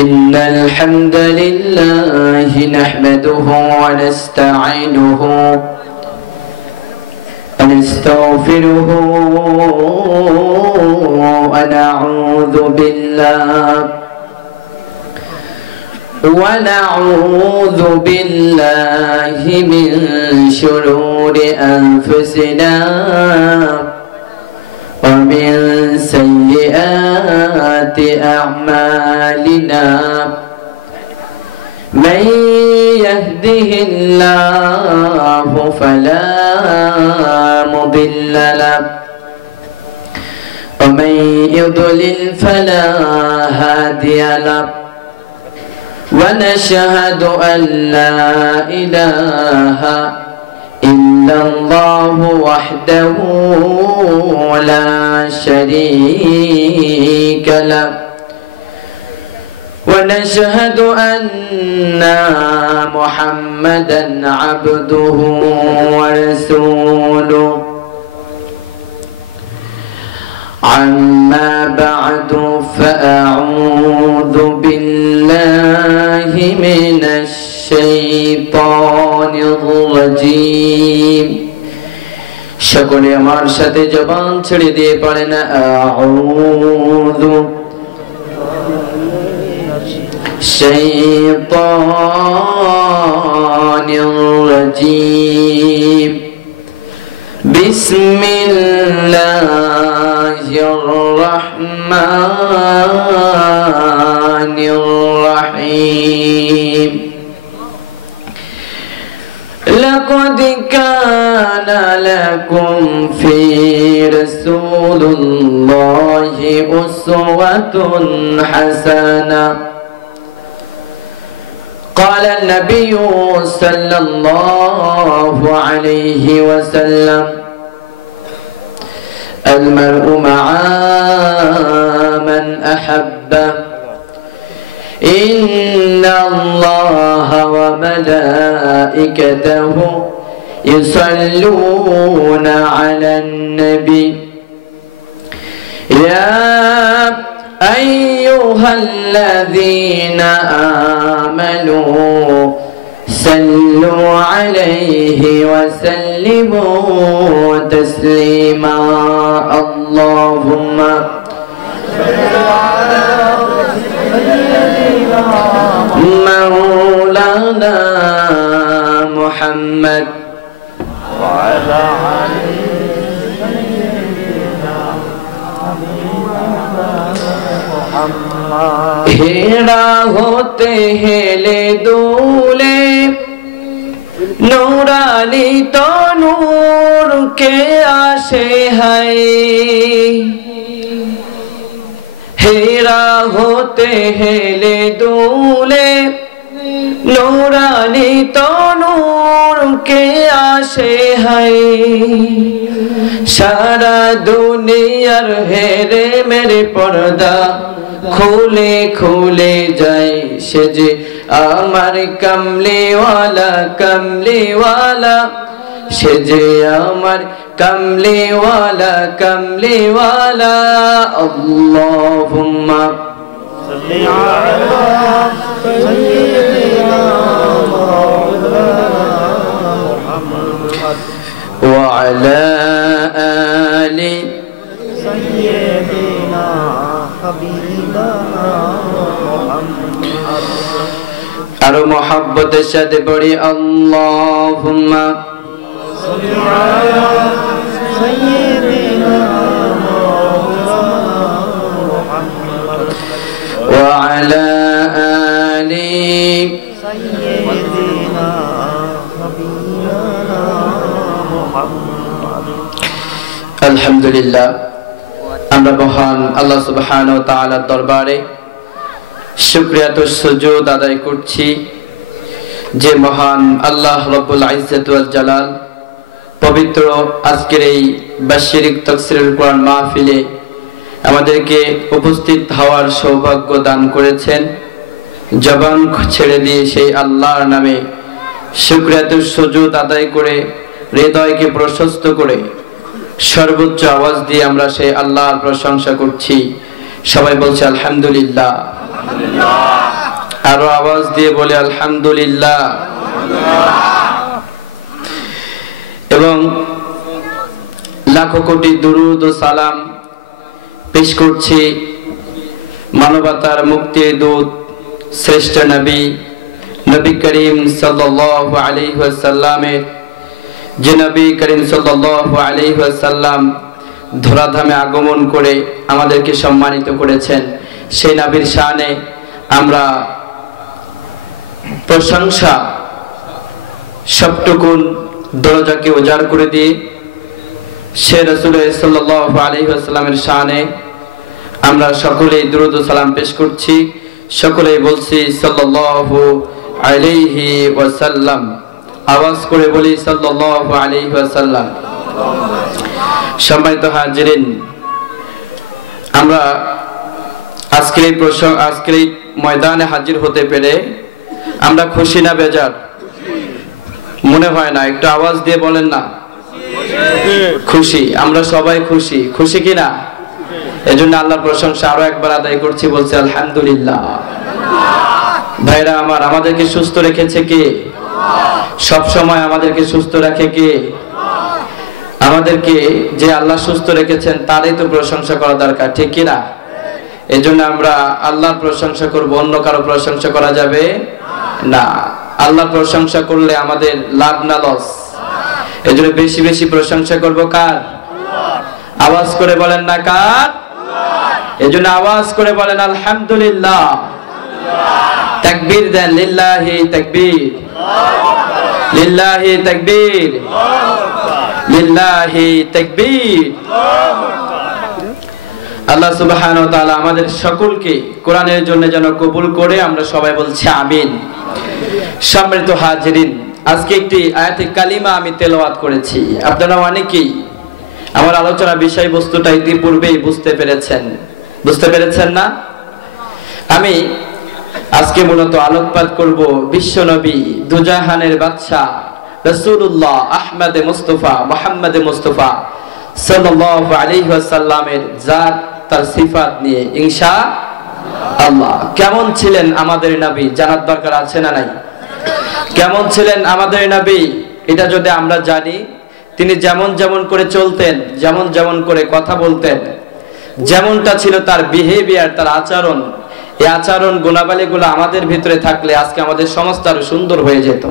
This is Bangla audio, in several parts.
إن الحمد لله نحمده ونستعينه ونستغفره ونعوذ بالله من شرور أنفسنا ومن سيئات أعمالنا من يهده الله فلا مضل له ومن يضلل فلا هادي له ونشهد أن لا إله إلا الله وحده لا شريك له ونشهد أن محمدا عبده ورسوله أما بعد فأعوذ بالله من الشيطان الرجيم সকলে আমার সাথে জবান ছেড়ে দিয়ে পড়েন আউযু শাইতানির রাজীম বিসমিল্লাহির রহমানির রহিম لقد كان لكم في رسول الله أسوة حسنة قال النبي صلى الله عليه وسلم المرء مع من أحبه إن الله وملائكته يصلون على النبي يا أيها الذين آمنوا صلوا عليه وسلموا تسليما اللهم مولانا محمد وعلى हीरा होते हेले दूले नूरानी तो नूर के आशे है हीरा होते हेले दूले नूरानी तो नूर के आशे है सारा दुनियार हेरे मेरे पर्दा खुले खुले जाए से जे आमार कमली वाला से जे आमार कमली वाला अल्लाहुम्मा सल्ली अला सय्यिदिना मुहम्मद व अला आलि सय्यिदिना आरो मोहब्बतेर साथे पढ़ी अल्लाहुम्मा सल्ली अला सय्यिदिना मुहम्मद व अला आलि सय्यिदिना हबीबना मुहम्मद अल्हम्दुलिल्लाह আমরা মহান আল্লাহ সুবহানাহু ওয়া তাআলার দরবারে শুকরিয়া তো সুজুদ আদায় করছি যে মহান আল্লাহ রব্বুল ইজ্জত ওয়াল জালাল পবিত্র আজকের এই বার্ষিক তাফসীরুল কোরআন মাহফিলে আমাদেরকে উপস্থিত হওয়ার সৌভাগ্য দান করেছেন। জবান ছেড়ে দিয়ে সেই আল্লাহর নামে শুকরিয়া তো সুজুদ আদায় করে হৃদয়কে প্রশস্ত করে সর্বোচ্চ আওয়াজ দিয়ে আমরা সেই আল্লাহর প্রশংসা করছি। সবাই বলছে আলহামদুলিল্লাহ। আরো আওয়াজ দিয়ে বলি আলহামদুলিল্লাহ। এবং লাখো কোটি দুরুদ ও সালাম পেশ করছি মানবতার মুক্তির দূত শ্রেষ্ঠ নবী নবী করিম সাল্লাল্লাহু আলাইহি ওয়াসাল্লামের, যে নবী করিম সাল্লাল্লাহু আলাইহি ওয়াসাল্লাম ধরাধামে আগমন করে আমাদেরকে সম্মানিত করেছেন, সেই নবীর শানে আমরা প্রশংসা সবটুকুন দরজাকে উজাড় করে দিয়ে সে রাসূল সাল্লাল্লাহু আলাইহি ওয়াসাল্লামের শানে আমরা সকলেই দুরূদ ও সালাম পেশ করছি। সকলেই বলছি সাল্লাল্লাহু আলাইহি ওয়াসাল্লাম। আওয়াজ করে বলি সাল্লাল্লাহু আলাইহি ওয়াসাল্লাম। সম্মানিত হাজিরিন, আমরা আজকের এই ময়দানে হাজির হতে পেরে আমরা খুশি না বেজার? মনে হয় না? একটু আওয়াজ দিয়ে বলেন না। খুশি, আমরা সবাই খুশি। খুশি কিনা? এজন্য আল্লাহর প্রশংসা আরো একবার আদায় করছি, বলছি আলহামদুলিল্লাহ। ভাইরা আমার, আমাদেরকে সুস্থ রেখেছে কে? সব সময় আমাদেরকে সুস্থ রাখে কে? আমাদেরকে যে আল্লাহ সুস্থ রেখেছেন তারই তো প্রশংসা করা দরকার, ঠিক কিনা? এজন্য আমরা আল্লাহর প্রশংসা করব, অন্য কারো প্রশংসা করা যাবে না। আল্লাহর প্রশংসা করলে আমাদের লাভ না লস? এজন্য বেশি বেশি প্রশংসা করব কার? আওয়াজ করে বলেন না কার? এজন্য আওয়াজ করে বলেন আলহামদুলিল্লাহ। তাকবীর দেন, লিল্লাহি তাকবীর, লিল্লাহি তাকবীর, লিল্লাহি তাকবীর। আল্লাহ সুবহানাহু ওয়া তাআলা আমাদের সকলকে কোরআনের জন্য যেন কবুল করে, আমরা সবাই বলছি আমিন। সম্মানিত হাজিরিন, আজকে একটি আয়াতে কালিমা আমি তেলাওয়াত করেছি। আপনারা অনেকেই আমার আলোচনার বিষয়বস্তুটা ইতিপূর্বেই বুঝতে পেরেছেন না? আমি আজকে মূলত আলোকপাত করব বিশ্বনবী দুজাহানের বাদশা রাসূলুল্লাহ আহমদে মুস্তাফা মুহাম্মদে মুস্তাফা সাল্লাল্লাহু আলাইহি ওয়াসাল্লামের জাত, তার সিফাত নিয়ে ইনশাআল্লাহ। কেমন ছিলেন আমাদের নবী জানার দরকার আছে না নাই? কেমন ছিলেন আমাদের নবী এটা যদি আমরা জানি, তিনি যেমন যেমন করে চলতেন, যেমন যেমন করে কথা বলতেন, যেমনটা ছিল তার বিহেভিয়ার, তার আচরণ, এই আচরণ গুণাবলীগুলো আমাদের ভিতরে থাকলে আজকে আমাদের সমাজটা আরো সুন্দর হয়ে যেত,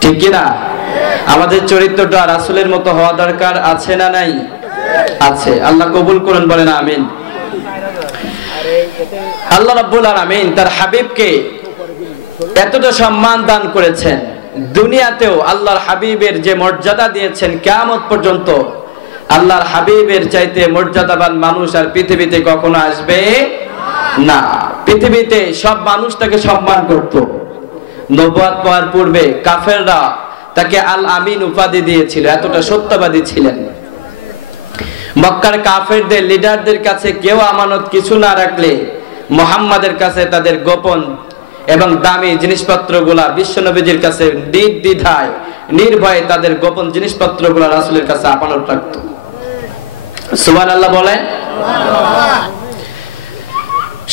ঠিক কিনা? আমাদের চরিত্রটা রাসূলের মতো হওয়া দরকার আছে না নাই? আছে। আল্লাহ কবুল করুন, বলেন আমিন। আল্লাহ রাব্বুল আলামিন তার হাবিবকে এতটা সম্মান দান করেছেন, দুনিয়াতেও আল্লাহর হাবিবের যে মর্যাদা দিয়েছেন, কিয়ামত পর্যন্ত আল্লাহর হাবিবের চাইতে মর্যাদাবান মানুষ আর পৃথিবীতে কখনো আসবে না। পৃথিবীতে সব মানুষ তাকে সম্মান করত। নবুয়ত পাওয়ার পূর্বে কাফেররা তাকে আল আমিন উপাধি দিয়েছিল, এতটা সত্যবাদী ছিলেন। মক্কার কাফেরদের লিডারদের কাছে কেউ আমানত কিছু না রাখলে মুহাম্মাদের কাছে তাদের গোপন এবং দামি জিনিসপত্রগুলা বিশ্বনবীজির কাছে নির্দ্বিধায় নির্ভয়ে তাদের গোপন জিনিসপত্রগুলা রাসূলের কাছে আমানত রাখত। সুবহানাল্লাহ বলেন।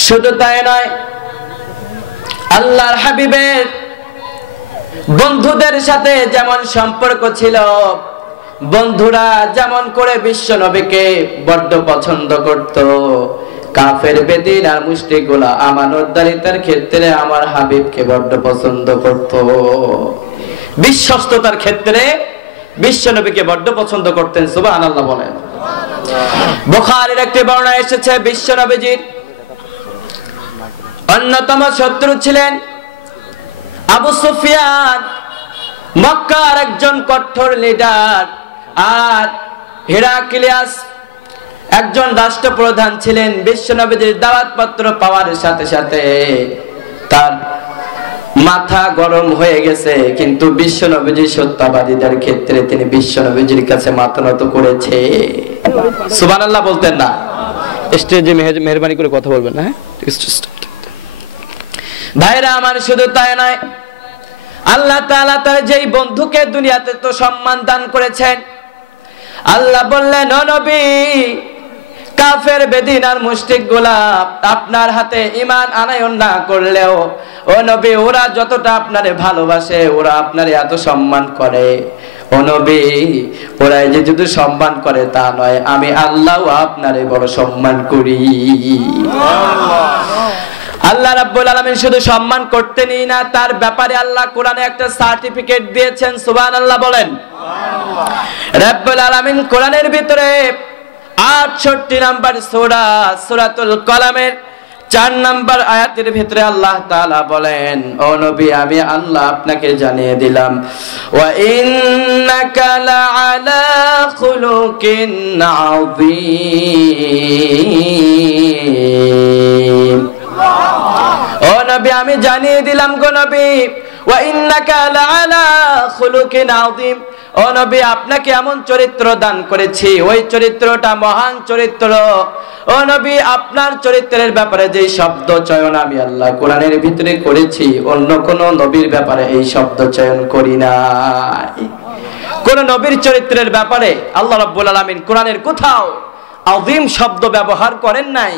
শুধু তাই নয়, আল্লাহর হাবিবের বন্ধুদের সাথে যেমন সম্পর্ক ছিল, বন্ধুরা যেমন করে বিশ্বনবীকে বড্ড পছন্দ করত, কাফের বেদিন আর মুশরিকগুলা আমানতদারিতার ক্ষেত্রে আমার হাবিবকে বড্ড পছন্দ করত। বিশ্বস্ততার ক্ষেত্রে বিশ্বনবীকে বড্ড পছন্দ করতেন। সুবহানাল্লাহ বলেন। বুখারীর একটি বর্ণনা এসেছে, বিশ্বনবীজির অন্যতম শত্রু ছিলেন আবু সুফিয়ান, মক্কার একজন কঠোর লিডার, আর হেরাক্লিয়াস একজন রাষ্ট্রপ্রধান ছিলেন। বিশ্বনবীর দাওয়াত পত্র পাওয়ার সাথে সাথে তার মাথা গরম হয়ে গেছে, কিন্তু বিশ্বনবীর সত্যবাদীদের ক্ষেত্রে তিনি বিশ্বনবীর কাছে মাথা নত করেছে। সুবহানাল্লাহ বলতেন না? স্টেজে মেহেরবানি করে কথা বলবেন না। হ্যাঁ, ভাইরা আমার, শুধু তাই নয়, আল্লাহ তাআলা তার যেই বন্ধুকে দুনিয়াতে তো সম্মান দান করেছেন, আল্লাহ বললেন, ও নবী, কাফের বেদিন আর মুশরিকগুলা আপনার হাতে ঈমান আনয়ন না করলেও ও নবী ওরা যতটা আপনারে ভালোবাসে, ওরা আপনারে এত সম্মান করে, ও নবী ওরা যে শুধু সম্মান করে তা নয়, আমি আল্লাহও আপনারে বড় সম্মান করি। আল্লাহ রাব্বুল আলামিন শুধু সম্মান করতেনই না, তার ব্যাপারে আল্লাহ কোরআনে একটা সার্টিফিকেট দিয়েছেন। সুবহানাল্লাহ বলেন। রাব্বুল আলামিন কোরআনের ভিতরে 68 নম্বর সূরা সূরাতুল কলামের 4 নম্বর আয়াতের ভিতরে আল্লাহ তাআলা বলেন, ও নবী আমি আল্লাহ আপনাকে জানিয়ে দিলাম, ওয়া ইন্নাকা লাআলা খুলুকিন আযীম। ও নবী আমি জানিয়ে দিলাম গো নবী, ওয়া ইন্নাকা লাআলা খুলুকিন আযীম, ও নবী আপনাকে এমন চরিত্র দান করেছি, ওই চরিত্রটা মহান চরিত্র। ও নবী আপনার চরিত্রের ব্যাপারে যে শব্দ চয়ন আমি আল্লাহ কোরআনের ভিতরে করেছি, অন্য কোন নবীর ব্যাপারে এই শব্দ চয়ন করি নাই। কোন নবীর চরিত্রের ব্যাপারে আল্লাহ রাব্বুল আলামিন কোরআনের কোথাও আযীম শব্দ ব্যবহার করেন নাই,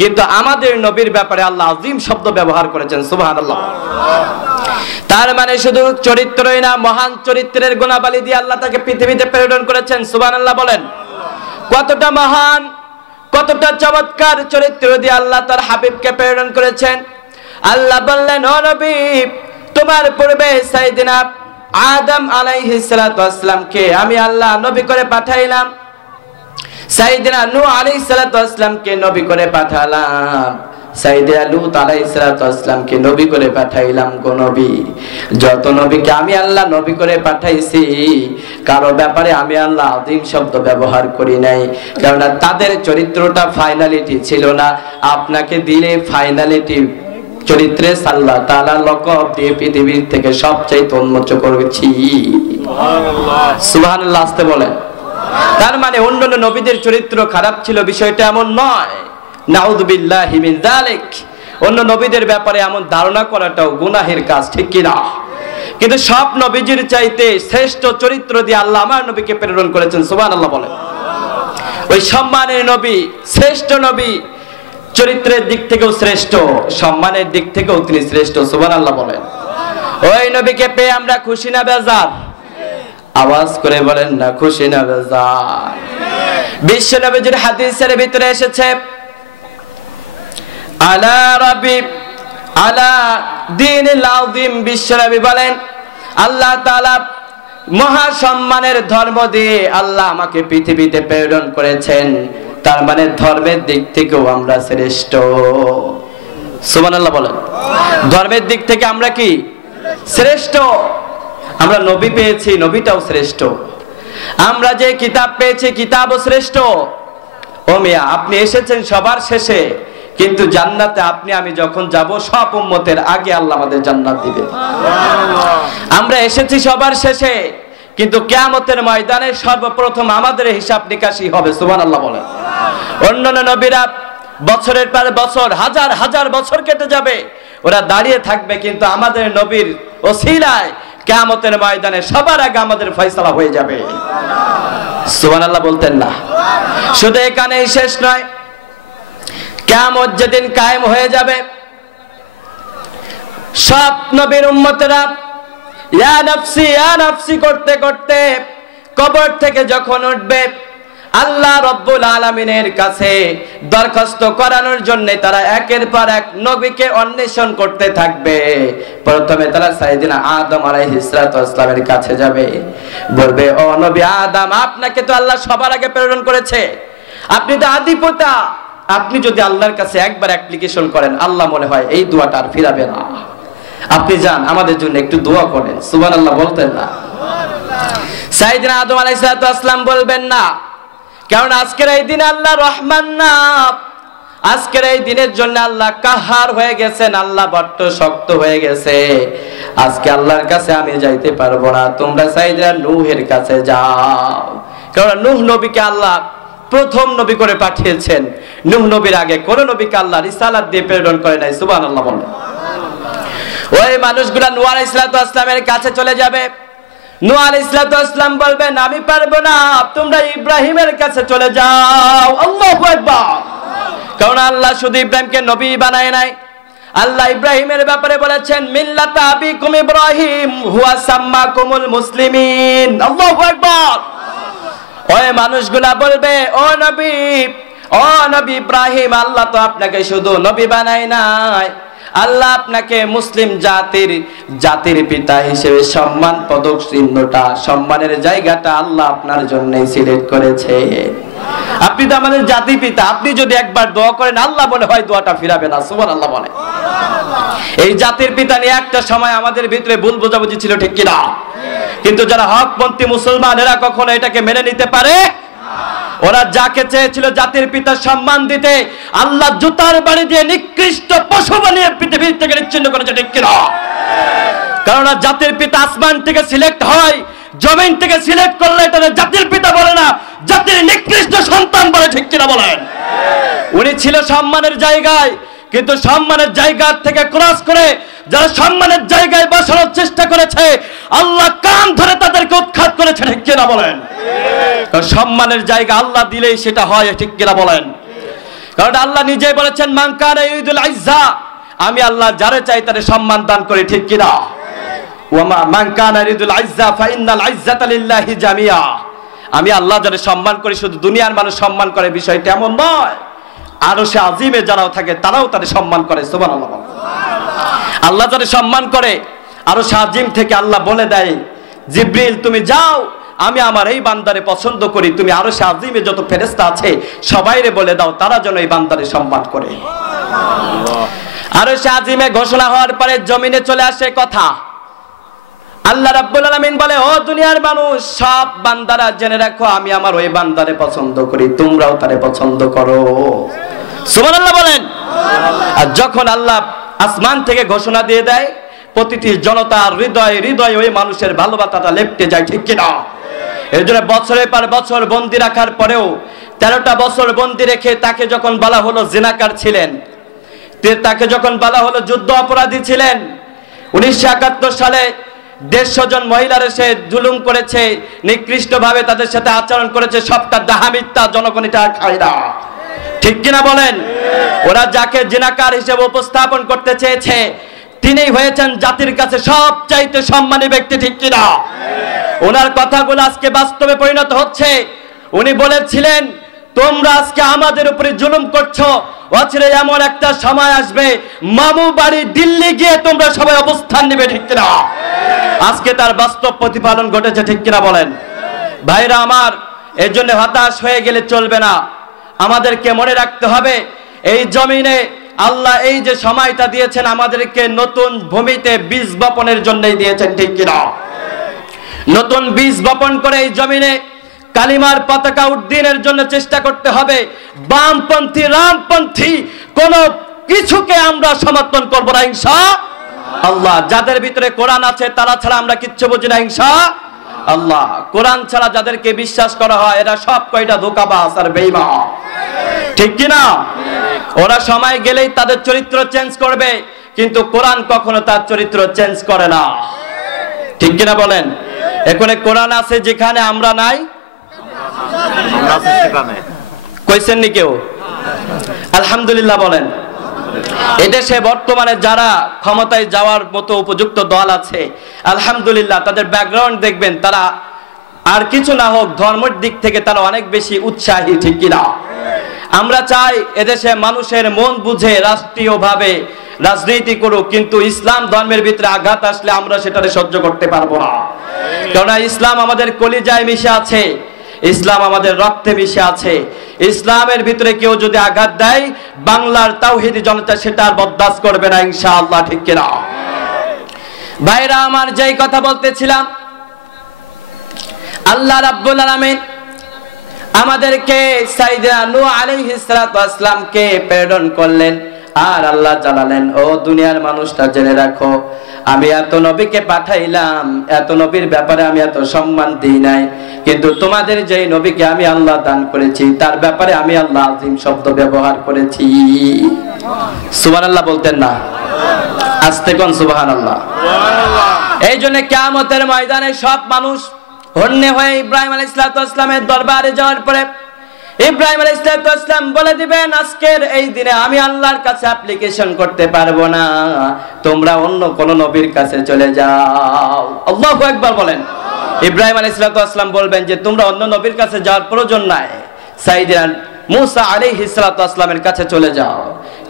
কিন্তু আমাদের নবীর ব্যাপারে আল্লাহ আযীম শব্দ ব্যবহার করেছেন। সুবহানাল্লাহ। তার মানে শুধু চরিত্রই না, মহান চরিত্রের গুণাবলী দিয়ে আল্লাহ তাকে পৃথিবীতে প্রেরণ করেছেন। সুবহানাল্লাহ বলেন। কতটা মহান, কতটা চমৎকার চরিত্র দিয়ে আল্লাহ তার হাবিবকে প্রেরণ করেছেন। আল্লাহ বললেন, ও নবী তোমার পূর্বে সাইয়েদিনা আদম আলাইহিস সালাতু ওয়াস সালামকে আমি আল্লাহ নবী করে পাঠাইলাম, সাইয়েদিনা নূহ আলাইহিস সালাতু ওয়াস সালামকে নবী করে পাঠালাম, সাইয়েদিনা লূত আলাইহিস সালাতু ওয়াস সালামকে নবী করে পাঠাইলাম গো নবী। যত নবীকে আমি আল্লাহ নবী করে পাঠাইছি, কারো ব্যাপারে আমি আল্লাহ আযীম শব্দ ব্যবহার করি নাই, কারণ তাদের চরিত্রটা ফাইনালিটি ছিল না। আপনাকে দিলে ফাইনালিটি চরিত্রে আল্লাহ তাআলা লকব দিয়ে পৃথিবীর থেকে সবচেয়ে উন্মোচ করেছি। সুবহানাল্লাহ। সুবহানাল্লাহ আসতে বলেন। তার মানে অন্যান্য নবীদের চরিত্র খারাপ ছিল বিষয়টা এমন নয়, নাউযু বিল্লাহি মিন যালিক। অন্য নবীদের ব্যাপারে এমন ধারণা করাটাও গুনাহের কাজ, ঠিক কি না? কিন্তু সব নবীজির চাইতে শ্রেষ্ঠ চরিত্র দিয়ে আল্লাহ আমার নবীকে প্রেরণ করেছেন। সুবহানাল্লাহ বলেন। ওই সম্মানের নবী, শ্রেষ্ঠ নবী, চরিত্রের দিক থেকেও শ্রেষ্ঠ, সম্মানের দিক থেকেও তিনি শ্রেষ্ঠ। সুবহানাল্লাহ বলেন। ওই নবীকে পেয়ে আমরা খুশি না বেজার? আওয়াজ করে বলেন না খুশি না বেজার? বিশ্ব নবীর হাদিসের ভিতরে এসেছে, আলা রাব্বি আলা দীনিল আযীম। বিশ্ব নবী বলেন আল্লাহ তাআলা মহা সম্মানের ধর্ম দিয়ে আল্লাহ আমাকে পৃথিবীতে প্রেরণ করেছেন, তার মানে ধর্মের দিক থেকেও আমরা শ্রেষ্ঠ। সুবহানাল্লাহ বলেন। ধর্মের দিক থেকে আমরা কি শ্রেষ্ঠ? আমরা নবী পেয়েছি, নবীটাও শ্রেষ্ঠ। আমরা যে কিতাব পেয়েছি, কিতাবও শ্রেষ্ঠ। ও মিয়া আপনি এসেছেন সবার শেষে, কিন্তু জান্নাতে আপনি আমি যখন যাব সব উম্মতের আগে আল্লাহ আমাদের জান্নাত দিবেন। আমরা এসেছি সবার শেষে, কিন্তু কিয়ামতের ময়দানে সর্বপ্রথম আমাদের হিসাব নিকাশই হবে। সুবহানাল্লাহ বলেন। অন্যান্য নবীরা বছরের পর বছর, হাজার হাজার বছর কেটে যাবে, ওরা দাঁড়িয়ে থাকবে, কিন্তু আমাদের নবীর ওসিলায় কিয়ামতের ময়দানে সবার আগে আমাদের ফয়সালা হয়ে যাবে। সুবহানাল্লাহ বলতেন না? শুধু এখানেই শেষ নয়, কিয়ামত যেদিন কায়েম হয়ে যাবে, সব নবীর উম্মতেরা ইয়া নাফসি করতে করতে কবর থেকে যখন উঠবে, আল্লাহ রাব্বুল আলামিনের কাছে দরখাস্ত করানোর জন্য তারা একের পর এক নবীকে অন্বেষণ করতে থাকবে। প্রথমে তারা সাইয়েদিনা আদম আলাইহিস সালাতু ওয়াস সালামের কাছে যাবে, বলবে, ও নবী আদম আপনাকে তো আল্লাহ সবার আগে প্রেরণ করেছে, আপনি তো আদিপিতা, আপনি যদি আল্লাহর কাছে একবার অ্যাপ্লিকেশন করেন, আল্লাহ মনে হয় এই দোয়াটা আর ফিরাবে না, আপনি যান আমাদের জন্য একটু দোয়া করেন। সুবহানাল্লাহ বলতেন না? সাইয়েদিনা আদম আলাইহিস সালাতু ওয়াস সালাম বলবেন না, কারণ আজকের এই দিনে আল্লাহ রহমান না, আজকের এই দিনের জন্য আল্লাহ কাহার হয়ে গেছেন, আল্লাহ বড্ড শক্ত হয়ে গেছে, আজকে আল্লাহর কাছে আমি যাইতে পারবো না, তোমরা সাইয়েদিনা নূহের কাছে যাও। কারণ নূহ নবীকে আল্লাহ প্রথম নবী করে পাঠিয়েছেন, নূহ নবীর আগে কোন নবীকে আল্লাহ রিসালাত দিয়ে প্রেরণ করে নাই। সুবহানাল্লাহ বলেন। ওই মানুষগুলা নূহ আলাইহিস সালাতু ওয়াস সালামের কাছে চলে যাবে, নূহ আলাইহিস সালাম বলবেন আমি পারবো না, তোমরা ইব্রাহিমের কাছে চলে যাও। আল্লাহু আকবার। কারণ আল্লাহ শুধু ইব্রাহিমকে নবী বানায় নাই, আল্লাহ ইব্রাহিমের ব্যাপারে বলেছেন মিল্লাতা আবিকুম ইব্রাহিম হুয়া সাম্মাকুমুল মুসলিমিন। আল্লাহু আকবার। ওই মানুষগুলা বলবে ও নবী ইব্রাহিম, আল্লাহ তো আপনাকে শুধু নবী বানায় নাই, আল্লাহ আপনাকে মুসলিম জাতির পিতা হিসেবে সম্মান পদক চিহ্নটা, সম্মানের জায়গাটা আল্লাহ আপনার জন্য সিলেক্ট করেছে। আপনি তো আমাদের জাতির পিতা, আপনি যদি একবার দোয়া করেন আল্লাহ মনে হয় দোয়াটা ফিরাবে না। সুবহানাল্লাহ বলে। এই জাতির পিতা নিয়ে একটা সময় আমাদের ভিতরে ভুল বোঝাবুঝি ছিল, ঠিক কিনা? কিন্তু যারা হকপন্থী মুসলমান এরা কখনো এটাকে মেনে নিতে পারে? ওরা যাকে চেয়েছিল জাতির পিতার সম্মান দিতে, আল্লাহ জুতার বাড়ি দিয়ে নিকৃষ্ট পশু বানিয়ে পৃথিবী থেকে নিচ্ছিন্ন করেছে, ঠিক কিনা? কারণ জাতির পিতা আসমান থেকে সিলেক্ট হয়, জমিন থেকে সিলেক্ট করলে এটা জাতির পিতা বলে না, জাতির নিকৃষ্ট সন্তান বলে, ঠিক কিনা বলেন? উনি ছিল সম্মানের জায়গায়, কিন্তু সম্মানের জায়গা থেকে ক্রস করে যারা সম্মানের জায়গায় বসানোর চেষ্টা করেছে আল্লাহ কান ধরে তাদেরকে উৎখাত করেছে, ঠিক কিনা বলেন? সম্মানের জায়গা আল্লাহ দিলেই সেটা হয়, ঠিক কিনা বলেন? কারণ আল্লাহ নিজেই বলেছেন মান কানা ইউরিদুল ইজ্জা, আমি আল্লাহ যারে চাই তারে সম্মান দান করি, ঠিক কিনা? ওয়া মান কানা ইউরিদুল ইজ্জা ফা ইন্নাল ইজ্জাতা লিল্লাহি জামিয়া, আমি আল্লাহ যারে সম্মান করি, শুধু দুনিয়ার মানুষ সম্মান করে বিষয়টা এমন নয়, আরশে আজিমে যারাও থাকে তারাও তারে সম্মান করে। সুবহানাল্লাহ। আল্লাহ যারে সম্মান করে আরশে আজিম থেকে আল্লাহ বলে দেয় জিবরিল তুমি যাও, আমি আমার এই বান্দারে পছন্দ করি, তুমি আরশে আজিমে যত ফেরেশতা আছে সবাইরে বলে দাও তারা যেন এই বান্দারে সম্মান করে। আরশে আজিমে ঘোষণা হওয়ার পরে জমিনে চলে আসে কথা, আল্লাহ রাব্বুল আলামিন বলে ও দুনিয়ার মানুষ, সব বান্দারা জেনে রাখো আমি আমার ওই বান্দারে পছন্দ করি, তোমরাও তারে পছন্দ করো। সুবহানাল্লাহ বলেন। আর যখন আল্লাহ আসমান থেকে ঘোষণা দিয়ে দেয়, প্রতিটি জনতার হৃদয়ে ওই মানুষের ভালোবাসাটা লেপ্টে যায়, ঠিক কিনা? এর জন্য বছরের পর বছর বন্দি রাখার পরেও 13টা বছর বন্দি রেখে তাকে যখন বলা হলো জিনাকার ছিলেন, তাকে যখন বলা হলো যুদ্ধ অপরাধী ছিলেন, 1971 সালে 150 জন মহিলার এসে জুলুম করেছে, নিকৃষ্ট ভাবে তাদের সাথে আচরণ করেছে, সবটা ডাহা মিথ্যা, জনগণ এটা খায় না, ঠিক কিনা বলেন? ওরা যাকে জিনাকার হিসেবে উপস্থাপন করতে চেয়েছে তিনিই হয়েছেন জাতির কাছে সবচাইতে সম্মানী ব্যক্তি, ঠিক কিনা? ওনার কথাগুলো আজকে বাস্তবে পরিণত হচ্ছে। উনি বলেছিলেন তোমরা আজকে আমাদের উপরে জুলুম করছো, অচিরে এমন একটা সময় আসবে মামু বাড়ি দিল্লি গিয়ে তোমরা সবাই অবস্থান নেবে, ঠিক কিনা? আজকে তার বাস্তব প্রতিফলন ঘটেছে, ঠিক কিনা বলেন? ভাইরা আমার, এর জন্য হতাশ হয়ে গেলে চলবে না, আমাদেরকে মনে রাখতে হবে এই জমিনে আল্লাহ এই যে সময়টা দিয়েছেন আমাদেরকে নতুন ভূমিতে বীজ বপনের জন্যই দিয়েছেন, ঠিক কিনা? নতুন বীজ বপন করে এই জমিনে কালিমার পতাকা উড্ডীনের জন্য চেষ্টা করতে হবে। বামপন্থী রামপন্থী কোন কিছুকে আমরা সমর্থন করব না ইনশাআল্লাহ। যাদের ভিতরে কোরআন আছে তারা ছাড়া আমরা কিচ্ছু বুঝি না ইনশাআল্লাহ। কোরআন ছাড়া যাদেরকে বিশ্বাস করা হয় এরা সব কয়টা ধোঁকাবাজ আর বেঈমান, ঠিক কিনা? ওরা সময় গেলেই তাদের চরিত্র চেঞ্জ করবে, কিন্তু কোরআন কখনো তার চরিত্র চেঞ্জ করে না, ঠিক কিনা বলেন? এখানে কোরআন আছে যেখানে আমরা নাই, কইছেন নি কেউ? আলহামদুলিল্লাহ বলেন। এদেশে বর্তমানে যারা ক্ষমতায় যাওয়ার মতো উপযুক্ত দল আছে আলহামদুলিল্লাহ, তাদের ব্যাকগ্রাউন্ড দেখবেন তারা আর কিছু না হোক ধর্মের দিক থেকে তারা অনেক বেশি উৎসাহী, ঠিক কিনা? আমরা চাই এদেশে মানুষের মন বুঝে রাষ্ট্রীয়ভাবে রাজনীতি করুক, কিন্তু ইসলাম ধর্মের ভিতরে আঘাত আসলে আমরা সেটাকে সহ্য করতে পারবো না। কেননা ইসলাম আমাদের কলিজায় মিশে আছে, ইসলাম আমাদের রক্তে মিশে আছে। ইসলামের ভিতরে কেউ যদি আঘাত দেয় বাংলার তাওহীদি জনতা সেটা আর বরদাস্ত করবে না ইনশাআল্লাহ, ঠিক কিনা? ভাইরা আমার, যেই কথা বলতেছিলাম, আল্লাহ রাব্বুল আলামিন আমাদেরকে সাইয়েদনা নূহ আলাইহিস সালাতু ওয়াস সালামকে প্রেরণ করলেন, আর আল্লাহ জানালেন ও দুনিয়ার মানুষটা জেনে রাখো আমি এত নবীকে পাঠাইলাম, এত নবীর ব্যাপারে আমি এত সম্মান দিই নাই, কিন্তু তোমাদের যেই নবীকে আমি আল্লাহ দান করেছি তার ব্যাপারে আমি আল্লাহ আযীম শব্দ ব্যবহার করেছি। সুবহানাল্লাহ বলতেন না? আস্তে কোন সুবহানাল্লাহ। এই জন্য কিয়ামতের ময়দানে সব মানুষ হন্যে হয়ে ইব্রাহিম আলাইহিস সালামের দরবারে যাওয়ার পরে ইব্রাহিম আলাইহিস সালাম বলে দিবেন, আজকের এই দিনে আমি আল্লাহর কাছে অ্যাপ্লিকেশন করতে পারবো না, তোমরা অন্য কোন নবীর কাছে চলে যাও। আল্লাহু আকবার বলেন। ইব্রাহিম আলাইহিস সালাম বলবেন যে তোমরা অন্য নবীর কাছে যাওয়ার প্রয়োজন নাই, সাইয়েদনা মুসা আলাইহিস সালামের কাছে চলে যাও।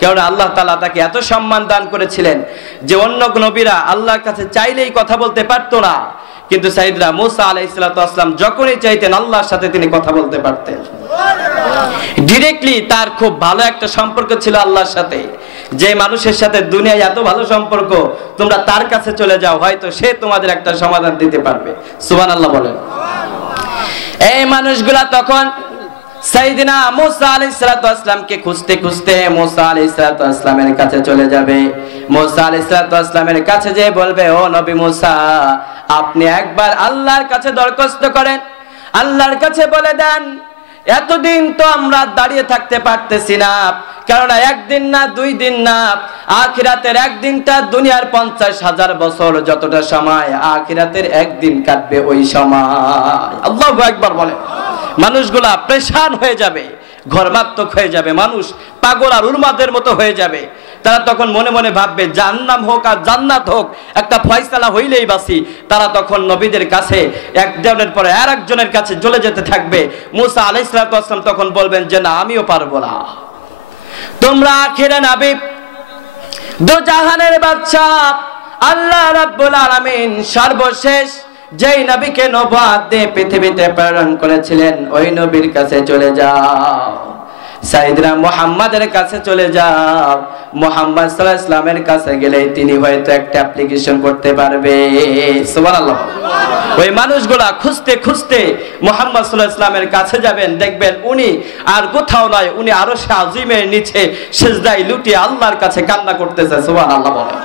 কারণ আল্লাহ তাআলা তাকে এত সম্মান দান করেছিলেন যে অন্য নবীরা আল্লাহর কাছে চাইলেই কথা বলতে পারতো না, কিন্তু সাইয়েদনা মুসা আলাইহিস সালাম যখনই চাইতেন আল্লাহর সাথে তিনি কথা বলতে পারতেন ডিরেক্টলি। তার খুব ভালো একটা সম্পর্ক ছিল আল্লাহর সাথে। যে মানুষের সাথে দুনিয়ায় এত ভালো সম্পর্ক, তোমরা তার কাছে চলে যাও, হয়তো সে তোমাদের একটা সমাধান দিতে পারবে। সুবহানাল্লাহ বলেন। এই মানুষগুলা তখন সাইয়েদনা মুসা আলাইহিস সালামকে খুঁজতে খুঁজতে মুসা আলাইহিস সালামের কাছে চলে যাবে। মুসা আলাইহিস সালামের কাছে যে বলবে, ও নবী মুসা, আপনি একবার আল্লাহর কাছে দরখাস্ত করেন, আল্লাহর কাছে বলে দেন এতদিন তো আমরা দাঁড়িয়ে থাকতে পারতেছি না, কারণ একদিন না 2 দিন না, আখিরাতের একদিনটা দুনিয়ার 50,000 বছর যতটা সময়, আখিরাতের একদিন কাটবে ওই সময়। আল্লাহু আকবার বলে। মানুষগুলা পেরেশান হয়ে যাবে, ঘরমাত্মক হয়ে যাবে, মানুষ পাগল আর উন্মাদের মতো হয়ে যাবে। তারা তখন মনে মনে ভাববে জাহান্নাম হোক আর জান্নাত হোক, একটা ফয়সালা হইলেই বাসি। তারা তখন নবীদের কাছে একজনের পরে আরেকজনের কাছে চলে যেতে থাকবে। মুসা আলাইহিস সালাম তখন বলবেন যে না, আমিও পারবো না, তোমরা আখিরে নবী, দো জাহানের বাদশা আল্লাহ রাব্বুল আলামিন সর্বশেষ যেই নবীকে নবুয়ত দিয়ে পৃথিবীতে প্রেরণ করেছিলেন ওই নবীর কাছে চলে যাও, সাইয়েদনা মুহাম্মাদের কাছে চলে যাও। মুহাম্মদ সাল্লাল্লাহু আলাইহি ওয়াসাল্লামের কাছে গেলেই তিনি হয়তো একটা অ্যাপ্লিকেশন করতে পারবে। সুবহানাল্লাহ। ওই মানুষগুলা খুঁজতে খুঁজতে মুহাম্মদ সাল্লাল্লাহু আলাইহি ওয়াসাল্লামের কাছে যাবেন, দেখবেন উনি আর কোথাও নয়, উনি আরশে আজিমের নিচে সিজদায় লুটিয়ে আল্লাহর কাছে কান্না করতেছে। সুবহানাল্লাহ বলেন।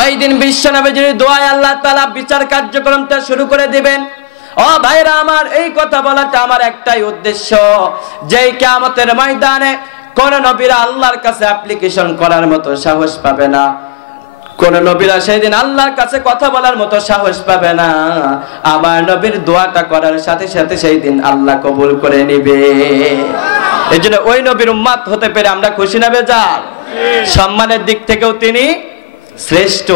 ওই দিন বিশ্বনবীর দোয়ায় আল্লাহ তাআলা বিচার কার্যক্রমটা শুরু করে দিবেন। ও ভাইরা আমার, এই কথা বলাটা আমার একটাই উদ্দেশ্য, যে কিয়ামতের ময়দানে কোন নবীরা আল্লাহর কাছে অ্যাপ্লিকেশন করার মতো সাহস পাবে না, কোন নবীরা সেদিন আল্লাহর কাছে কথা বলার মতো সাহস পাবে না। আমার নবীর দোয়াটা করার সাথে সাথে সেই দিন আল্লাহ কবুল করে নিবে। এজন্য ওই নবীর উম্মত হতে পেরে আমরা খুশি না বেজার? সম্মানের দিক থেকেও তিনি শ্রেষ্ঠ,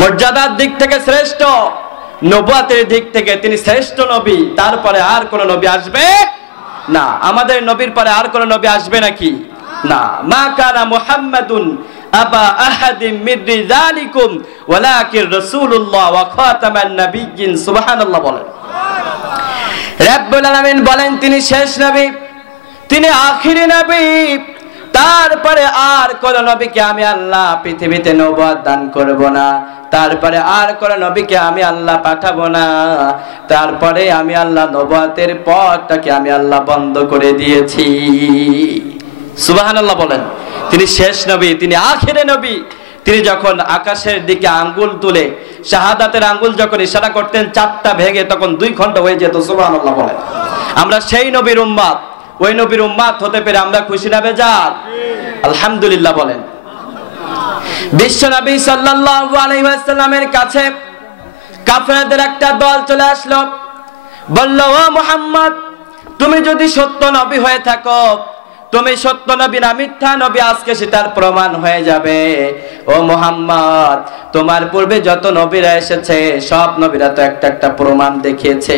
মর্যাদার দিক থেকে শ্রেষ্ঠ, নবুয়তের দিক থেকে তিনি শ্রেষ্ঠ নবী। তারপরে আর কোন নবী আসবে না। আমাদের নবীর পরে আর কোন নবী আসবে নাকি? না। মা কানা মুহাম্মাদুন আবা আহাদিম মির রিজালিকুম ওয়ালাকিন রাসূলুল্লাহ ওয়া খাতামান নাবিয়্যিন। সুবহানাল্লাহ বলেন। রব্বুল আলামিন বলেন তিনি শেষ নবী, তিনি আখিরি নবী। তারপরে আর কোন নবীকে আমি আল্লাহ পৃথিবীতে নবুয়ত দান করব না, তারপরে আর কোন নবীকে আমি আল্লাহ পাঠাবো না, তারপরে আমি আল্লাহ নবুয়তের পথটাকে আমি আল্লাহ বন্ধ করে দিয়েছি। সুবহানাল্লাহ বলেন। তিনি শেষ নবী, তিনি আখিরে নবী। তিনি যখন আকাশের দিকে আঙ্গুল তুলে শাহাদাতের আঙ্গুল যখন ইশারা করতেন 4টা ভেঙে তখন 2 খণ্ড হয়ে যেত। সুবহানাল্লাহ বলেন। আমরা সেই নবীর উম্মত, ওই নবীর উম্মত হতে পেরে আমরা খুশি না বেজার? আলহামদুলিল্লাহ বলেন। বিশ্ব নবী সাল্লাল্লাহু আলাইহি ওয়াসাল্লামের কাছে কাফেরদের একটা দল চলে আসলো, বলল ও মুহাম্মদ, তুমি যদি সত্য নবী হয়ে থাকো, তুমি সত্য নবী না মিথ্যা নবী, আজকে সেটার প্রমাণ হয়ে যাবে। ও মুহাম্মদ, তোমার পূর্বে যত নবীরা এসেছে সব নবীরা তো একটা একটা প্রমাণ দেখিয়েছে,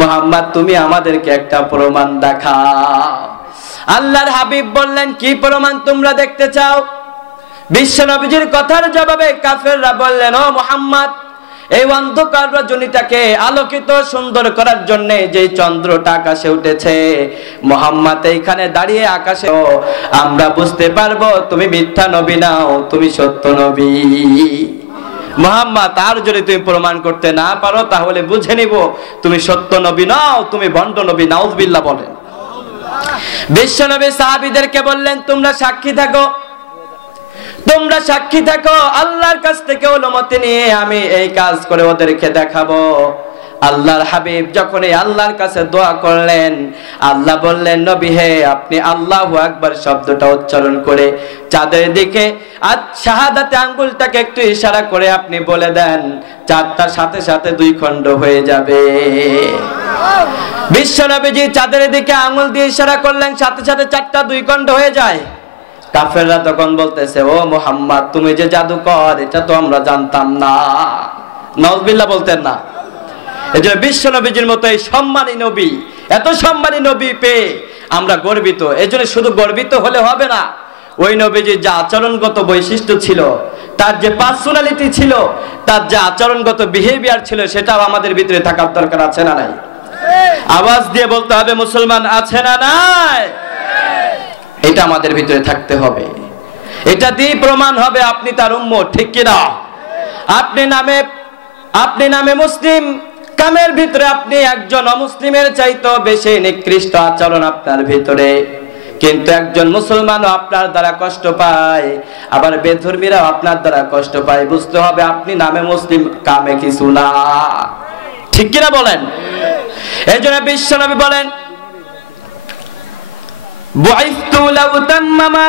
মুহাম্মদ তুমি আমাদেরকে একটা প্রমাণ দেখাও। আল্লাহর হাবিব বললেন কি প্রমাণ তোমরা দেখতে চাও? বিশ্ব নবীজির কথার জবাবে কাফেররা বললেন ও মুহাম্মদ, এই অন্ধকার রজনীটাকে আলোকিত সুন্দর করার জন্য যে চন্দ্রটা আকাশে উঠেছে, মুহাম্মদ এইখানে দাঁড়িয়ে আকাশে, আমরা বুঝতে পারবো তুমি মিথ্যা নবী নাও, তুমি সত্য নবী। মুহাম্মদ, আর যদি তুমি প্রমাণ করতে না পারো তাহলে বুঝে নিব তুমি সত্য নবী নাও, তুমি ভণ্ড নবী। নাউযুবিল্লাহ বলেন। বিশ্ব নবী সাহাবীদেরকে বললেন তোমরা সাক্ষী থাকো, তোমরা সাক্ষী থাকো, আল্লাহর কাছ থেকে অনুমতি নিয়ে আমি এই কাজ করে ওদেরকে দেখাবো। আল্লাহর হাবিব যখন এই আল্লাহর কাছে দোয়া করলেন, আল্লাহ বললেন নবী হে আপনি আল্লাহু আকবার শব্দটা উচ্চারণ করে চাঁদের দিকে শাহাদাতে আঙ্গুলটাকে একটু ইশারা করে আপনি বলে দেন, চাঁদটার সাথে সাথে দুই খণ্ড হয়ে যাবে। বিশ্বনবীজি চাঁদের দিকে আঙ্গুল দিয়ে ইশারা করলেন, সাথে সাথে চাঁদটা দুই খণ্ড হয়ে যায়। কাফেররা তখন বলতেছে, ও মুহাম্মদ তুমি যে জাদুকর এটা তো আমরা জানতাম না। নাউযুবিল্লাহ বলতেন না। এজন্য বিশ্ব নবীজির মতো এই সম্মানী নবী, এত সম্মানী নবী পেয়ে আমরা গর্বিত। এজন্য শুধু গর্বিত হলে হবে না, ওই নবীজির যে আচরণগত বৈশিষ্ট্য ছিল, তার যে পার্সোনালিটি ছিল, তার যে আচরণগত বিহেভিয়ার ছিল, সেটাও আমাদের ভিতরে থাকার দরকার আছে না নাই? আওয়াজ দিয়ে বলতে হবে মুসলমান আছে না নাই? এটা আমাদের ভিতরে থাকতে হবে। এটা দিয়ে প্রমাণ হবে আপনি তার উম্মত, ঠিক কিনা? আপনি নামে মুসলিম, কামের ভিতরে আপনি একজন অমুসলিমের চাইতেও বেশি নিকৃষ্ট আচরণ আপনার ভিতরে, কিন্তু একজন মুসলমানও আপনার দ্বারা কষ্ট পায়, আবার বেধর্মীরাও আপনার দ্বারা কষ্ট পায়। বুঝতে হবে আপনি নামে মুসলিম, কামে কিছু না, ঠিক কিনা বলেন? এই জন্য বিশ্বনবী বলেন, বুইসতু লাউ তাম্মামা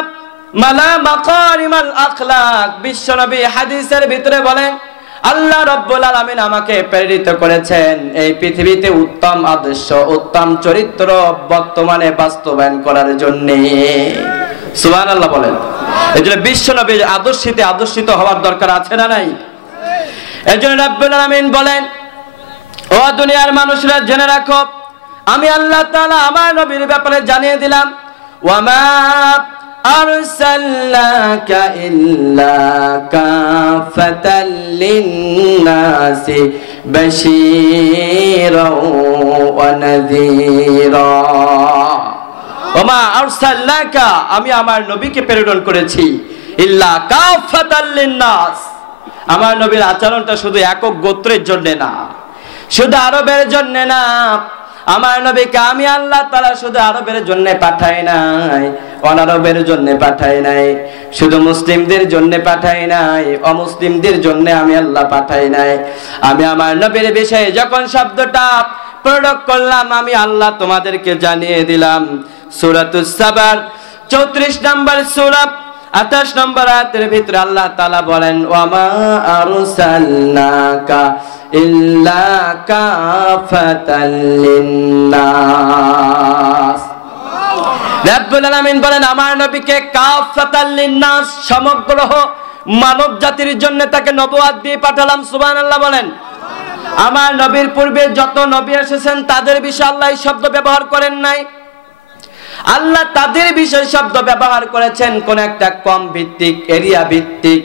মালা মাকারিমাল আখলাক। বিশ্বনবী হাদিসের ভিতরে বলেন, আল্লাহ রাব্বুল আলামিন আমাকে প্রেরিত করেছেন এই পৃথিবীতে উত্তম আদর্শ, উত্তম চরিত্র বর্তমানে বাস্তবায়ন করার জন্য। সুবহানাল্লাহ বলেন। এজন্য বিশ্বনবীর আদর্শিতে আদর্শিত হওয়ার দরকার আছে না নাই? এজন্য রাব্বুল আলামিন বলেন, ও দুনিয়ার মানুষরা জেনে রাখো, আমি আল্লাহ তাআলা আমার নবীর ব্যাপারে জানিয়ে দিলাম, ওয়ামা আরসালনাকা ইল্লা কাফাতাল লিন্নাসি বাশীরাও ওয়া নাযীরা। ওয়ামা আরসালনাকা, আমি আমার নবীকে প্রেরণ করেছি, ইল্লা কাফাতাল লিন্নাস। আমার নবীর আচরণটা শুধু একক গোত্রের জন্য না, শুধু আরবের জন্য না। আমার নবীকে আমি আল্লাহ তাআলা শুধু আরবের জন্য পাঠাই নাই, অনারবের জন্য পাঠাই নাই, শুধু মুসলিমদের জন্য পাঠাই নাই, অমুসলিমদের জন্য আমি আল্লাহ পাঠাই নাই। আমি আমার নবীর বিষয়ে যখন শব্দটা প্রয়োগ করলাম, আমি আল্লাহ তোমাদেরকে জানিয়ে দিলাম। সূরাতুস সাবার 34 নম্বর সূরা 28 নম্বর আয়াতের ভিতরে আল্লাহ তাআলা বলেন, ওয়ামা আরসালনাকা ইল্লা কাফাতাল লিন্নাস। রাব্বুল আলামিন বলেন, আমার নবীকে কাফাতাল লিন্নাস, সমগ্র মানব জাতির জন্য তাকে নবুয়ত দিয়ে পাঠালাম। সুবহানাল্লাহ বলেন। আমার নবীর পূর্বে যত নবী এসেছেন তাদের বিষয়ে আল্লাহ এই শব্দ ব্যবহার করেন নাই। আল্লাহ তাদের বিষয় শব্দ ব্যবহার করেছেন কোন একটা কম ভিত্তিক, এরিয়া ভিত্তিক,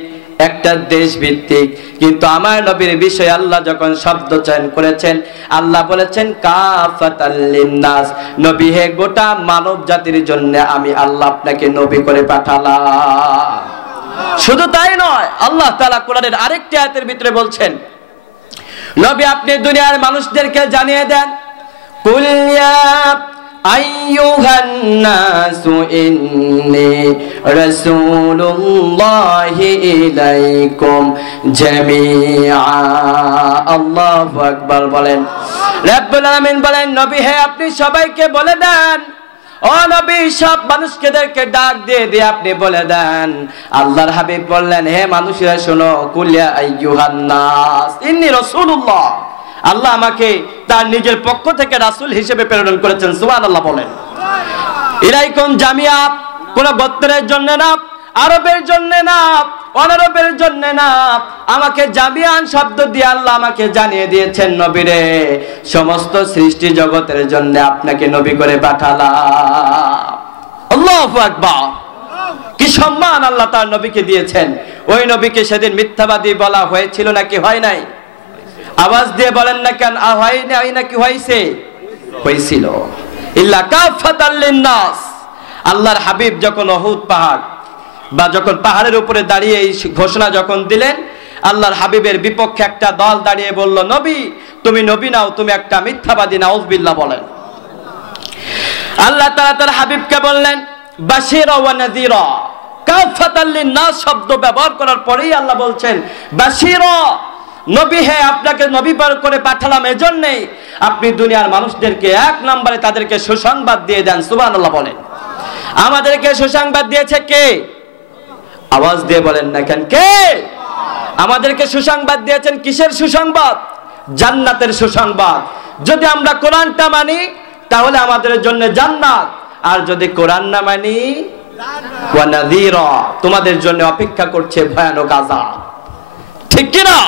একটা দেশ ভিত্তিক, কিন্তু আমার নবীর বিষয়ে আল্লাহ যখন শব্দ চয়ন করেছেন, আল্লাহ বলেছেন কাফাতাল লিন্নাস, নবী হে গোটা মানব জাতির জন্য আমি আল্লাহ আপনাকে নবী করে পাঠালাম। শুধু তাই নয়, আল্লাহ তাআলা কোরআনের আরেকটি আয়াতের ভিতরে বলছেন, নবী আপনি দুনিয়ার মানুষদেরকে জানিয়ে দেন, কুল ইয়া আইয়ুহান নাসু ইন্নী রাসূলুল্লাহি ইলাইকুম জামিআ। আল্লাহু আকবার বলেন। রব্বুল আলামিন বলেন, নবী হে আপনি সবাইকে বলে দেন, ও নবী সব মানুষদেরকে ডাক দিয়ে দিয়ে আপনি বলে দেন। আল্লাহর হাবিব বললেন, হে মানুষেরা শোনো, কুল ইয়া আইয়ুহান নাস ইন্নী রাসূলুল্লাহ, আল্লাহ আমাকে তার নিজের পক্ষ থেকে রাসূল হিসেবে প্রেরণ করেছেন। সুবহানাল্লাহ বলেন। ইলাইকুম জামিয়া, কোন গোত্রের জন্য না, আরবের জন্য না, অনারবের জন্য না, আমাকে জামিয়ান শব্দ দিয়ে আল্লাহ আমাকে জানিয়ে দিয়েছেন, নবীরে সমস্ত সৃষ্টি জগতের জন্য আপনাকে নবী করে পাঠালাম। আল্লাহু আকবার। কি সম্মান আল্লাহ তার নবীকে দিয়েছেন। ওই নবীকে সেদিন মিথ্যাবাদী বলা হয়েছিল নাকি হয় নাই? আওয়াজ দিয়ে বলেন না কেন, হয় নাই নাকি হয়েছে? হয়েছিল। ইল্লা কাফাতাল লিন্নাস। আল্লাহর হাবিব যখন উহুদ পাহাড় বা যখন পাহাড়ের উপরে দাঁড়িয়ে এই ঘোষণা যখন দিলেন, আল্লাহর হাবিবের বিপক্ষে একটা দল দাঁড়িয়ে বলল, নবী তুমি নবী নাও, তুমি একটা মিথ্যাবাদী, নাউযুবিল্লাহ বলেন। আল্লাহ তাআলা তার হাবিবকে বললেন, বাশীরা ওয়া নাযীরা। কাফাতাল লিন্নাস শব্দ ব্যবহার করার পরেই আল্লাহ বলছেন, বাশীরা নবী হে, আপনাকে নবী করে পাঠালাম এজন্যই আপনি দুনিয়ার মানুষদেরকে এক নম্বরে তাদেরকে সুসংবাদ দিয়ে দেন। সুবহানাল্লাহ বলেন। আমাদেরকে সুসংবাদ দিয়েছে কে? আওয়াজ দিয়ে বলেন না কেন, কে? আমাদেরকে সুসংবাদ দিয়েছেন। কিসের সুসংবাদ? জান্নাতের সুসংবাদ। যদি আমরা কোরআনটা মানি তাহলে আমাদের জন্য জান্নাত, আর যদি কোরআন না মানি ওয়া নাযীরা, তোমাদের জন্য অপেক্ষা করছে ভয়ানক আযাব। ঠিক কি না?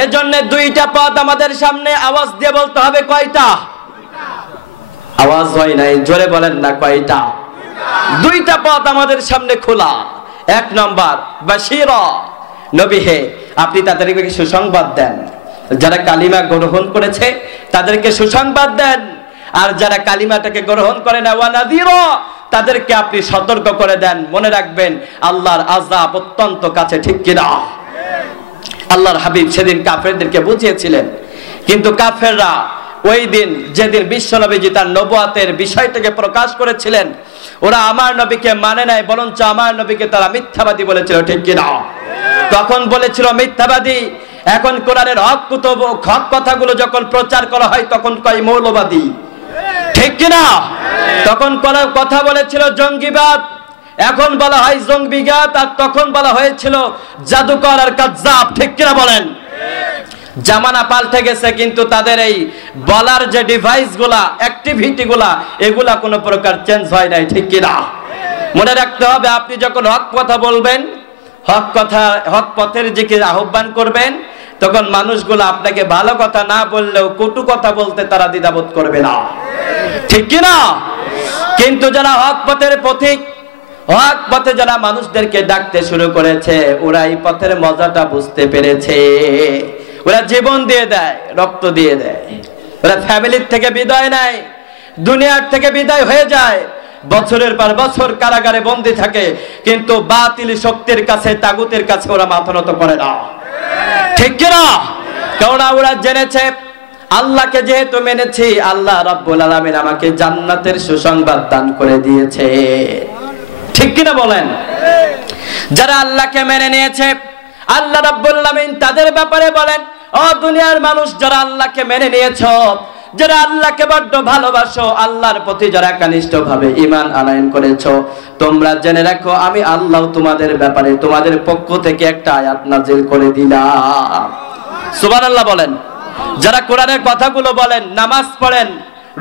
এই জন্য দুইটা পথ আমাদের সামনে। আওয়াজ দিয়ে বলতে হবে কয়টা? আওয়াজ হয় নাই, জোরে বলেন না কয়টা? দুইটা পথ আমাদের সামনে খোলা। এক নম্বর বাশীরা, নবী হে আপনি তাদেরকে সুসংবাদ দেন। যারা কালিমা গ্রহণ করেছে তাদেরকে সুসংবাদ দেন, আর যারা কালিমাটাকে গ্রহণ করে না ওয়া নাযীরা, তাদেরকে আপনি সতর্ক করে দেন। মনে রাখবেন আল্লাহর আযাব অত্যন্ত কাছে। ঠিক কি না? আল্লাহর হাবিব সেদিন কাফেরদেরকে বুঝিয়েছিলেন, কিন্তু কাফেররা ওই দিন যেদিন বিশ্বনবীজি তার নবুয়াতের বিষয়টাকে প্রকাশ করেছিলেন, ওরা আমার নবীকে মানে নাই, বরঞ্চ আমার নবীকে তারা মিথ্যাবাদী বলেছিল। ঠিক কি না? তখন বলেছিল মিথ্যাবাদী। এখন কোরআনের হক কথাগুলো যখন প্রচার করা হয় তখন কয় মৌলবাদী। ঠিক কি না? তখন কথা বলেছিল জঙ্গিবাদ, এখন বলা হয় জঙ্গিবাদ, আর তখন বলা হয়েছিল জাদুকর আর কাজ্জাব। ঠিক কিনা বলেন? জামানা পাল্টে গেছে, কিন্তু তাদের এই বলার যে ডিভাইস গুলা, অ্যাক্টিভিটি গুলা, এগুলা কোনো প্রকার চেঞ্জ হয় নাই। ঠিক কিনা? মনে রাখতে হবে, আপনি যখন হক কথা বলবেন, হক পথের দিকে আহ্বান করবেন, তখন মানুষগুলো আপনাকে ভালো কথা না বললেও কটু কথা বলতে তারা দ্বিধাবোধ করবে না। ঠিক কিনা? কিন্তু যারা হক পথের পথিক, হক পথে যারা মানুষদেরকে ডাকতে শুরু করেছে, ওরা এই পথের মজাটা বুঝতে পেরেছে। ওরা জীবন দিয়ে দেয়, রক্ত দিয়ে দেয়। ওরা ফ্যামিলির থেকে বিদায় নেয়, দুনিয়ার থেকে বিদায় হয়ে যায়, বছরের পর বছর কারাগারে বন্দী থাকে, কিন্তু বাতিল শক্তির কাছে, তাগুতের কাছে ওরা মাথা নত করে না। ঠিক কিনা? কারণ ওরা জেনেছে আল্লাহকে যেহেতু মেনেছি, আল্লাহ রাব্বুল আলামিন আমাকে জান্নাতের সুসংবাদ দান করে দিয়েছে। ঠিক কিনা বলেন? যারা আল্লাহকে মেনে নিয়েছে, আল্লাহ রাব্বুল আলামিন তাদের ব্যাপারে বলেন, ও দুনিয়ার মানুষ যারা আল্লাহকে মেনে নিয়েছো, যারা আল্লাহকে বড্ড ভালোবাসো, আল্লাহর প্রতি যারা কানিষ্ঠভাবে ঈমান আনয়ন করেছো, তোমরা জেনে রাখো আমি আল্লাহ তোমাদের ব্যাপারে তোমাদের পক্ষ থেকে একটা আয়াত নাজিল করে দিলাম। সুবহানাল্লাহ বলেন। যারা কোরআনের কথাগুলো বলেন, নামাজ পড়েন,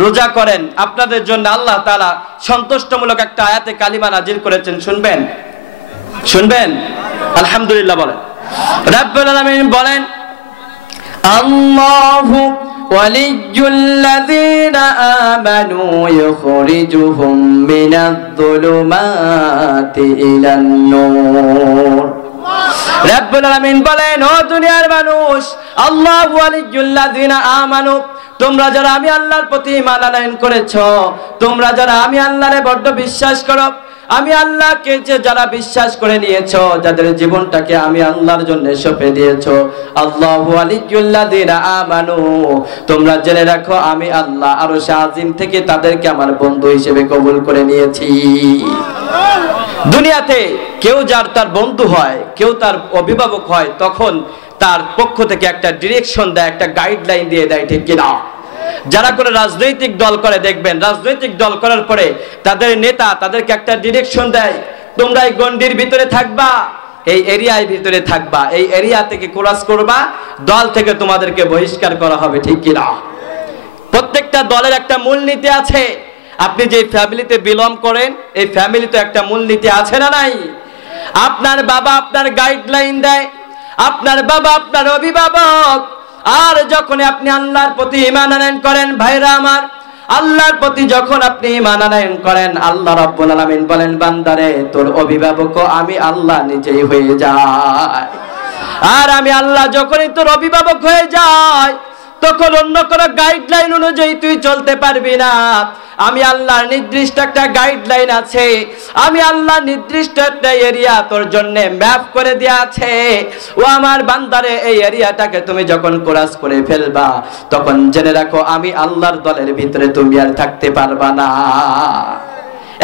রোজা করেন, আপনাদের জন্য আল্লাহ তাআলা সন্তুষ্টমূলক একটা আয়াতে কালিমা নাজিল করেছেন। শুনবেন? শুনবেন? আলহামদুলিল্লাহ বলেন। রাব্বুল আলামিন বলেন, আল্লাহু ওয়ালিয়্যুল্লাযীনা আমানু ইখরিজুহুম মিনায-যুলুমাতি ইলান-নূর। রাব্বুল আলামিন বলেন, ও দুনিয়ার মানুষ, আল্লাহু ওয়ালিয়্যুল্লাযীনা আমানু, তোমরা যারা আমি আল্লাহর প্রতি ঈমান আনয়ন করেছো, তোমরা যারা আমি আল্লাহরে বড্ড বিশ্বাস করো, আমি আল্লাহকে যে যারা বিশ্বাস করে নিয়েছো, যাদের জীবনটাকে আমি আল্লাহর জন্য সঁপে দিয়েছো, আল্লাহু ওয়ালিয়্যুল্লাযীনা আমানু, তোমরা জেনে রাখো আমি আল্লাহ আরশ আজিম থেকে তাদেরকে আমার বন্ধু হিসেবে কবুল করে নিয়েছি। দুনিয়াতে কেউ যার তার বন্ধু হয়, কেউ তার অভিভাবক হয়, তখন তার পক্ষ থেকে একটা ডিরেকশন দেয়, একটা গাইডলাইন দিয়ে দেয়। ঠিক কিনা? যারা কোনো রাজনৈতিক দল করে, দেখবেন রাজনৈতিক দল করার পরে তাদের নেতা তাদেরকে একটা ডিরেকশন দেয়, তোমরা এই গন্ডির ভিতরে থাকবা, এই এরিয়ার ভিতরে থাকবা, এই এরিয়া থেকে ক্রস করবা, দল থেকে তোমাদেরকে বহিষ্কার করা হবে। ঠিক কিনা? প্রত্যেকটা দলের একটা মূলনীতি আছে। আপনি যে ফ্যামিলিতে বিলং করেন, এই ফ্যামিলিতে একটা মূলনীতি আছে না নাই? আপনার বাবা আপনার গাইডলাইন দেয়, আপনার বাবা আপনার অভিভাবক। আর যখন আপনি আল্লাহর প্রতি ঈমান আনয়ন করেন, ভাইরা আমার, আল্লাহর প্রতি যখন আপনি ঈমান আনয়ন করেন, আল্লাহ রাব্বুল আলামিন বলেন, বান্দারে তোর অভিভাবক আমি আল্লাহ নিজেই হয়ে যায়। আর আমি আল্লাহ যখনই তোর অভিভাবক হয়ে যায়, তখন অন্য কোনো গাইডলাইন অনুযায়ী তুই চলতে পারবি না। আমি আল্লাহর নির্দিষ্ট একটা গাইডলাইন আছে, আমি আল্লাহ নির্দিষ্ট একটা এরিয়া তোর জন্য ম্যাপ করে দেয়া আছে। ও আমার বান্দারে, এই এরিয়াটাকে তুমি যখন ক্রস করে ফেলবা, তখন জেনে রাখো আমি আল্লাহর দলের ভিতরে তুমি আর থাকতে পারবা না।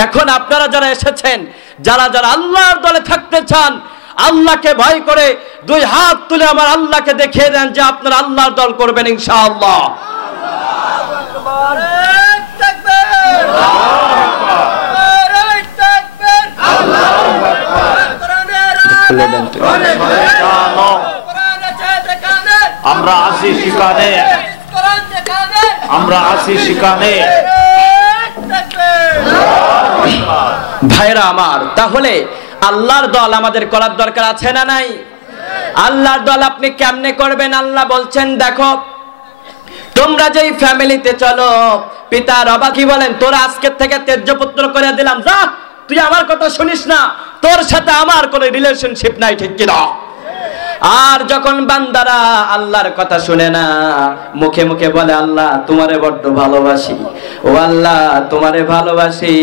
এখন আপনারা যারা এসেছেন, যারা যারা আল্লাহর দলে থাকতে চান, আল্লাহকে ভয় করে দুই হাত তুলে আমার আল্লাহকে দেখিয়ে দেন যে আপনারা আল্লাহর দল করবেন ইনশাআল্লাহ। আমরা আসি শিকানে, আমরা আসি শিকানে। ভাইরা আমার, তাহলে আল্লাহর দল আমাদের করার দরকার আছে না নাই? আল্লাহর দল আপনি কেমনে করবেন? আল্লাহ বলছেন দেখো তোমরা যেই ফ্যামিলিতে চলো, পিতা বাবা কি বলেন, তোরা আজকের থেকে ত্যায্য পুত্র করে দিলাম, যা তুই আমার কথা শুনিস না, তোর সাথে আমার কোনো রিলেশনশিপ নাই, ঠিক কিনা? আর যখন বান্দারা আল্লাহর কথা শুনে না, মুখে মুখে বলে আল্লাহ তোমারে বড্ড ভালোবাসি, ও আল্লাহ তোমারে ভালোবাসি,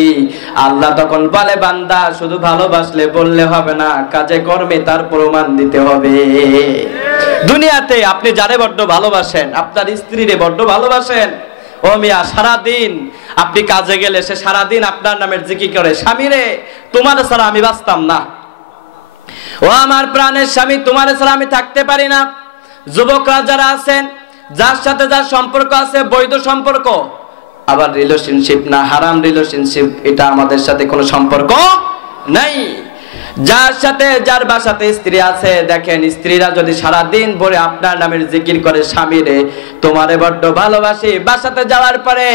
আল্লাহ তখন বলে বান্দা শুধু ভালোবাসলে বললে হবে না, কাজে কর্মে তার প্রমাণ দিতে হবে। দুনিয়াতে আপনি যারে বড্ড ভালোবাসেন, আপনার স্ত্রীরে বড্ড ভালোবাসেন, ও মিয়া সারাদিন আপনি কাজে গেলে সে সারাদিন আপনার নামের জিকির করে, স্বামী রে তোমার ছাড়া আমি বাঁচতাম না, ও আমার প্রাণের স্বামী তোমার ছাড়া আমি থাকতে পারি না। যুবকরা যারা আছেন, যার সাথে যার সম্পর্ক আছে বৈধ সম্পর্ক, আবার রিলেশনশিপ না হারাম রিলেশনশিপ, এটা আমাদের সাথে কোনো সম্পর্ক নাই। যার সাথে যার বাসাতে স্ত্রী আছে, দেখেন স্ত্রীরা যদি সারা দিন ভরে আপনার নামের জিকির করে, স্বামী রে তোমারে বড্ড ভালোবাসি, বাসাতে যাওয়ার পরে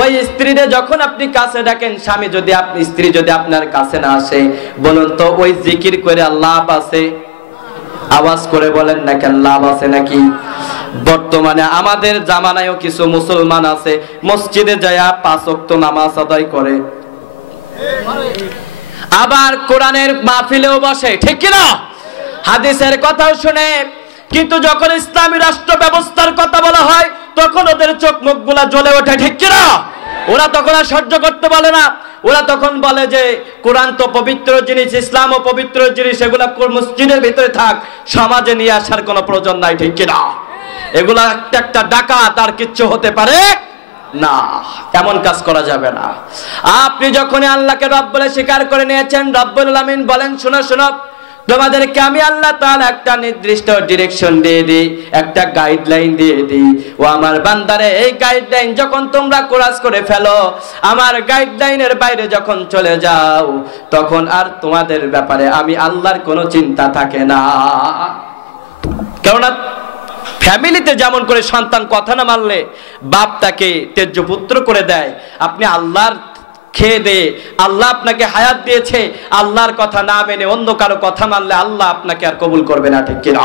ওই স্ত্রীরে যখন আপনি কাছে ডাকেন, স্বামী যদি আপনি স্ত্রী যদি আপনার কাছে না আসে, বলুন তো ওই জিকির করে লাভ আছে? আওয়াজ করে বলেন না কেন, লাভ আছে নাকি? বর্তমানে আমাদের জামানায়ও কিছু মুসলমান আছে মসজিদে যায় 5 ওয়াক্ত নামাজ আদায় করে, আবার কোরআনের মাহফিলেও বসে, ঠিক কি না? হাদিসের কথাও শুনে, কিন্তু যখন ইসলামী রাষ্ট্র ব্যবস্থার কথা বলা হয় তখন ওদের চোখ মুখগুলা জ্বলে ওঠে, ঠিক কি না? ওরা তখন আর সহ্য করতে বলে না, ওরা তখন বলে যে কোরআন তো পবিত্র জিনিস, ইসলাম ও পবিত্র জিনিস, এগুলা মসজিদের ভিতরে থাক, সমাজে নিয়ে আসার কোনো প্রয়োজন নাই, ঠিক কি না? এগুলা একটা ডাকাত, আর কিচ্ছু হতে পারে না, এমন কাজ করা যাবে না। আপনি যখনই আল্লাহকে রব বলে স্বীকার করে নিয়েছেন, রব্বুল আলামিন বলেন শোনো শোনো, তোমাদেরকে আমি আল্লাহ তাআলা একটা নির্দিষ্ট ডিরেকশন দিয়ে দিই, একটা গাইডলাইন দিয়ে দিই, ও আমার বান্দারে এই গাইডলাইন যখন তোমরা কোরাস করে ফেলো, আমার গাইডলাইনের বাইরে যখন চলে যাও, তখন আর তোমাদের ব্যাপারে আমি আল্লাহর কোনো চিন্তা থাকে না। কেননা ফ্যামিলিতে যেমন করে সন্তান কথা না মানলে বাপ তাকে ত্যায্য পুত্র করে দেয়, আপনি আল্লাহর খেয়ে দে, আল্লাহ আপনাকে হায়াত দিয়েছে, আল্লাহর কথা না মেনে অন্য কারো কথা মানলে আল্লাহ আপনাকে আর কবুল করবে না, ঠিক কিনা?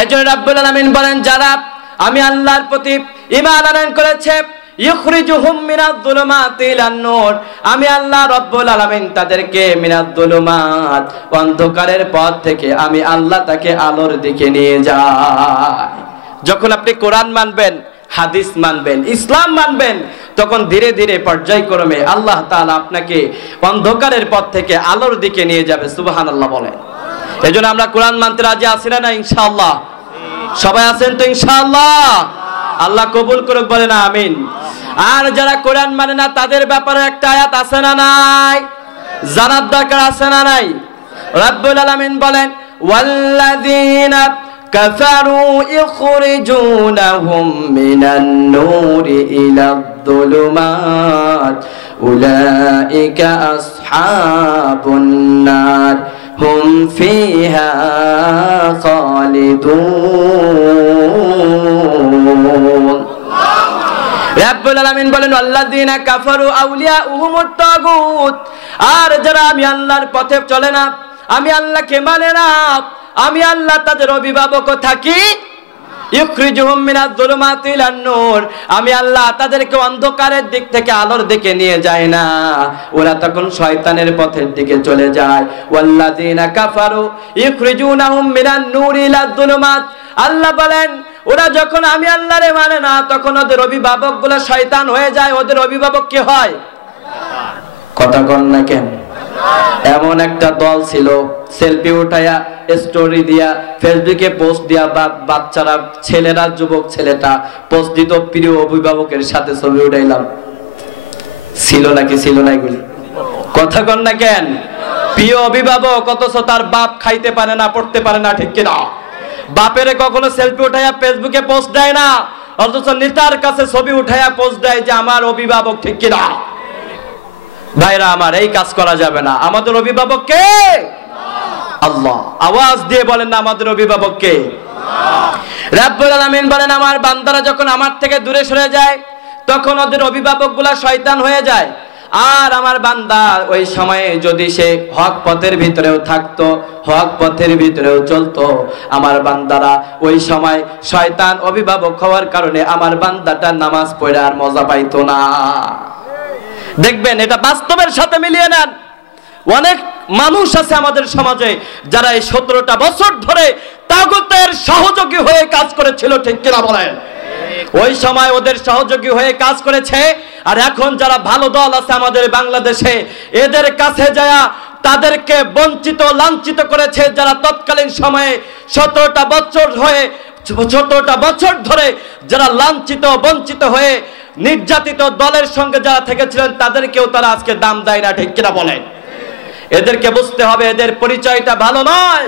এজন্য রাব্বুল আলামিন বলেন যারা আমি আল্লাহর প্রতি ঈমান আনয়ন করেছে, ইখরিজুহুম মিনাজ যুলুমাতি ইলান নূর, আমি আল্লাহ রাব্বুল আলামিন তাদেরকে মিনাজ যুলুমাত, অন্ধকারের পথ থেকে আমি আল্লাহ তাকে আলোর দিকে নিয়ে যাই। যখন আপনি কোরআন মানবেন, হাদিস মানবেন, ইসলাম মানবেন, তখন ধীরে ধীরে পর্যায়ক্রমে আল্লাহ তাআলা আপনাকে অন্ধকারের পথ থেকে আলোর দিকে নিয়ে যাবে। সুবহানাল্লাহ বলেন। এজন্য আমরা কোরআন মানতে রাজি আছি না ইনশাআল্লাহ? সবাই আছেন তো ইনশাআল্লাহ? আল্লাহ কবুল করুক, বলেন আমিন। আর যারা কোরআন মানে না তাদের ব্যাপারে একটা আয়াত আছে না নাই? জানার দরকার আছে না নাই? রব্বুল আলামিন বলেন ওয়াল্লাযীনা কাফারু ইখরিজুনাহুম মিনান নূরি ইলাদ যুলুমাত উলাইকা আসহাবুন নার হুম ফিহা খালিদুন। রব্বুল আলামিন বলেন আল্লাযীনা কাফারু আউলিয়াউহুমুত তাগুত, আর যারা আমি আল্লাহর পথে চলে না, আমি আল্লাহকে মানে না, আমি আল্লাহ তাদের অভিভাবক থাকি, ইখরিজুহুম মিনাজ যুলুমাতি ইলান নূর, আমি আল্লাহ তাদেরকে অন্ধকারের দিক থেকে আলোর দিকে নিয়ে যায় না, ওরা তখন শয়তানের পথের দিকে চলে যায়। ওয়াল্লাযীনা কাফারু ইখরিজুনাহুম মিনান নূরি ইলাজ যুলুমাত, আল্লাহ বলেন ওরা যখন আমি আল্লাহরে মানে না, তখন ওদের অভিভাবকগুলো শয়তান হয়ে যায়। ওদের অভিভাবক কি হয়? কথা কন না কেন? এমন একটা দল ছিল, সেলফি উঠায়া স্টোরি দিয়া ফেসবুকে পোস্ট দিয়া, বাচ্চারা ছেলেরা যুবক ছেলেটা পোস্ট দিত, প্রিয় অভিভাবকের সাথে ছবি উঠাইলাম। ছিল নাকি ছিল না এগুলি? কথা কন না কেন? প্রিয় অভিভাবক, অথচ তার বাপ খাইতে পারে না, পড়তে পারে না, ঠিক কিনা? বাপেরে কখনো সেলফি উঠাইয়া ফেসবুকে পোস্ট দেয় না, অথচ নেতার কাছে ছবি উঠাইয়া পোস্ট দেয় যে আমার অভিভাবক, ঠিক কিনা? ভাইরা আমার, এই কাজ করা যাবে না। আমাদের অভিভাবক কে? আল্লাহ। আওয়াজ দিয়ে বলেন না, আমাদের অভিভাবক কে? রাব্বুল আলামিন বলেন, আমার বান্দারা যখন আমার থেকে দূরে সরে যায় তখন ওদের অভিভাবকগুলা শয়তান হয়ে যায়। আর আমার বান্দা ওই সময়ে যদি সে হক পথের ভিতরেও থাকতো, হক পথের ভিতরেও চলতো, আমার বান্দারা ওই সময় শয়তান অভিভাবক হওয়ার কারণে আমার বান্দাটা নামাজ পড়ে আর মজা পাইতো না। দেখবেন, এটা বাস্তবের সাথে মিলিয়ে নেন। অনেক মানুষ আছে আমাদের সমাজে যারা এই 17টা বছর ধরে তাগুতের সহযোগী হয়ে কাজ করেছিল, ঠিক কিনা বলেন? ওই সময় ওদের সহযোগী হয়ে কাজ করেছে, আর এখন যারা ভালো দল আছে আমাদের বাংলাদেশে, এদের কাছে যায় তাদেরকে বঞ্চিত লাঞ্ছিত করেছে, যারা তৎকালীন সময়ে 17টা বছর ধরে যারা লাঞ্ছিত বঞ্চিত হয়ে নির্যাতিত দলের সঙ্গে যারা থেকেছিলেন তাদেরকেও তারা আজকে দাম দেয় না, ঠিক কিনা বলেন? এদেরকে বুঝতে হবে এদের পরিচয়টা ভালো নয়,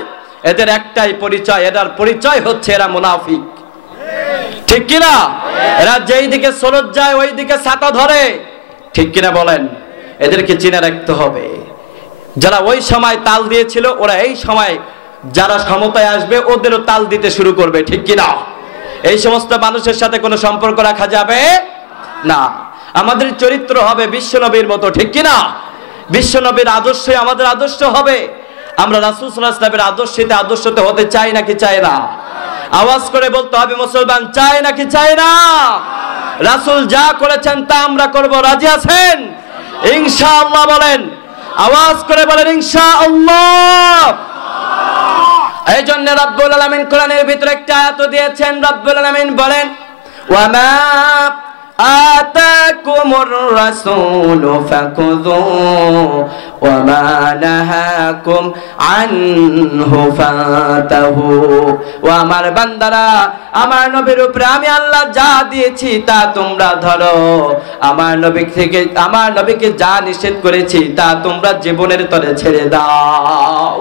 এদের একটাই পরিচয়, এদের পরিচয় হচ্ছে এরা মুনাফিক, ঠিক কিনা? এরা যেই দিকে স্রোত যায় ওই দিকে ছাতা ধরে, ঠিক কিনা বলেন? এদেরকে চিনে রাখতে হবে। যারা ওই সময় তাল দিয়েছিল ওরা এই সময় যারা ক্ষমতায় আসবে ওদেরও তাল দিতে শুরু করবে, ঠিক কিনা? এই সমস্ত মানুষের সাথে কোনো সম্পর্ক রাখা যাবে না। আমাদের চরিত্র হবে বিশ্বনবীর মতো, ঠিক কিনা? বিশ্বনবীর আদর্শই আমাদের আদর্শ হবে। আমরা রাসূল সাল্লাল্লাহু আলাইহি ওয়াসাল্লামের আদর্শতে আদর্শতে হতে চাই নাকি চাই না? আওয়াজ করে বলতে হবে, মুসলমান চাই নাকি চাই না? রাসূল যা করেছেন তা আমরা করব, রাজি আছেন? ইনশাআল্লাহ বলেন, আওয়াজ করে বলেন ইনশাআল্লাহ। এই জন্য রব্বুল আলামিন কোরআনের ভিতরে একটা আয়াত দিয়েছেন। রব্বুল আলামিন বলেন, ওয়ামা আতাকুমুর রাসূলু ফাকুযুহু ওয়ামা নাহাকুম আনহু ফাতাহু। ও আমার বান্দারা, আমার নবীর উপরে আমি আল্লাহ যা দিয়েছি তা তোমরা ধরো, আমার নবীকে যা নিষেধ করেছি তা তোমরা জীবনের তরে ছেড়ে দাও।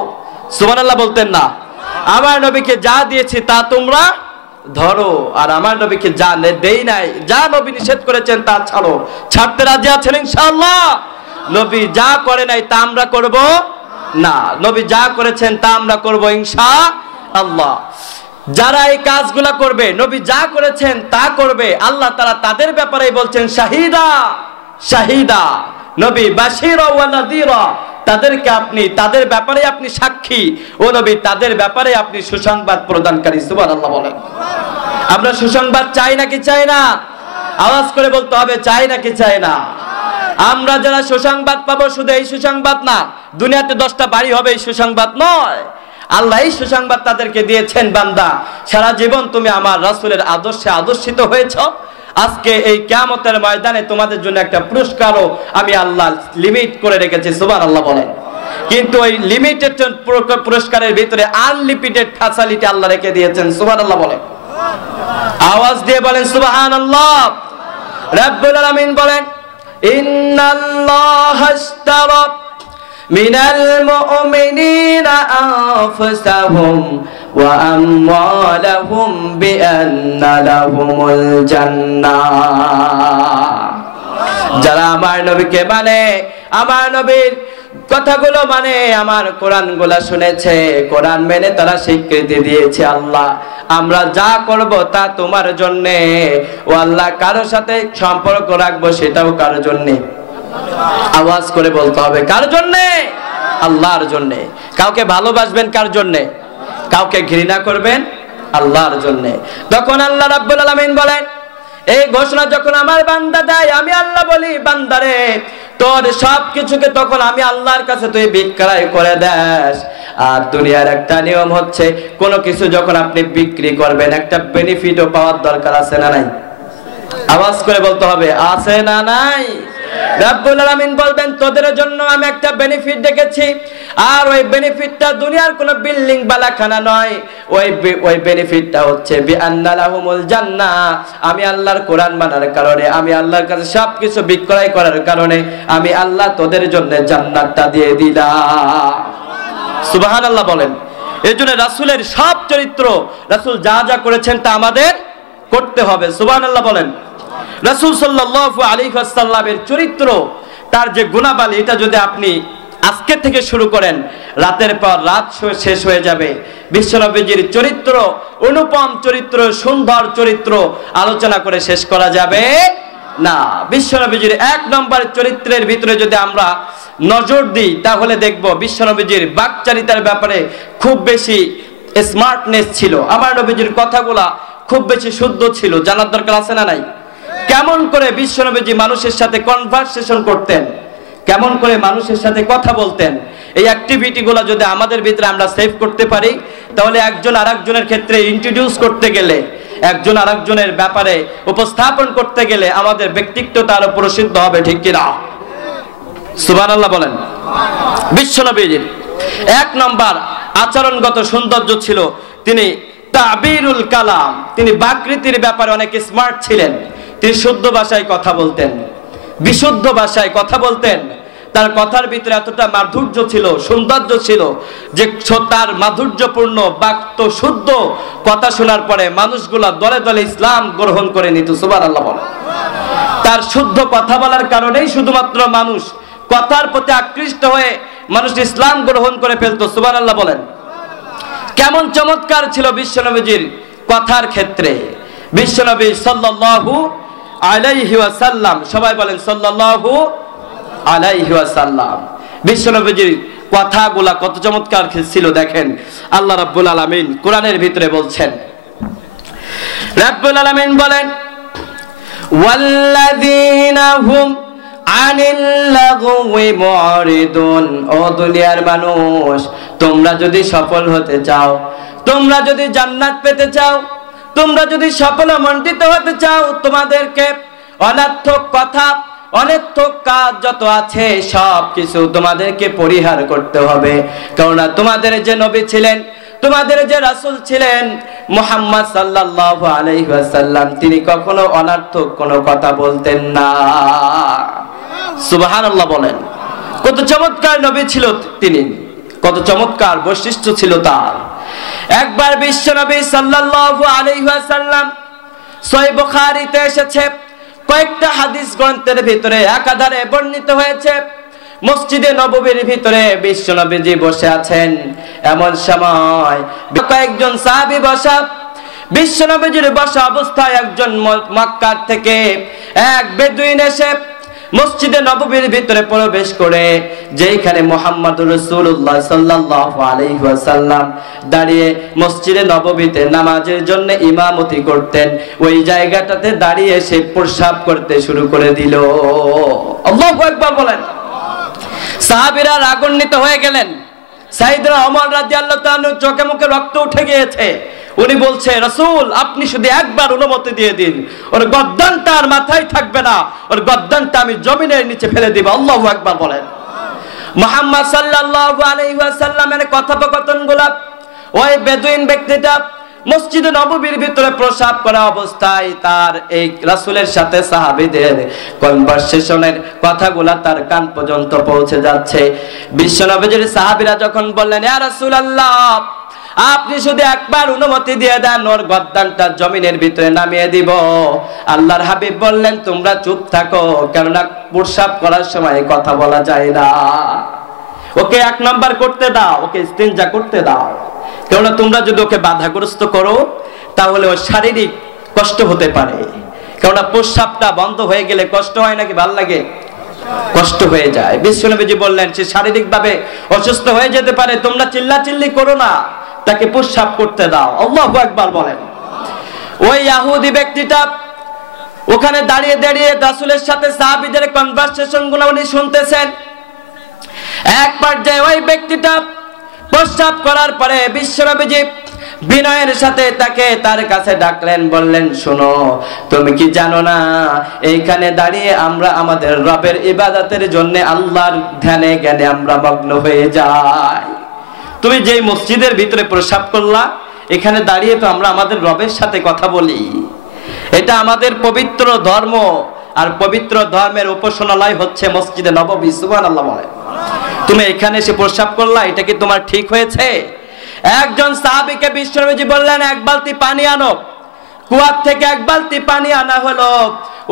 সুবহানাল্লাহ বলতেন না? আমার নবীকে যা দিয়েছি তা তোমরা ধরো, আর আমার নবীকে যা দেই নাই, যা নবী নিষেধ করেছেন তা ছাড়ো। ছাড়তে রাজি আছেন ইনশাআল্লাহ? নবী যা করে নাই তা আমরা করব না, নবী যা করেছেন তা আমরা করব ইনশাআল্লাহ। যারা এই কাজগুলা করবে, নবী যা করেছেন তা করবে, আল্লাহ তাআলা তাদের ব্যাপারেই বলছেন শাহিদা শাহিদা, নবী বাশীরা ওয়া নাযীরা, তাদের ব্যাপারে আপনি সাক্ষী, ও নবী তাদের ব্যাপারে আপনি সুসংবাদ প্রদানকারী। সুবহানাল্লাহ বলেন। আমরা সুসংবাদ চাই নাকি চাই না? আওয়াজ করে বলতে হবে, চাই নাকি চাই না? আমরা যারা সুসংবাদ পাবো, শুধু এই সুসংবাদ না, দুনিয়াতে 10টা বাড়ি হবে এই সুসংবাদ নয়। আল্লাহ এই সুসংবাদ তাদেরকে দিয়েছেন, বান্দা সারা জীবন তুমি আমার রাসূলের আদর্শে আদর্শিত হয়েছো, আজকে এই কিয়ামতের ময়দানে তোমাদের জন্য একটা পুরস্কারও আমি আল্লাহ লিমিট করে রেখেছি। সুবহানাল্লাহ বলেন। কিন্তু ওই লিমিটেড পুরস্কারের ভিতরে আনলিমিটেড ফ্যাসিলিটি আল্লাহ রেখে দিয়েছেন। সুবহানাল্লাহ বলেন। আওয়াজ দিয়ে বলেন সুবহানাল্লাহ। রাব্বুল আলামিন বলেন, ইন্নাল্লাহা আশতারা মিনাল মুমিনিনা আনফুসাহুম ওয়া আমওয়ালাহুম বিআন্না লাহুমুল জান্নাহ। যারা আমার নবীকে মানে, আমার নবীর কথাগুলো মানে, আমার কোরআনগুলো শুনেছে, কোরআন মেনে তারা স্বীকৃতি দিয়েছে, আল্লাহ আমরা যা করব তা তোমার জন্য। ও আল্লাহ, কারোর সাথে সম্পর্ক রাখবো সেটাও কার জন্য? আওয়াজ করে বলতে হবে, কার জন্য? আল্লাহর জন্য। কাউকে ভালোবাসবেন কার জন্য? কাউকে ঘৃণা করবেন আল্লাহর জন্য। তখন আল্লাহ রাব্বুল আলামিন বলেন, এই ঘোষণা যখন আমার বান্দা দেয়, আমি আল্লাহ বলি, বান্দারে তোর সবকিছুকে তখন আমি আল্লাহর কাছে তুই বিক্রয় করে দেস। আর দুনিয়ার একটা নিয়ম হচ্ছে, কোনো কিছু যখন আপনি বিক্রি করবেন একটা বেনিফিটও পাওয়ার দরকার আছে না নাই? আওয়াজ করে বলতে হবে, আছে না নাই? রব্বুল আলামিন বলবেন তোদের জন্য আমি একটা বেনিফিট রেখেছি, আর ওই বেনিফিটটা দুনিয়ার কোনো বিল্ডিং বালাখানা নয়, ওই বেনিফিটটা হচ্ছে বিআন্না লাহুমুল জান্নাহ। আমি আল্লাহর কোরআন মানার কারণে, আমি আল্লাহর কাছে সবকিছু বিক্রয় করার কারণে আমি আল্লাহ তোদের জন্য জান্নাতটা দিয়ে দিলাম। সুবহানাল্লাহ বলেন। এই জন্য রাসূলের সব চরিত্র, রাসূল যা যা করেছেন তা আমাদের করতে হবে। সুবহানাল্লাহ বলেন। রাসূল সাল্লাল্লাহু আলাইহি ওয়াসাল্লামের চরিত্র, তার যে গুণাবলী, এটা যদি আপনি আজকে থেকে শুরু করেন, রাতের পর রাত শেষ হয়ে যাবে। বিশ্বনবীজির চরিত্র, অনুপম চরিত্র, সুন্দর চরিত্র আলোচনা করে শেষ করা যাবে না। বিশ্বনবীজির এক নম্বর চরিত্রের ভিতরে যদি আমরা নজর দিই, তাহলে দেখব বিশ্বনবীজির বাকচারিতার ব্যাপারে খুব বেশি স্মার্টনেস ছিল। আমার নবীজির কথাগুলা খুব বেশি শুদ্ধ ছিল। জানার দরকার আছে না নাই? কেমন করে বিশ্বনবীজি মানুষের সাথে কনভারসেশন করতেন, কেমন করে মানুষের সাথে কথা বলতেন, এই অ্যাক্টিভিটি গুলা যদি আমাদের ভিতরে আমরা সেভ করতে পারি, তাহলে একজন আরেকজনের ক্ষেত্রে ইন্ট্রোডিউস করতে গেলে, একজন আরেকজনের ব্যাপারে উপস্থাপন করতে গেলে আমাদের ব্যক্তিত্বটা আরো প্রসিদ্ধ হবে। ঠিক কিনা? সুবহানাল্লাহ বলেন। বিশ্বনবীজির এক নম্বর আচরণগত সৌন্দর্য ছিল তিনি তাবিরুল কালাম। তিনি বাকৃতির ব্যাপারে অনেক স্মার্ট ছিলেন। তিনি শুদ্ধ ভাষায় কথা বলতেন, বিশুদ্ধ ভাষায় কথা বলতেন। তার কথার ভিতরে এতটা মাধুর্য ছিল, সৌন্দর্য ছিল যে তার মাধুর্যপূর্ণ বাক্য শুদ্ধ কথা শোনার পরে মানুষগুলা দলে দলে ইসলাম গ্রহণ করে নিত। সুবহানাল্লাহ বলেন। তার শুদ্ধ কথা বলার কারণেই শুধুমাত্র মানুষ কথার প্রতি আকৃষ্ট হয়ে মানুষ ইসলাম গ্রহণ করে ফেলতো। সুবহানাল্লাহ বলেন। কেমন চমৎকার ছিল বিশ্বনবীজির কথার ক্ষেত্রে। বিশ্বনবী সাল্লাল্লাহু আলাইহি ওয়াসাল্লাম, সবাই বলেন সাল্লাল্লাহু আলাইহি ওয়াসাল্লাম। বিশ্বনবীজির কথাগুলা কত চমৎকার ছিল দেখেন। আল্লাহ রাব্বুল আলামিন কোরআনের ভিতরে বলছেন, রাব্বুল আলামিন বলেন ওয়াল্লাযীনা হুম আনিল লাগওয়ি মুরিদুন। ও দুনিয়ার মানুষ, তোমরা যদি সফল হতে চাও, তোমরা যদি জান্নাত পেতে চাও, তোমরা যদি সফলমণ্ডিত হতে চাও, তোমাদেরকে অনর্থক কথা, অনর্থক কাজ যত আছে সব কিছু তোমাদেরকে পরিহার করতে হবে। কেননা তোমাদের যে নবী ছিলেন, তোমাদের যে রাসূল ছিলেন মুহাম্মদ সাল্লাল্লাহু আলাইহি ওয়াসাল্লাম, তিনি কখনো অনর্থক কোনো কথা বলতেন না। সুবহানাল্লাহ বলেন। কত চমৎকার নবী ছিল তিনি, কত চমৎকার বৈশিষ্ট্য ছিল তার। একবার বিশ্বনবী সাল্লাল্লাহু আলাইহি ওয়াসাল্লাম, সহিহ বুখারীতে এসেছে, কয়েকটা হাদিস গ্রন্থের ভিতরে একাধারে বর্ণিত হয়েছে, মসজিদে নববীর ভিতরে বিশ্বনবীজি বসে আছেন। এমন সময় কয়েকজন সাহাবী বসা, বিশ্বনবীজির বসা অবস্থায় একজন মক্কা থেকে এক বেদুইন এসে মসজিদে নববীর ভিতরে প্রবেশ করে, যেখানে মুহাম্মদুর রাসূলুল্লাহ সাল্লাল্লাহু আলাইহি ওয়াসাল্লাম দাঁড়িয়ে মসজিদে নববীতে নামাজের জন্য ইমামতি করতেন, ওই জায়গাটাতে দাঁড়িয়ে সে প্রস্রাব করতে শুরু করে দিল। আল্লাহু আকবার বলেন। সাহাবীরা রাগান্বিত হয়ে গেলেন। সাইয়েদনা ওমর রাদিয়াল্লাহু তাআলা চোখে মুখে রক্ত উঠে গিয়েছে। উনি বলছে, রাসূল আপনি শুধু একবার অনুমতি দিয়ে দিন, ওর গর্দানটা আর মাথায় থাকবে না, ওর গর্দানটা আমি জমিনের নিচে ফেলে দিব। আল্লাহু আকবার বলেন। মুহাম্মদ সাল্লাল্লাহু আলাইহি ওয়াসাল্লামের কথোপকথনগুলো ওই বেদুইন ব্যক্তিটা মসজিদে নববীর ভিতরে প্রস্রাব করা অবস্থায় তার এই রাসূলের সাথে সাহাবীদের কনভারসেশনের কথাগুলা তার কান পর্যন্ত পৌঁছে যাচ্ছে। বিশ্বনবীর সাহাবীরা যখন বললেন, ইয়া রাসূলুল্লাহ আপনি শুধু একবার অনুমতি দিয়ে দেন, ওর গর্দানটা জমিনের ভিতরে নামিয়ে দিব। আল্লাহর হাবিব বললেন, তোমরা চুপ থাকো, কেননা প্রস্রাব করার সময় কথা বলা যায় না। ওকে এক নাম্বার করতে দাও, ওকে ইস্তিনজা করতে দাও, কেননা তোমরা যদি ওকে বাধাগ্রস্ত করো তাহলে ওর শারীরিক কষ্ট হতে পারে। কেননা প্রস্রাবটা বন্ধ হয়ে গেলে কষ্ট হয় নাকি ভাল লাগে? কষ্ট হয়ে যায়। বিশ্বনবীজি বললেন সে শারীরিকভাবে অসুস্থ হয়ে যেতে পারে, তোমরা চিল্লাচিল্লি করো না, তাকে প্রস্রাব করতে দাও। আল্লাহু আকবার বলেন। ওই ইহুদি ব্যক্তিটা ওখানে দাঁড়িয়ে দাঁড়িয়ে রাসূলের সাথে সাহাবীদের কনভারসেশন গুলো উনি শুনতেছেন। এক পর্যায়ে ওই ব্যক্তিটা প্রস্রাব করার পরে বিশ্বনবীজি বিনয়ের সাথে তাকে তার কাছে ডাকলেন, বললেন শোনো, তুমি কি জানো না এইখানে দাঁড়িয়ে আমরা আমাদের রবের ইবাদতের জন্য আল্লাহর ধ্যানে জ্ঞানে আমরা মগ্ন হয়ে যাই। তুমি যেই মসজিদের ভিতরে প্রসাব করলা, এখানে দাঁড়িয়ে তো আমরা আমাদের রবের সাথে কথা বলি। এটা আমাদের পবিত্র ধর্ম, আর পবিত্র ধর্মের উপাসনালয় হচ্ছে মসজিদে নববী। সুবহানাল্লাহ বলে। তুমি এখানে এসে প্রসাব করলা, এটা কি তোমার ঠিক হয়েছে? একজন সাহাবীকে বিশ্বনবীজি বললেন, এক বালতি পানি আনো। কুয়ার থেকে এক বালতি পানি আনা হলো।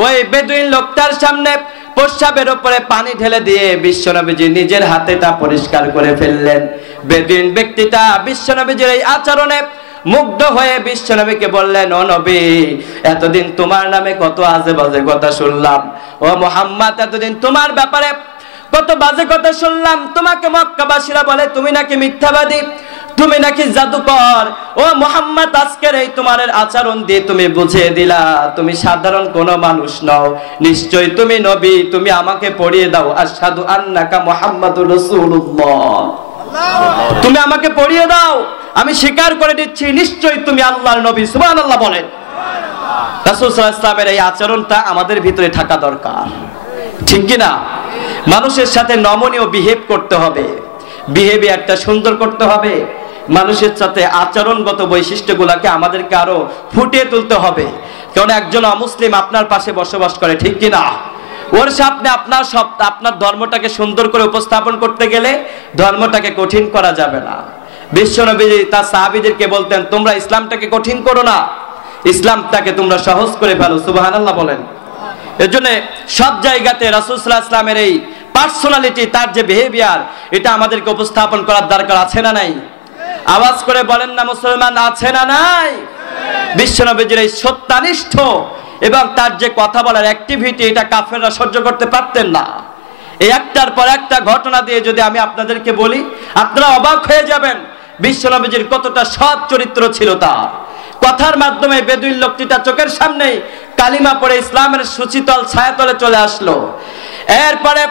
ওই বেদুইন লোকটার সামনে প্রসাবের উপরে পানি ঢেলে দিয়ে বিশ্বনবীজি নিজের হাতে তা পরিষ্কার করে ফেললেন। বেদুইন ব্যক্তিটা বিশ্বনবীজির এই আচরণে মুগ্ধ হয়ে বিশ্বনবীকে বললেন, ও নবী, এতদিন তোমার নামে কত আজে বাজে কথা শুনলাম। ও মুহাম্মদ, এতদিন তোমার ব্যাপারে কত বাজে কথা শুনলাম। তোমাকে মক্কাবাসীরা বলে তুমি নাকি মিথ্যাবাদী, তুমি নাকি জাদুকর। ও মুহাম্মদ, আজকের এই তোমার আচরণ দিয়ে তুমি বুঝিয়ে দিলা তুমি সাধারণ কোনো মানুষ নও, নিশ্চয়ই তুমি নবী। তুমি আমাকে পড়িয়ে দাও আশহাদু আন্নাকা মুহাম্মাদুর রাসূলুল্লাহ। তুমি আমাকে পড়িয়ে দাও, আমি স্বীকার করে দিচ্ছি নিশ্চয়ই তুমি আল্লাহর নবী। সুবহানাল্লাহ বলেন। রাসূল সাল্লাল্লাহু আলাইহি ওয়াসাল্লামের এই আচরণটা আমাদের ভিতরে থাকা দরকার, ঠিক কি না? মানুষের সাথে নমনীয় বিহেভ করতে হবে, বিহেভিয়ারটা সুন্দর করতে হবে। মানুষের সাথে আচরণগত বৈশিষ্ট্যগুলোকে আমাদেরকে আরো ফুটিয়ে তুলতে হবে। কারণ একজন অমুসলিম আপনার পাশে বসবাস করে, ঠিক কি না? ওর সামনে আপনার ধর্মটাকে সুন্দর করে উপস্থাপন করতে গেলে ধর্মটাকে কঠিন করা যাবে না। বিশ্বনবী তার সাহাবীদেরকে বলতেন, তোমরা ইসলামটাকে কঠিন করো না, ইসলামটাকে তোমরা সহজ করে ফেলো। সুবহানাল্লাহ বলেন। এর জন্য সব জায়গাতে রাসূল সাল্লাল্লাহু আলাইহি ওয়াসাল্লামের এই পার্সোনালিটি, তার যে বিহেভিয়ার, এটা আমাদেরকে উপস্থাপন করার দরকার আছে না নাই? আওয়াজ করে বলেন না মুসলমান, আছে না নাই? বিশ্বনবীর এই সত্যানিষ্ঠ এবং তার যে কথা বলার অ্যাক্টিভিটি, এটা কাফেররা সহ্য করতে পারতেন না। এই একটার পর একটা ঘটনা দিয়ে যদি আমি আপনাদেরকে বলি, আপনারা অবাক হয়ে যাবেন বিশ্বনবীর কতটা সৎ চরিত্র ছিল। তার কথার মাধ্যমে বেদুইন লোকটিটা চোখের সামনেই কালিমা পড়ে ইসলামের সুচিতল ছায়াতলে চলে আসলো। এরপরে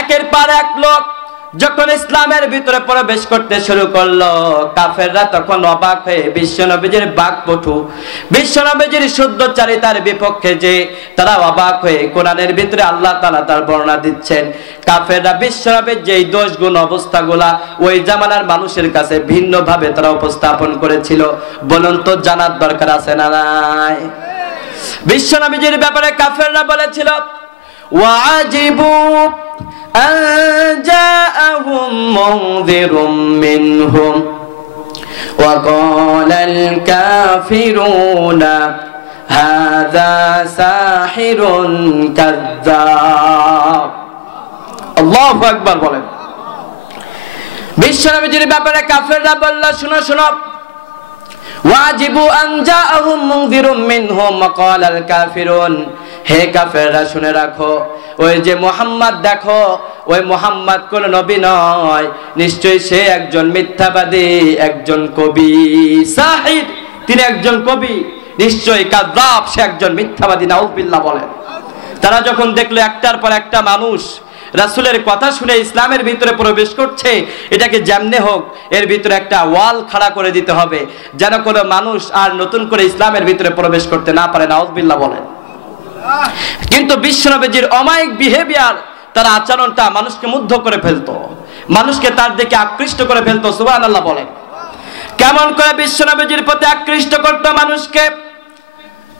একের পর এক লোক যখন ইসলামের ভিতরে প্রবেশ করতে শুরু করলো, কাফেররা তখন অবাক হয়ে বিশ্বনবীর বাকপটু, বিশ্বনবীর শুদ্ধচারিতার বিপক্ষে যে তারা অবাক হয়ে কোরআনের ভিতরে আল্লাহ তাআলা তার বর্ণনা দিচ্ছেন। কাফেররা বিশ্বনবীর যেই দোষ গুণ অবস্থাগুলা ওই জামানার মানুষের কাছে ভিন্নভাবে তারা উপস্থাপন করেছিল। বলুন তো, জানার দরকার আছে না নাই? বিশ্বনবীর ব্যাপারে কাফেররা বলেছিল, ওয়াজিবু أن جاءهم منذر منهم وقال الكافرون هذا ساحر كذاب। আল্লাহু আকবার বলেন। বিশ্বনবীর ব্যাপারে কাফেররা বলল, শুনো শুনো, ওয়াজিবু আন জাআহুম মুনযিরুম মিনহুম ওয়া ক্বালা আল কাফিরুন, হে কাফেররা শুনে রাখো, ওই যে মুহাম্মদ দেখো, ওই মুহাম্মদ কোন নবী নয়, নিশ্চয়ই সে একজন মিথ্যাবাদী, একজন কবি, সাহির, তিনি একজন কবি, নিশ্চয়ই কাযযাব, সে একজন মিথ্যাবাদী। নাউযুবিল্লাহ বলেন। তারা যখন দেখলো একটার পর একটা মানুষ রাসূলের কথা শুনে ইসলামের ভিতরে প্রবেশ করছে, এটাকে যেমনে হোক এর ভিতরে একটা ওয়াল খাড়া করে দিতে হবে, যেন কোনো মানুষ আর নতুন করে ইসলামের ভিতরে প্রবেশ করতে না পারে। নাউযুবিল্লাহ বলেন। কিন্তু বিশ্বনবীর অমায়িক বিহেভিয়ার, তার আচরণটা মানুষকে মুগ্ধ করে ফেলতো, মানুষকে তার দিকে আকৃষ্ট করে ফেলতো। সুবহানাল্লাহ বলেন। কেমন করে বিশ্বনবীর প্রতি আকৃষ্ট করতো মানুষকে?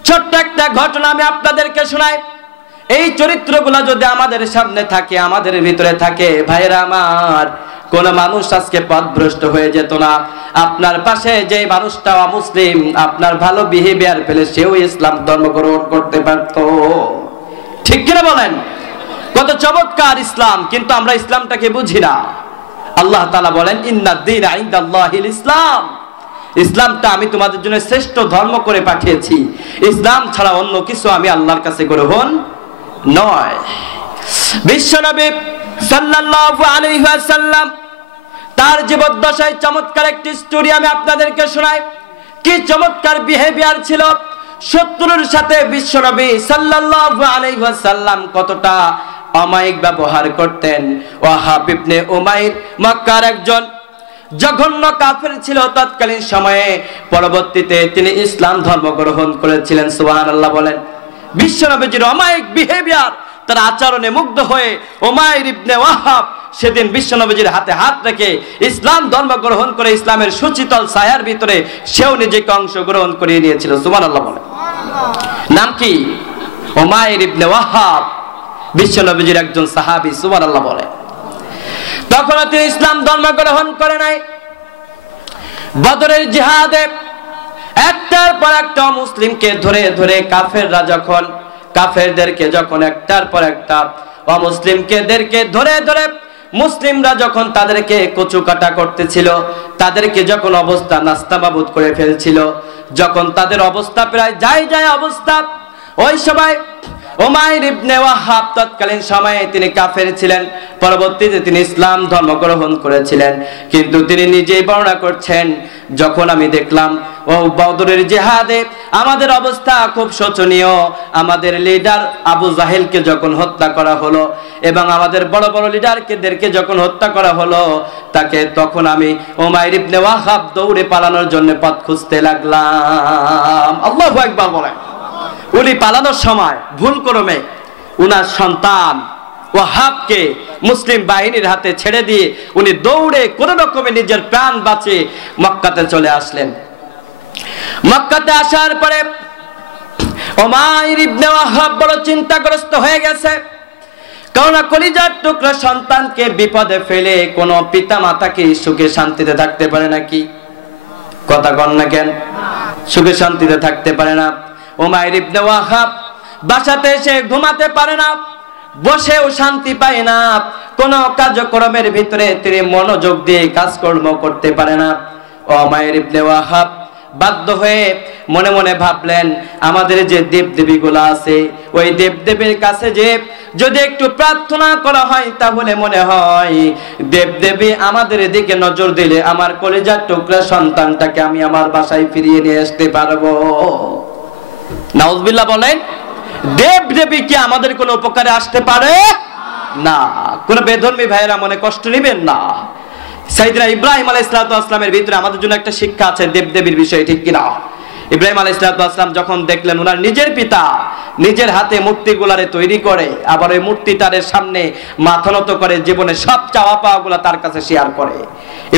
ছোট্ট একটা ঘটনা আমি আপনাদেরকে শোনাই। এই চরিত্রগুলো যদি আমাদের সামনে থাকে, আমাদের ভিতরে থাকে, ভাইরা আমার, কোন মানুষ আজকে পথভ্রষ্ট হয়ে যেত না। আপনার পাশে যে মানুষটা অমুসলিম, আপনার ভালো বিহেভিয়ার পেলে সেও ইসলাম ধর্ম গ্রহণ করতে পারত, ঠিক কিনা বলেন? কত চমৎকার ইসলাম, কিন্তু আমরা ইসলামটাকে বুঝি না। আল্লাহ তাআলা বলেন, ইন্নাদ দীনা ইনদাল্লাহিল ইসলাম, ইসলামটা আমি তোমাদের জন্য শ্রেষ্ঠ ধর্ম করে পাঠিয়েছি, ইসলাম ছাড়া অন্য কিছু আমি আল্লাহর কাছে গ্রহণ নয়। বিশ্বনবী সাল্লাল্লাহু আলাইহি ওয়াসাল্লাম তার জীবদ্দশায় চমৎকার একটি স্টোরি আমি আপনাদেরকে শোনাই। কি চমৎকার বিহেভিয়ার ছিল শত্রুর সাথে বিশ্বনবী সাল্লাল্লাহু আলাইহি ওয়াসাল্লাম কতটা অমায়িক ব্যবহার করতেন। ওয়াহাব ইবনে উমাইর মক্কার একজন জঘন্য কাফের ছিল তৎকালীন সময়ে, পরবর্তীতে তিনি ইসলাম ধর্ম গ্রহণ করেছিলেন। সুবহানাল্লাহ বলেন। বিশ্বনবীজির অমায়িক বিহেভিয়ার, তার আচরণে মুগ্ধ হয়ে উমাইর ইবনে ওয়াহাব সেদিন বিশ্বনবীজির হাতে হাত রেখে ইসলাম ধর্ম গ্রহণ করে ইসলামের সুচিতল ছায়ার ভিতরে সেও নিজেকে অংশগ্রহণ করিয়ে নিয়েছিল। সুবহানাল্লাহ বলেন। নাম কি? উমাইর ইবনে ওয়াহাব, বিশ্বনবীজির একজন সাহাবী। সুবহানাল্লাহ বলেন। তখন তিনি ইসলাম ধর্ম গ্রহণ করে নাই। বদরের জিহাদে একটার পর একটা মুসলিমকে ধরে ধরে কাফেরদেরকে যখন একটার পর একটা অমুসলিমদেরকে ধরে ধরে মুসলিমরা যখন তাদেরকে কচুকাটা করতেছিল, তাদেরকে যখন অবস্থা নাস্তানাবুদ করে ফেলছিল, যখন তাদের অবস্থা প্রায় যায় অবস্থা, ওই সময় উমাইর ইবনে ওয়াহাব তৎকালীন সময়ে তিনি কাফের ছিলেন, পরবর্তীতে তিনি ইসলাম ধর্ম গ্রহণ করেছিলেন। কিন্তু তিনি নিজেই বর্ণনা করছেন, যখন আমি দেখলাম ও বদরের জিহাদে আমাদের অবস্থা খুব শোচনীয়, আমাদের লিডার আবু জাহেলকে যখন হত্যা করা হলো এবং আমাদের বড় বড় লিডারদেরকে যখন হত্যা করা হলো, তখন আমি উমাইর ইবনে ওয়াহাব দৌড়ে পালানোর জন্য পথ খুঁজতে লাগলাম। আল্লাহু আকবার বলেন। উনি পালানোর সময় ভুলক্রমে উনার সন্তান ওয়াহাবকে মুসলিম বাহিনীর হাতে ছেড়ে দিয়ে উনি দৌড়ে কোন রকমে নিজের প্রাণ বাঁচিয়ে মক্কাতে চলে আসলেন। মক্কাতে আসার পরে উমাইর ইবনে ওয়াহাব বড় চিন্তাগ্রস্ত হয়ে গেছে, কারণ কলিজার টুকরা সন্তানকে বিপদে ফেলে কোন পিতা মাতা কি সুখে শান্তিতে থাকতে পারে নাকি? কথা কন না কেন? সুখে শান্তিতে থাকতে পারে না। উমাইর ইবনে ওয়াহাব বাসাতে এসে ঘুমাতে পারে না, বসেও শান্তি পায় না, কোন কার্যক্রমের ভিতরে তিনি মনোযোগ দিয়ে কাজকর্ম করতে পারে না। উমাইর ইবনে ওয়াহাব বাধ্য হয়ে মনে মনে ভাবলেন, আমাদের যে দেবদেবীগুলো আছে ওই দেবদেবীর কাছে যে যদি একটু প্রার্থনা করা হয় তাহলে মনে হয় দেবদেবী আমাদের দিকে নজর দিলে আমার কলিজার টুকরা সন্তানটাকে আমি আমার বাসায় ফিরিয়ে নিয়ে আসতে পারবো। নাউজুবিল্লাহ বলেন। দেবদেবী কি আমাদের কোনো উপকারে আসতে পারে না? কোন বেধর্মী ভাইয়েরা মনে কষ্ট নেবেন না। সাইয়েদনা ইব্রাহিম আলাইহিস সালামের ভিতরে আমাদের জন্য একটা শিক্ষা আছে দেবদেবীর বিষয়ে, ঠিক কিনা? ইব্রাহিম আলাইহিস সালাম যখন দেখলেন ওনার নিজের পিতা নিজের হাতে মূর্তিগুলারে তৈরি করে, আবার ওই মূর্তি তার সামনে মাথা নত করে, জীবনে সব চাওয়া পাওয়া গুলা তার কাছে শেয়ার করে,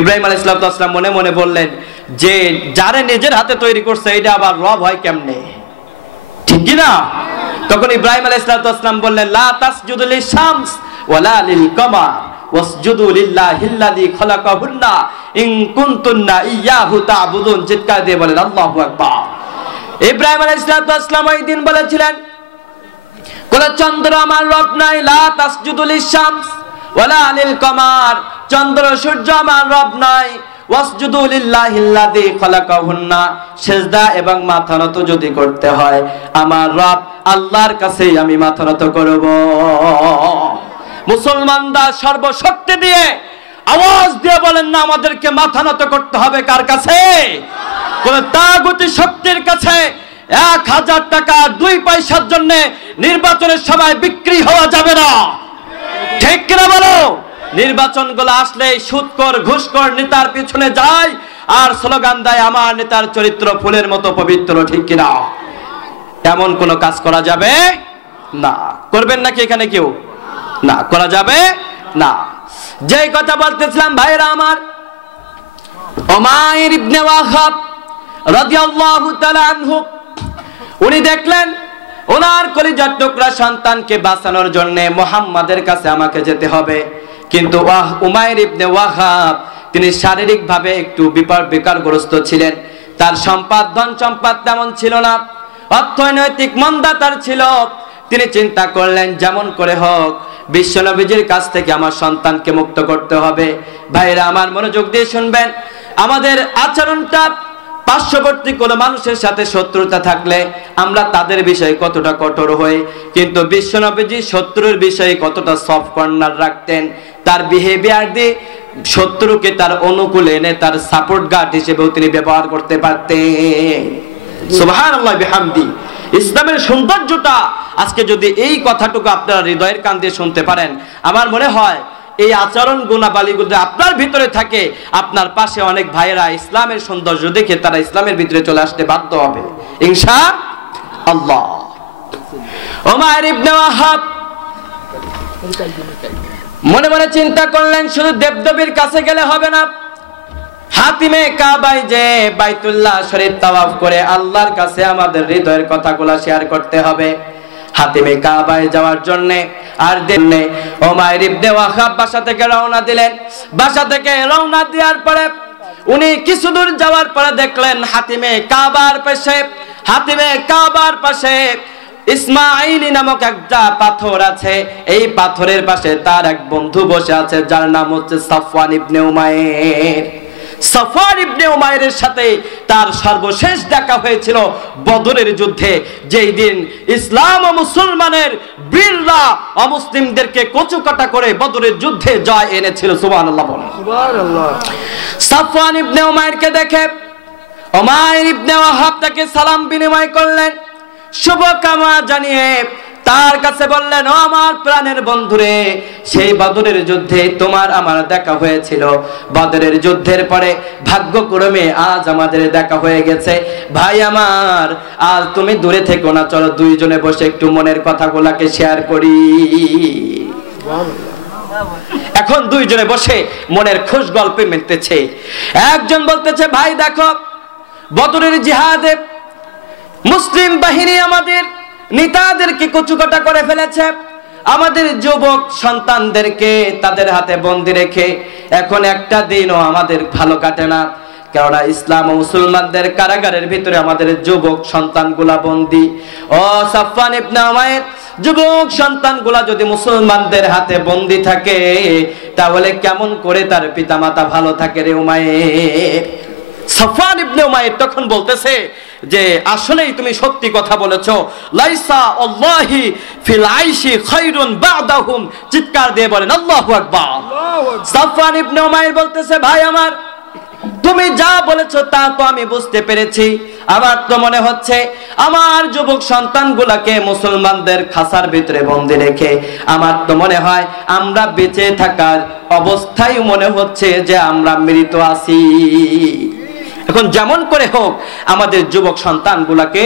ইব্রাহিম আলাইহিস সালাম মনে মনে বললেন যে যারে নিজের হাতে তৈরি করছে এটা আবার রব হয় কেমনে, ঠিক কিনা? তখন ইব্রাহিম আলাইহিস সালাম বললেন, লা তাসজুদু লিশ-শামস ওয়ালা লিল-কমার ওয়াসজুদু লিল্লাহিল্লাযী খালাকাহুন্না ইন কুনতুন্না ইয়্যাহু তা'বুদুন। চিৎকার দিয়ে বলেন আল্লাহু আকবার। ইব্রাহিম আলাইহিস সালাম ওই দিন বলেছিলেন, কোন চন্দ্র আমার রব নাই, লা তাসজুদু লিশ-শামস ওয়ালা লিল-কমার, চন্দ্র সূর্য আমার রব নাই, ওয়াসজুদু লিল্লাহিল্লাযী খালাকাহুন্না, সিজদা এবং মাথা নত যদি করতে হয় আমার রব আল্লাহর কাছেই আমি মাথা নত করব। মুসলমানরা সর্বশক্তি দিয়ে আওয়াজ দিয়ে বলেন না আমাদেরকে মাথা নত করতে হবে কার কাছে? কোন তাগুতি শক্তির কাছে। 1000 টাকা 2 পয়সার জন্য নির্বাচনের সময় বিক্রি হওয়া যাবে না, ঠিক কিনা বলো? নির্বাচনগুলো আসলে সুদখোর ঘুষখোর নেতার পিছনে যায় আর স্লোগান দেয় আমার নেতার চরিত্র ফুলের মতো পবিত্র, ঠিক কিনা? এমন কোন কাজ করা যাবে না। করবেন নাকি এখানে কেউ? না, করা যাবে না। যে কথা বলতেছিলাম ভাইরা আমার, উমাইর ইবনে ওয়াহাব রাদিয়াল্লাহু তাআলা আনহু উনি দেখলেন ওনার কলিজার টুকরা সন্তানকে বাঁচানোর জন্য মুহাম্মাদের কাছে আমাকে যেতে হবে। কিন্তু উমাইর ইবনে ওয়াহাব তিনি শারীরিকভাবে একটু বেকারগ্রস্ত ছিলেন, তার ধন সম্পদ তেমন ছিল না, অর্থনৈতিক মন্দা তার ছিল। তিনি চিন্তা করলেন যেমন করে হোক বিশ্বনবীজির কাছ থেকে আমার সন্তানকে মুক্ত করতে হবে। ভাইরা আমার মনোযোগ দিয়ে শুনবেন, আমাদের আচরণটা পার্শ্ববর্তী কোনো মানুষের সাথে শত্রুতা থাকলে আমরা তাদের বিষয়ে কতটা কঠোর হই, কিন্তু বিশ্বনবীজি শত্রুর বিষয়ে কতটা সফট কর্নার রাখতেন। তার বিহেভিয়ার দিয়ে শত্রুকে তার অনুকূলে এনে তার সাপোর্ট গার্ড হিসেবেও তিনি ব্যবহার করতে পারতেন। সুবহানাল্লাহ বিহামদি। ইসলামের সৌন্দর্যটা আজকে যদি এই কথাটুকু আপনারা হৃদয়ের কান দিয়ে শুনতে পারেন, আমার মনে হয় এই আচরণ গুণাবলীগুলো আপনার ভিতরে থাকে, আপনার পাশে অনেক ভাইয়েরা ইসলামের সৌন্দর্য দেখে তারা ইসলামের ভিতরে চলে আসতে বাধ্য হবে ইনশাআল্লাহ। উমাইর ইবনে ওয়াহাব মনে মনে চিন্তা করলেন, শুধু দেবদেবীর কাছে গেলে হবে না, হাতিমে কাবায় যে বাইতুল্লাহ শরীফ তাওয়াফ করে আল্লাহর কাছে আমাদের হৃদয়ের কথাগুলো শেয়ার করতে হবে। হাতিমে কাবায় যাওয়ার জন্য আর দিনে উমাইর ইবনে ওয়াহাব বাসা থেকে রওনা দিলেন। বাসা থেকে রওনা দেওয়ার পরে উনি কিছু দূর যাওয়ার পরে দেখলেন হাতিমে কাবার পাশে ইসমাইলি নামক একটা পাথর আছে। এই পাথরের পাশে তার এক বন্ধু বসে আছে, যার নাম হচ্ছে সাফওয়ান ইবনে উমাইর। সাফওয়ান ইবনে উমাইরের সাথে তার সর্বশেষ দেখা হয়েছিল বদরের যুদ্ধে, যেই দিন ইসলাম ও মুসলমানের বীররা অমুসলিমদেরকে কচুকাটা করে বদরের যুদ্ধে জয় এনেছিল। সুবহানাল্লাহ বলেন। সুবহানাল্লাহ। সাফওয়ান ইবনে উমাইরকে দেখে উমাইর ইবনে ওয়াহাব তাকে সালাম বিনিময় করলেন, শুভকামনা জানিয়ে তার কাছে বললেন, ও আমার প্রাণের বন্ধুরে, সেই বদরের যুদ্ধে তোমার আমার দেখা হয়েছিল। বদরের যুদ্ধের পরে ভাগ্যক্রমে আজ আমাদের দেখা হয়ে গেছে। ভাই আমার, আজ তুমি দূরে থেকো না, চলো দুইজনে বসে একটু মনের কথাগুলোকে শেয়ার করি। এখন দুইজনে বসে মনের খুশ গল্পে মিলতেছে। একজন বলতেছে, ভাই দেখো, বদরের জিহাদে মুসলিম বাহিনী আমাদের নেতাদেরকে কচুকাটা করে ফেলেছে, আমাদের যুবক সন্তানদেরকে তাদের হাতে বন্দী রেখে এখন একটা দিনও আমাদের ভালো কাটে না, কেননা ইসলাম ও মুসলমানদের কারাগারের ভিতরে আমাদের যুবক সন্তানগুলা বন্দী। ও সাফওয়ান ইবনে উমাইর, যুবক সন্তানগুলা যদি মুসলমানদের হাতে বন্দী থাকে তাহলে কেমন করে তার পিতামাতা ভালো থাকে রে উমাইর? সাফওয়ান ইবনে উমাইর তখন বলতেছে যে আসলেই তুমি সত্যি কথা বলেছো, লাইসা আল্লাহি ফিল আইশি খায়রুন বাদাহুম। চিৎকার দিয়ে বলেন আল্লাহু আকবার। সাফওয়ান ইবনে উমাইর বলতেছে, ভাই আমার, তুমি যা বলেছো তা তো আমি বুঝতে পেরেছি। আমার তো মনে হচ্ছে আমার যুবক সন্তানগুলাকে মুসলমানদের খাসার ভিতরে বন্দি রেখে আমার তো মনে হয় আমরা বেঁচে থাকার অবস্থায় মনে হচ্ছে যে আমরা মৃত আছি। এখন যেমন করে হোক আমাদের যুবক সন্তানগুলাকে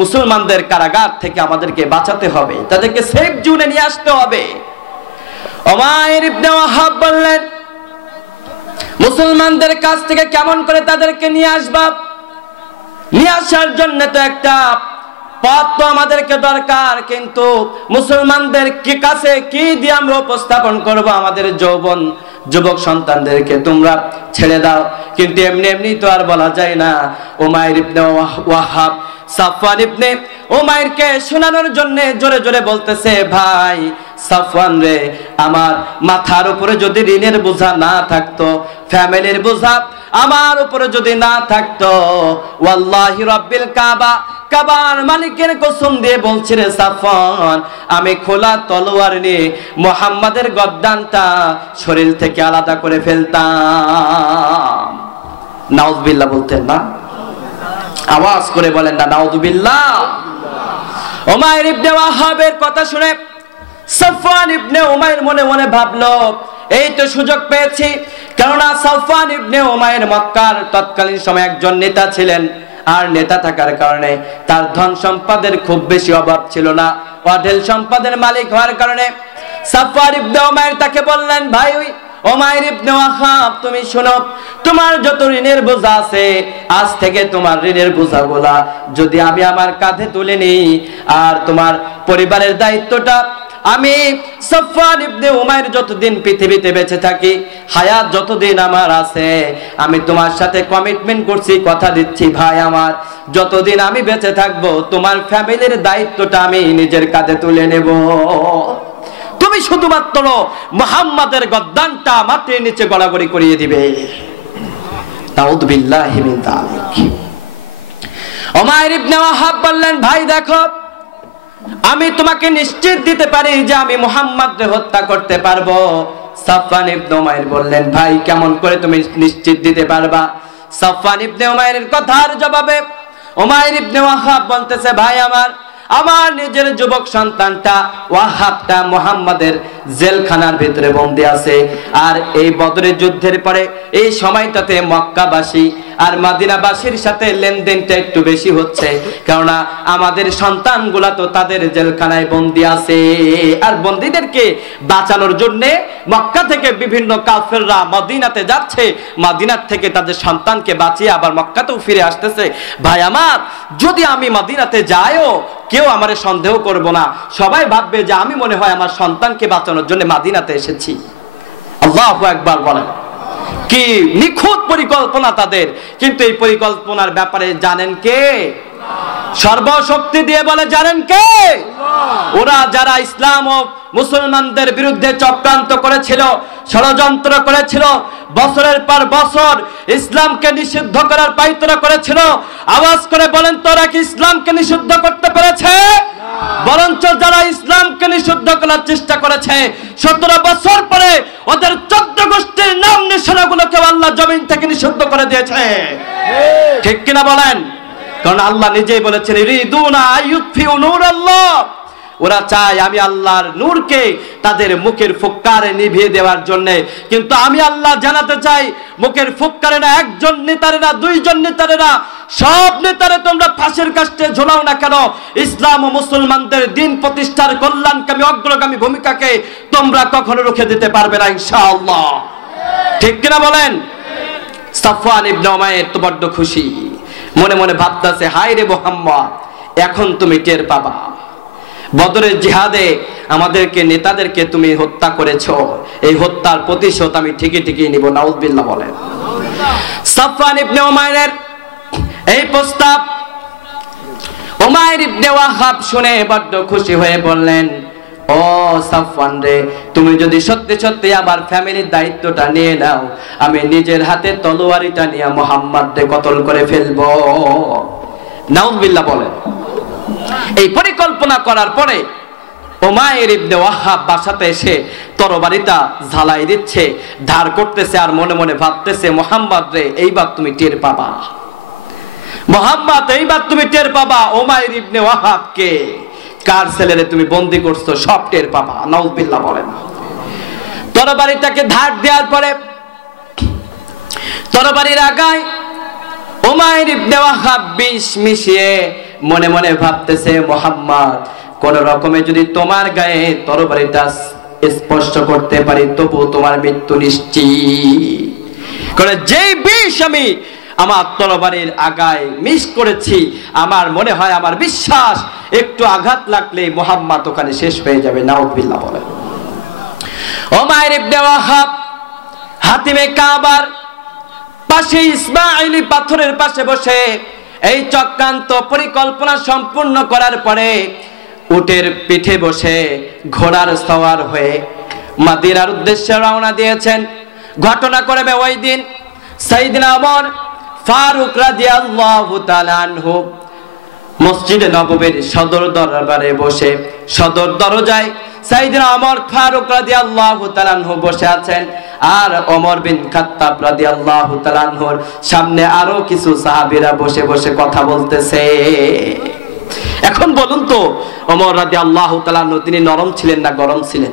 মুসলমানদের কারাগার থেকে আমাদেরকে বাঁচাতে হবে, তাদেরকে সেফ জোনে নিয়ে আসতে হবে। উমাইর ইবনে ওয়াহাব বললেন, মুসলমানদের কাছ থেকে কেমন করে তাদেরকে নিয়ে আসবা? নিয়ে আসার জন্য তো একটা পথ তো আমাদেরকে দরকার, কিন্তু মুসলমানদের কি কাছে কি দিয়ে আমরা উপস্থাপন করব আমাদের যুবক সন্তানদেরকে তোমরা ছেড়ে দাও। কিন্তু এমনি এমনি তো আর বলা যায় না। উমাইর ইবনে ওয়াহাব সাফওয়ান ইবনে উমাইরকে শোনানোর জন্য জোরে জোরে বলতেছে, ভাই সাফওয়ান রে, আমার মাথার উপরে যদি ঋণের বোঝা না থাকতো, ফ্যামিলির বোঝা আমার উপরে যদি না থাকতো, ওয়াল্লাহি রাব্বিল কাবা, কাবার মালিকের কসম দিয়ে বলছি রে সাফওয়ান, আমি খোলা তলোয়ার নিয়ে মুহাম্মাদের গর্দানটা শরীর থেকে আলাদা করে ফেলতাম। নাউযুবিল্লাহ বলতেন না? আওয়াজ করে বলেন না নাউযুবিল্লাহ। উমাইর ইবনে ওয়াহাবের কথা শুনে সাফওয়ান ইবনে উমাইর মনে মনে ভাবলো, এই তো সুযোগ পেয়েছি। কেননা সাফওয়ান ইবনে উমাইর মক্কার তৎকালীন সময় একজন নেতা ছিলেন, আর নেতা থাকার কারণে তার ধন সম্পদের খুব বেশি অভাব ছিল না। অঢেল সম্পদের মালিক হওয়ার কারণে সাফওয়ান ইবনে উমাইর তাকে বললেন, ভাই উমাইর ইবনে ওয়াহাব, তুমি শোনো, তোমার যত ঋণের বোঝা আছে আজ থেকে তোমার ঋণের বোঝাগুলা যদি আমি আমার কাঁধে তুলে নিই, আর তোমার পরিবারের দায়িত্বটা আমি সাফওয়ান ইবনে উমাইর যতদিন পৃথিবীতে বেঁচে থাকি, হায়াত যতদিন আমার আছে, আমি তোমার সাথে কমিটমেন্ট করছি, কথা দিচ্ছি ভাই আমার, যতদিন আমি বেঁচে থাকবো তোমার ফ্যামিলির দায়িত্বটা আমি নিজের কাঁধে তুলে নেব। তুমি শুধুমাত্র মুহাম্মাদের গর্দানটা মাটির নিচে গড়াগড়ি করিয়ে দিবে। নাউযু বিল্লাহি মিন যালিক। উমাইর ইবনে ওয়াহাব বললেন, ভাই দেখো, আমি তোমাকে নিশ্চিত দিতে পারি যে আমি মুহাম্মাদকে হত্যা করতে পারবো। সাফওয়ান ইবনে উমাইর বললেন, ভাই কেমন করে তুমি নিশ্চিত দিতে পারবা? সাফওয়ান ইবনে উমাইরের কথার জবাবে উমাইর ইবনে ওয়াহাব বলতেছে, ভাই আমার, আমার নিজের যুবক সন্তানটা ওয়াহাবটা মুহাম্মাদের জেলখানার ভিতরে বন্দী আছে। আর এই বদরের যুদ্ধের পরে এই সময়টাতে মক্কাবাসী আর মদিনাবাসীর সাথে লেনদেনটা একটু বেশি হচ্ছে, কেননা আমাদের সন্তানগুলা তো তাদের জেলখানায় বন্দী আছে। আর বন্দীদেরকে বাঁচানোর জন্য মক্কা থেকে বিভিন্ন কাফেররা মদিনাতে যাচ্ছে, মদিনার থেকে তাদের সন্তানকে বাঁচিয়ে আবার মক্কাতেও ফিরে আসতেছে। ভাই আমার, যদি আমি মদিনাতে যাইও কেউ আমারে সন্দেহ করব না, সবাই ভাববে যে আমি মনে হয় আমার সন্তানকে বাঁচানোর জন্য মদিনাতে এসেছি। আল্লাহু আকবার বলেন। কি নিখুঁত পরিকল্পনা তাদের, কিন্তু এই পরিকল্পনার ব্যাপারে জানেন কে? সর্বশক্তি দিয়ে বলে জানেন কে? ওরা যারা ইসলাম ও মুসলমানদের বিরুদ্ধে চক্রান্ত করেছিল, ষড়যন্ত্র করেছিল, বছরের পর বছর ইসলামকে নিষিদ্ধ করার পায়তারা করেছিল, আওয়াজ করে বলেন তোরা কি ইসলামকে নিষিদ্ধ করতে পেরেছে? বরঞ্চ যারা ইসলামকে নিষিদ্ধ করার চেষ্টা করেছে 17 বছর পরে ওদের 14 গোষ্ঠীর নাম নিশানাগুলোকে আল্লাহ জমিন থেকে নিষিদ্ধ করে দিয়েছে। ঠিক কিনা বলেন? কারণ আল্লাহ নিজেই বলেছেন ইরিদুনা আইয়ুতফিউ নূরাল্লাহ, ওরা চায় আমি আল্লাহর নূরকে তাদের মুখের ফুৎকারে নিভিয়ে দেওয়ার জন্য। কিন্তু আমি আল্লাহ জানাতে চাই, মুখের ফুৎকারে না একজন নেতারে না দুইজন নেতারে না, সব নেতারে তোমরা ফাঁসের কাস্টে ঝোলাও না কেন, ইসলাম ও মুসলমানদের দিন প্রতিষ্ঠার কল্যাণকামী অগ্রগামী ভূমিকাকে তোমরা কখনো রুখে দিতে পারবে না ইনশাআল্লাহ। ঠিক কিনা বলেন? সাফওয়ান ইবনে উমাইর তো বড্ড খুশি, মনে মনে ভাবতেছে হায় রে মুহাম্মদ, এখন তুমি টের পাবা। বদরের জিহাদে আমাদেরকে নেতাদেরকে তুমি হত্যা করেছো, এই হত্যার প্রতিশোধ আমি ঠিকই ঠিকই নিব। নাউযুবিল্লাহ বলেন। সাফওয়ান ইবনে উমাইরের এই প্রস্তাব উমাইর ইবনে ওয়াহাব শুনে বড্ড খুশি হয়ে বললেন, ও সাফওয়ান রে, তুমি যদি সত্যি সত্যি আমার ফ্যামিলির দায়িত্বটা নিয়ে নাও, আমি নিজের হাতে তলোয়ারিটা নিয়ে মুহাম্মাদকে কতল করে ফেলবো। নাউযুবিল্লাহ বলেন। এই পরিকল্পনা করার পরে উমাইর ইবনে ওয়াহাব বাসাতে এসে তরবারিটা ঝালাই দিচ্ছে, ধার করতেছে, আর মনে মনে ভাবতেছে মুহাম্মদ রে, এইবার তুমি টের পাবা, মুহাম্মদ এইবার তুমি টের পাবা উমাইর ইবনে ওয়াহাবকে, কার ছেলেরে তুমি বন্দী করছো সব টের পাবা। নাউযুবিল্লাহ বলেন। তরবারিটাকে ধার দেওয়ার পরে তরবারির আগায় উমাইর ইবনে ওয়াহাব বিষ মিশিয়ে মনে মনে ভাবতেছে মুহাম্মদ, কোন রকমে যদি তোমার গায়ে তরবারিটা স্পর্শ করতে পারি তবু তোমার মৃত্যু নিশ্চিত। কারণ যেই বিষ আমি আমার তরবারির আগায় মিশ করেছি, আমার মনে হয়, আমার বিশ্বাস, একটু আঘাত লাগলে মুহাম্মদ ওখানে শেষ হয়ে যাবে। নাউযুবিল্লাহ বলেন। উমাইর ইবনে ওয়াহাব হাতিমে কাবার পাশে ইসমাইলি পাথরের পাশে বসে এই চক্রান্ত পরিকল্পনা সম্পূর্ণ করার পরে উটের পিঠে বসে ঘোড়ার সওয়ার হয়ে মদিনার উদ্দেশ্যে রওনা দিয়েছেন। ঘটনা করবে ওই দিন সাইয়েদনা ওমর ফারুক রাদিয়াল্লাহু তাআলা আনহু মসজিদে নববীর সদর দরবারে বসে, সদর দরজায় সাইয়েদনা ওমর ফারুক রাদিয়াল্লাহু তাআলা আনহু বসে আছেন, আর ওমর বিন খাত্তাব রাদিয়াল্লাহু তাআলা আনহুর সামনে আরো কিছু সাহাবীরা বসে বসে কথা বলতেছে। এখন বলুন তো, ওমর রাদিয়াল্লাহু তাআলা আনহু তিনি নরম ছিলেন না গরম ছিলেন?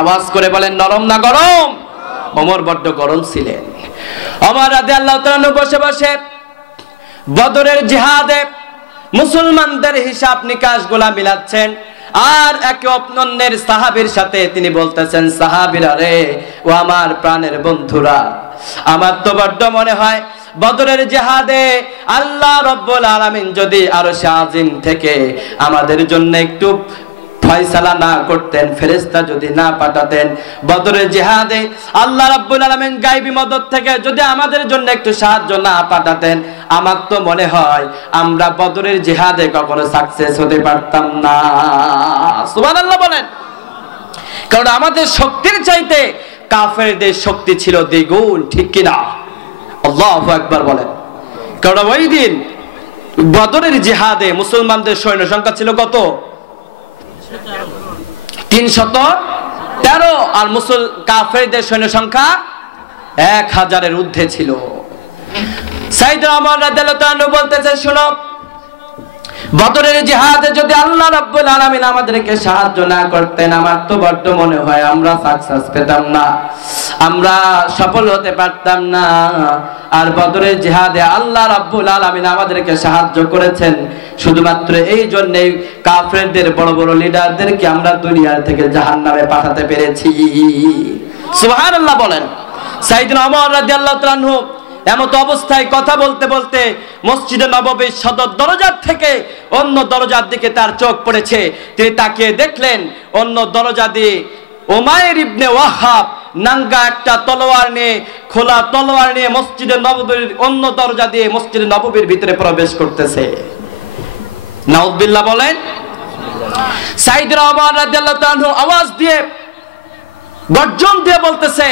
আওয়াজ করে বলেন, নরম না গরম? ওমর বড্ড গরম ছিলেন। ওমর রাদিয়াল্লাহু তাআলা আনহু বসে বসে বদরের জিহাদে মুসলমানদের হিসাব নিকাশগুলা মিলাচ্ছেন, আর একে অপরের সাহাবীর সাথে তিনি বলতেছেন, সাহাবীরা রে, ও আমার প্রাণের বন্ধুরা, আমার তো বড্ড মনে হয় বদরের জিহাদে আল্লাহ রাব্বুল আলামিন যদি আরশে আজিম থেকে আমাদের জন্য একটু ফয়সালা না করতেন, ফেরেশতা যদি না পাঠাতেন, বদরের জিহাদে আল্লাহ রাব্বুল আলামিন গায়বী মদদ থেকে যদি আমাদের জন্য একটু সাহায্য না পাঠাতেন, আমার তো মনে হয় আমরা বদরের জিহাদে কখনো সাকসেস হতে পারতাম না। সুবহানাল্লাহ বলেন। কারণ আমাদের শক্তির চাইতে কাফেরদের শক্তি ছিল দ্বিগুণ। ঠিক কিনা? আল্লাহু আকবার বলেন। কারণ ওই দিন বদরের জিহাদে মুসলমানদের সৈন্য সংখ্যা ছিল কত? 313, আর কাফেরদের সৈন্য সংখ্যা 1000-এর ঊর্ধ্বে ছিল। সাইয়েদনা ওমর রাদিয়াল্লাহু তাআলা বলতেছে, শোনো, বদরের জিহাদে যদি আল্লাহ রাব্বুল আলামিন আমাদেরকে সাহায্য না করতেন, আমার তো বড্ড মনে হয় আমরা সাকসেস পেতাম না, আমরা সফল হতে পারতাম না। আর বদরের জিহাদে আল্লাহ রাব্বুল আলামিন আমাদেরকে সাহায্য করেছেন শুধুমাত্র এই জন্যই কাফেরদের বড় বড় লিডারদেরকে আমরা দুনিয়া থেকে জাহান্নামে পাঠাতে পেরেছি। সুবহানাল্লাহ বলেন। সাইয়েদনা ওমর রাদিয়াল্লাহু তাআলা আনহু এমত অবস্থায় কথা বলতে বলতে মসজিদে নববীর সদর দরজার থেকে অন্য দরজার দিকে তার চোখ পড়েছে। তিনি তাকিয়ে দেখলেন অন্য দরজা দিয়ে উমাইর ইবনে ওয়াহাব নাঙ্গা একটা তলোয়ার নিয়ে, খোলা তলোয়ার নিয়ে মসজিদে নববীর অন্য দরজা দিয়ে মসজিদে নববীর ভিতরে প্রবেশ করতেছে। নাউযুবিল্লাহ বলেন। সাইয়েদনা ওমর রাদিয়াল্লাহু তাআলা আনহু আওয়াজ দিয়ে গর্জন দিয়ে বলতেছে,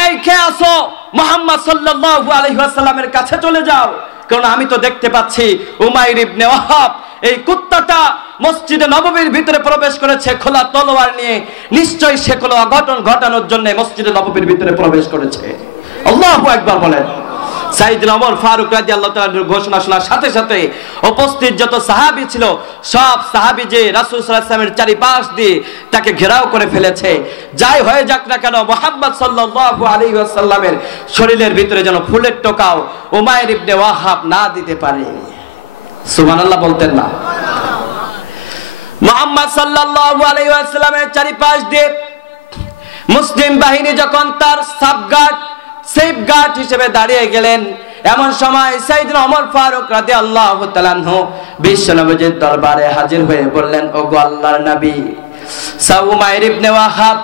এই কে আছো? মুহাম্মদ সাল্লাল্লাহু আলাইহি ওয়াসাল্লামের কাছে চলে যাও, কারণ আমি তো দেখতে পাচ্ছি উমাইর ইবনে ওয়াহাব এই কুত্তাটা মসজিদে নববীর ভিতরে প্রবেশ করেছে খোলা তলোয়ার নিয়ে, নিশ্চয়ই সে কোনো অঘটন ঘটানোর জন্য মসজিদে নববীর ভিতরে প্রবেশ করেছে। আল্লাহু আকবার বলেন। সাইয়েদনা ওমর ফারুক রাদিয়াল্লাহু তাআলার ঘোষণা শোনার সাথে সাথে উপস্থিত যত সাহাবী ছিল সব সাহাবী যে রাসূল সাল্লাল্লাহু আলাইহি ওয়াসাল্লামের চারিপাশ দিয়ে তাকে ঘেরাও করে ফেলেছে। যাই হয়ে যাক না কেন মুহাম্মদ সাল্লাল্লাহু আলাইহি ওয়াসাল্লামের শরীরের ভিতরে যেন ফুলের টোকাও উমাইর ইবনে ওয়াহাব না দিতে পারে। সুবহানাল্লাহ বলতেন না? মুহাম্মদ সাল্লাল্লাহু আলাইহি ওয়াসাল্লামের চারিপাশ দিয়ে মুসলিম বাহিনী যখন তার সেফগার্ড হিসেবে দাঁড়িয়ে গেলেন, এমন সময় সাইয়েদনা ওমর ফারুক রাদিয়াল্লাহু তাআলা আনহু বিশ্বনবীর দরবারে হাজির হয়ে বললেন, ওগো আল্লাহর নবী, উমাইর ইবনে ওয়াহাব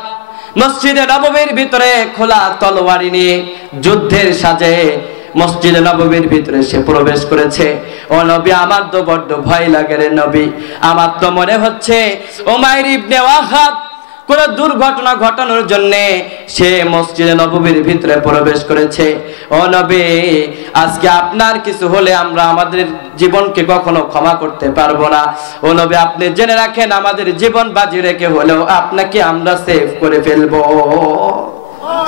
মসজিদে নববীর ভিতরে খোলা তলোয়ারি নিয়ে যুদ্ধের সাজে মসজিদে নববীর ভিতরে সে প্রবেশ করেছে। ও নবী, আমার তো বড্ড ভয় লাগে রে নবী, আমার তো মনে হচ্ছে উমাইর ইবনে ওয়াহাব কোন দুর্ঘটনা ঘটানোর জন্য সে মসজিদে নববীর ভিতরে প্রবেশ করেছে। ও নবী, আজকে আপনার কিছু হলে আমরা আমাদের জীবনকে কখনো ক্ষমা করতে পারবো না। ও নবী, আপনি জেনে রাখেন আমাদের জীবন বাজি রেখে হলেও আপনাকে আমরা সেভ করে ফেলবো।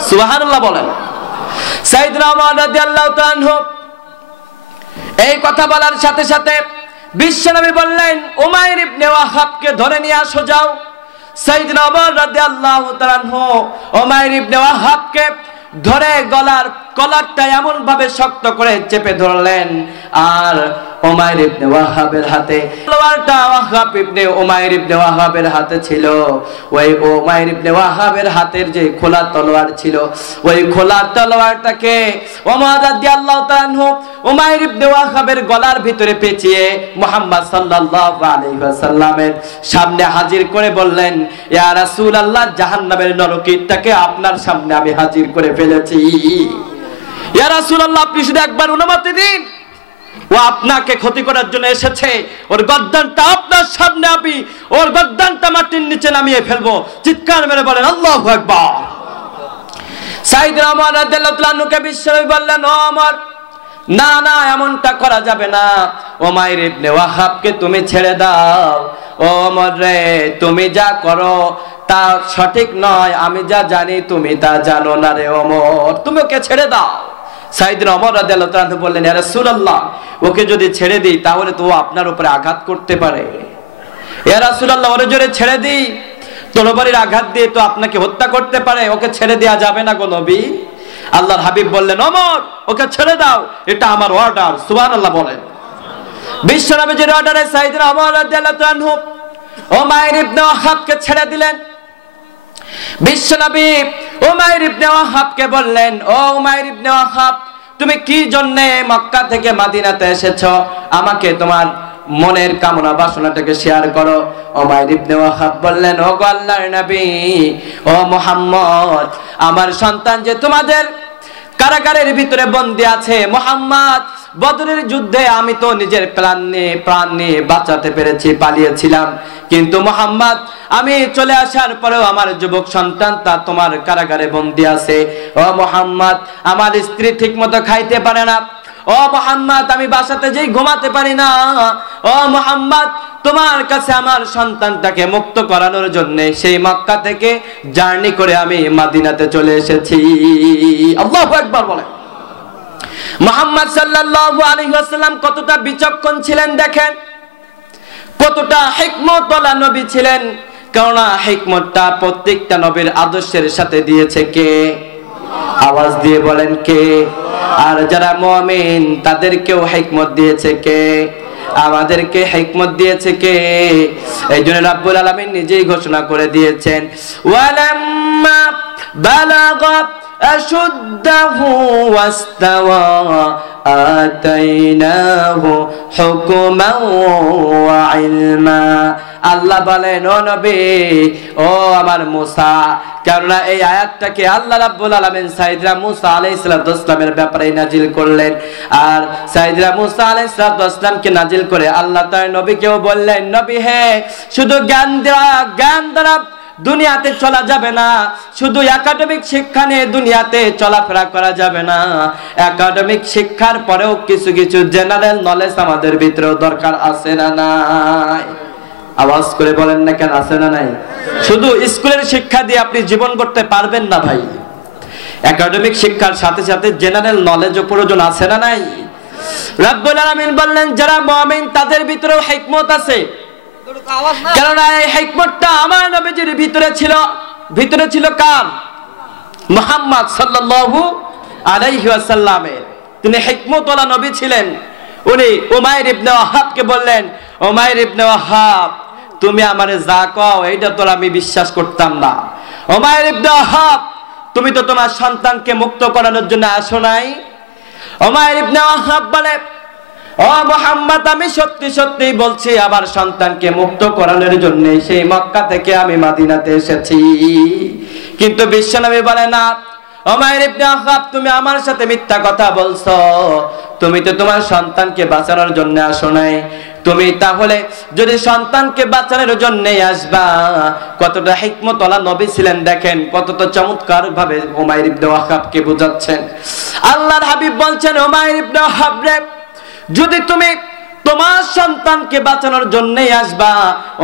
সুবহানাল্লাহ বলেন। সাইয়েদনা ওমর রাদিয়াল্লাহু তাআলা আনহু এই কথা বলার সাথে সাথে বিশ্বনবী বললেন, উমাইর ইবনে ওয়াহাবকে ধরে নিয়ে আসো যাও। সাইয়েদনা ওমর রাদিয়াল্লাহু তাআলা আনহু উমাইর ইবনে ওয়াহাবকে ধরে গলার কলারটা এমন ভাবে শক্ত করে চেপে ধরলেন, আর উমাইর ইবনে ওয়াহাবের হাতে তলোয়ারটা উমাইর ইবনে ওয়াহাবের হাতে ছিল। ওই উমাইর ইবনে ওয়াহাবের হাতের যে খোলা তলোয়ার ছিল, ওই খোলা তলোয়ারটাকে ওমর রাদিয়াল্লাহু তাআলা আনহু উমাইর ইবনে ওয়াহাবের গলার ভিতরে পেঁচিয়ে মুহাম্মদ সাল্লাল্লাহু আলাইহি ওয়াসাল্লামের সামনে হাজির করে বললেন, ইয়া রাসূলুল্লাহ, জাহান্নামের নরকীটাকে আপনার সামনে আমি হাজির করে ফেলেছি। ইয়া রাসূলুল্লাহ, আপনি শুধু একবার অনুমতি দিন, ও আপনাকে ক্ষতি করার জন্য এসেছে, ওর গর্দানটা আপনার সামনে আমি ওর গর্দানটা মাটির নিচে নামিয়ে ফেলবো। চিৎকার মেরে বলেন আল্লাহু আকবার। সাইয়েদনা ওমর রাদিয়াল্লাহু তাআলা আনহুকে বিশ্বনবী বললেন, ও ওমর, না না, এমনটা করা যাবে না, উমাইর ইবনে ওয়াহাবকে তুমি ছেড়ে দাও। ও ওমর রে, তুমি যা করো তা সঠিক নয়, আমি যা জানি তুমি তা জানো না রে ওমর, তুমি ওকে ছেড়ে দাও। সাইয়েদনা ওমর রাদিয়াল্লাহু তাআলা আনহু বললেন, ইয়া রাসূলুল্লাহ, ওকে যদি ছেড়ে দিই তাহলে তো ও আপনার উপরে আঘাত করতে পারে। ইয়া রাসূলুল্লাহ, ওরে জোরে ছেড়ে দিই, তলোয়ারের আঘাত দিয়ে তো আপনাকে হত্যা করতে পারে, ওকে ছেড়ে দেওয়া যাবে না গো নবী। আল্লাহর হাবিব বললেন, ওমর, ওকে ছেড়ে দাও, এটা আমার অর্ডার। সুবহানাল্লাহ বলেন। বিশ্বনবীর অর্ডারে সাইয়েদনা ওমর রাদিয়াল্লাহু তাআলা আনহু উমাইর ইবনে ওয়াহাবকে ছেড়ে দিলেন। বিশ্বনবী উমাইর ইবনে ওয়াহাবকে বললেন, ও উমাইর ইবনে ওয়াহাব, তুমি কি জন্য মক্কা থেকে মদিনাতে এসেছো? আমাকে তোমার মনের কামনা বাসনাটাকে শেয়ার করো। উমাইর ইবনে ওয়াহাব বললেন, ও গো আল্লাহর নবী, ও মুহাম্মদ, আমার সন্তান যে তোমাদের কারাগারের ভিতরে বন্দী আছে, মুহাম্মদ, বদরের যুদ্ধে আমি তো নিজের প্রাণ নিয়ে বাঁচাতে পেরেছি, পালিয়েছিলাম, কিন্তু মুহাম্মদ, আমি চলে আসার পরেও আমার যুবক সন্তান তা তোমার কারাগারে বন্দী আছে। ও মুহাম্মদ, আমার স্ত্রী ঠিক মতো খাইতে পারে না। ও মুহাম্মদ, আমি বাসাতে যেই ঘুমাতে পারি না। ও মুহাম্মদ, তোমার কাছে আমার সন্তানটাকে মুক্ত করানোর জন্য সেই মক্কা থেকে জার্নি করে আমি মদিনাতে চলে এসেছি। আল্লাহু আকবার বলেন। মুহাম্মদ সাল্লাল্লাহু আলাইহি ওয়াসাল্লাম কতটা বিচক্ষণ ছিলেন দেখেন। কতটা হিকমতওয়ালা নবী ছিলেন, কারণ হিকমতটা প্রত্যেকটা নবীর আদর্শের সাথে দিয়েছে কে? আওয়াজ দিয়ে বলেন কে? আর যারা মুমিন তাদেরকেও হিকমত দিয়েছে কে? আমাদেরকে হিকমত দিয়েছে কে? এইজন্য রব্বুল আলামিন নিজেই ঘোষণা করে দিয়েছেন, ওয়ালাম্মা বালাগা আশুদ্দাহু ওয়াস্তাওয়া আতাইনাহু হুকমান ওয়া ইলমা। আল্লাহ বলেন, ও নবী, ও আমার মুসা, কেননা এই আয়াতটাকে আল্লাহ রাব্বুল আলামিন সাইয়েদনা মুসা আলাইহিস সালামের ব্যাপারে নাজিল করলেন। আর সাইয়েদনা মুসা আলাইহিস সালামকে নাজিল করে আল্লাহ তার নবীকেও বললেন, নবী হে, শুধু জ্ঞান দ্বারা দুনিয়াতে চলা যাবে না, শুধু একাডেমিক শিক্ষা নিয়ে দুনিয়াতে চলাফেরা করা যাবে না, একাডেমিক শিক্ষার পরেও কিছু কিছু জেনারেল নলেজ আমাদের ভিতরেও দরকার আছে না নাই? আওয়াজ করে বলেন না কেন, আছে না নাই? শুধু স্কুলের শিক্ষা দিয়ে আপনি জীবন করতে পারবেন না ভাই, একাডেমিক শিক্ষার সাথে সাথে জেনারেল নলেজও প্রয়োজন আছে না নাই? রব্বুল আলামিন বললেন, যারা মুমিন তাদের ভিতরেও হিকমত আছে, কারণ এই হিকমতটা আমার নবীজির ভিতরে ছিল কার? মুহাম্মদ সাল্লাল্লাহু আলাইহি ওয়াসাল্লামের। তিনি হিকমতওয়ালা নবী ছিলেন। উনি উমাইর ইবনে ওয়াহাবকে বললেন, উমাইর ইবনে ওয়াহাব, তুমি আমারে যা কও এইটা তো আমি বিশ্বাস করতাম না। উমাইর ইবনে ওয়াহাব, তুমি তো তোমার সন্তানকে মুক্ত করানোর জন্য আসো নাই। উমাইর ইবনে ওয়াহাব বলে, ও মুহাম্মদ, আমি সত্যি সত্যি বলছি, আমার সন্তানকে মুক্ত করানোর জন্য সেই মক্কা থেকে আমি মদিনাতে এসেছি। কিন্তু বিশ্বনবী বলে, না উমাইর ইবনে ওয়াহাব, তুমি আমার সাথে মিথ্যা কথা বলছো, তুমি তো তোমার সন্তানকে বাঁচানোর জন্য আসো নাই। তুমি তাহলে যদি সন্তানকে বাঁচানোর জন্যই আসবা, কতটা হিকমতওয়ালা নবী ছিলেন দেখেন, কতটা চমৎকার ভাবে উমাইর ইবনে ওয়াহাবকে বোঝাচ্ছেন। আল্লাহর হাবিব বলছেন, উমাইর ইবনে ওয়াহাব রে, যদি তুমি তোমার সন্তানকে বাঁচানোর জন্যই আসবা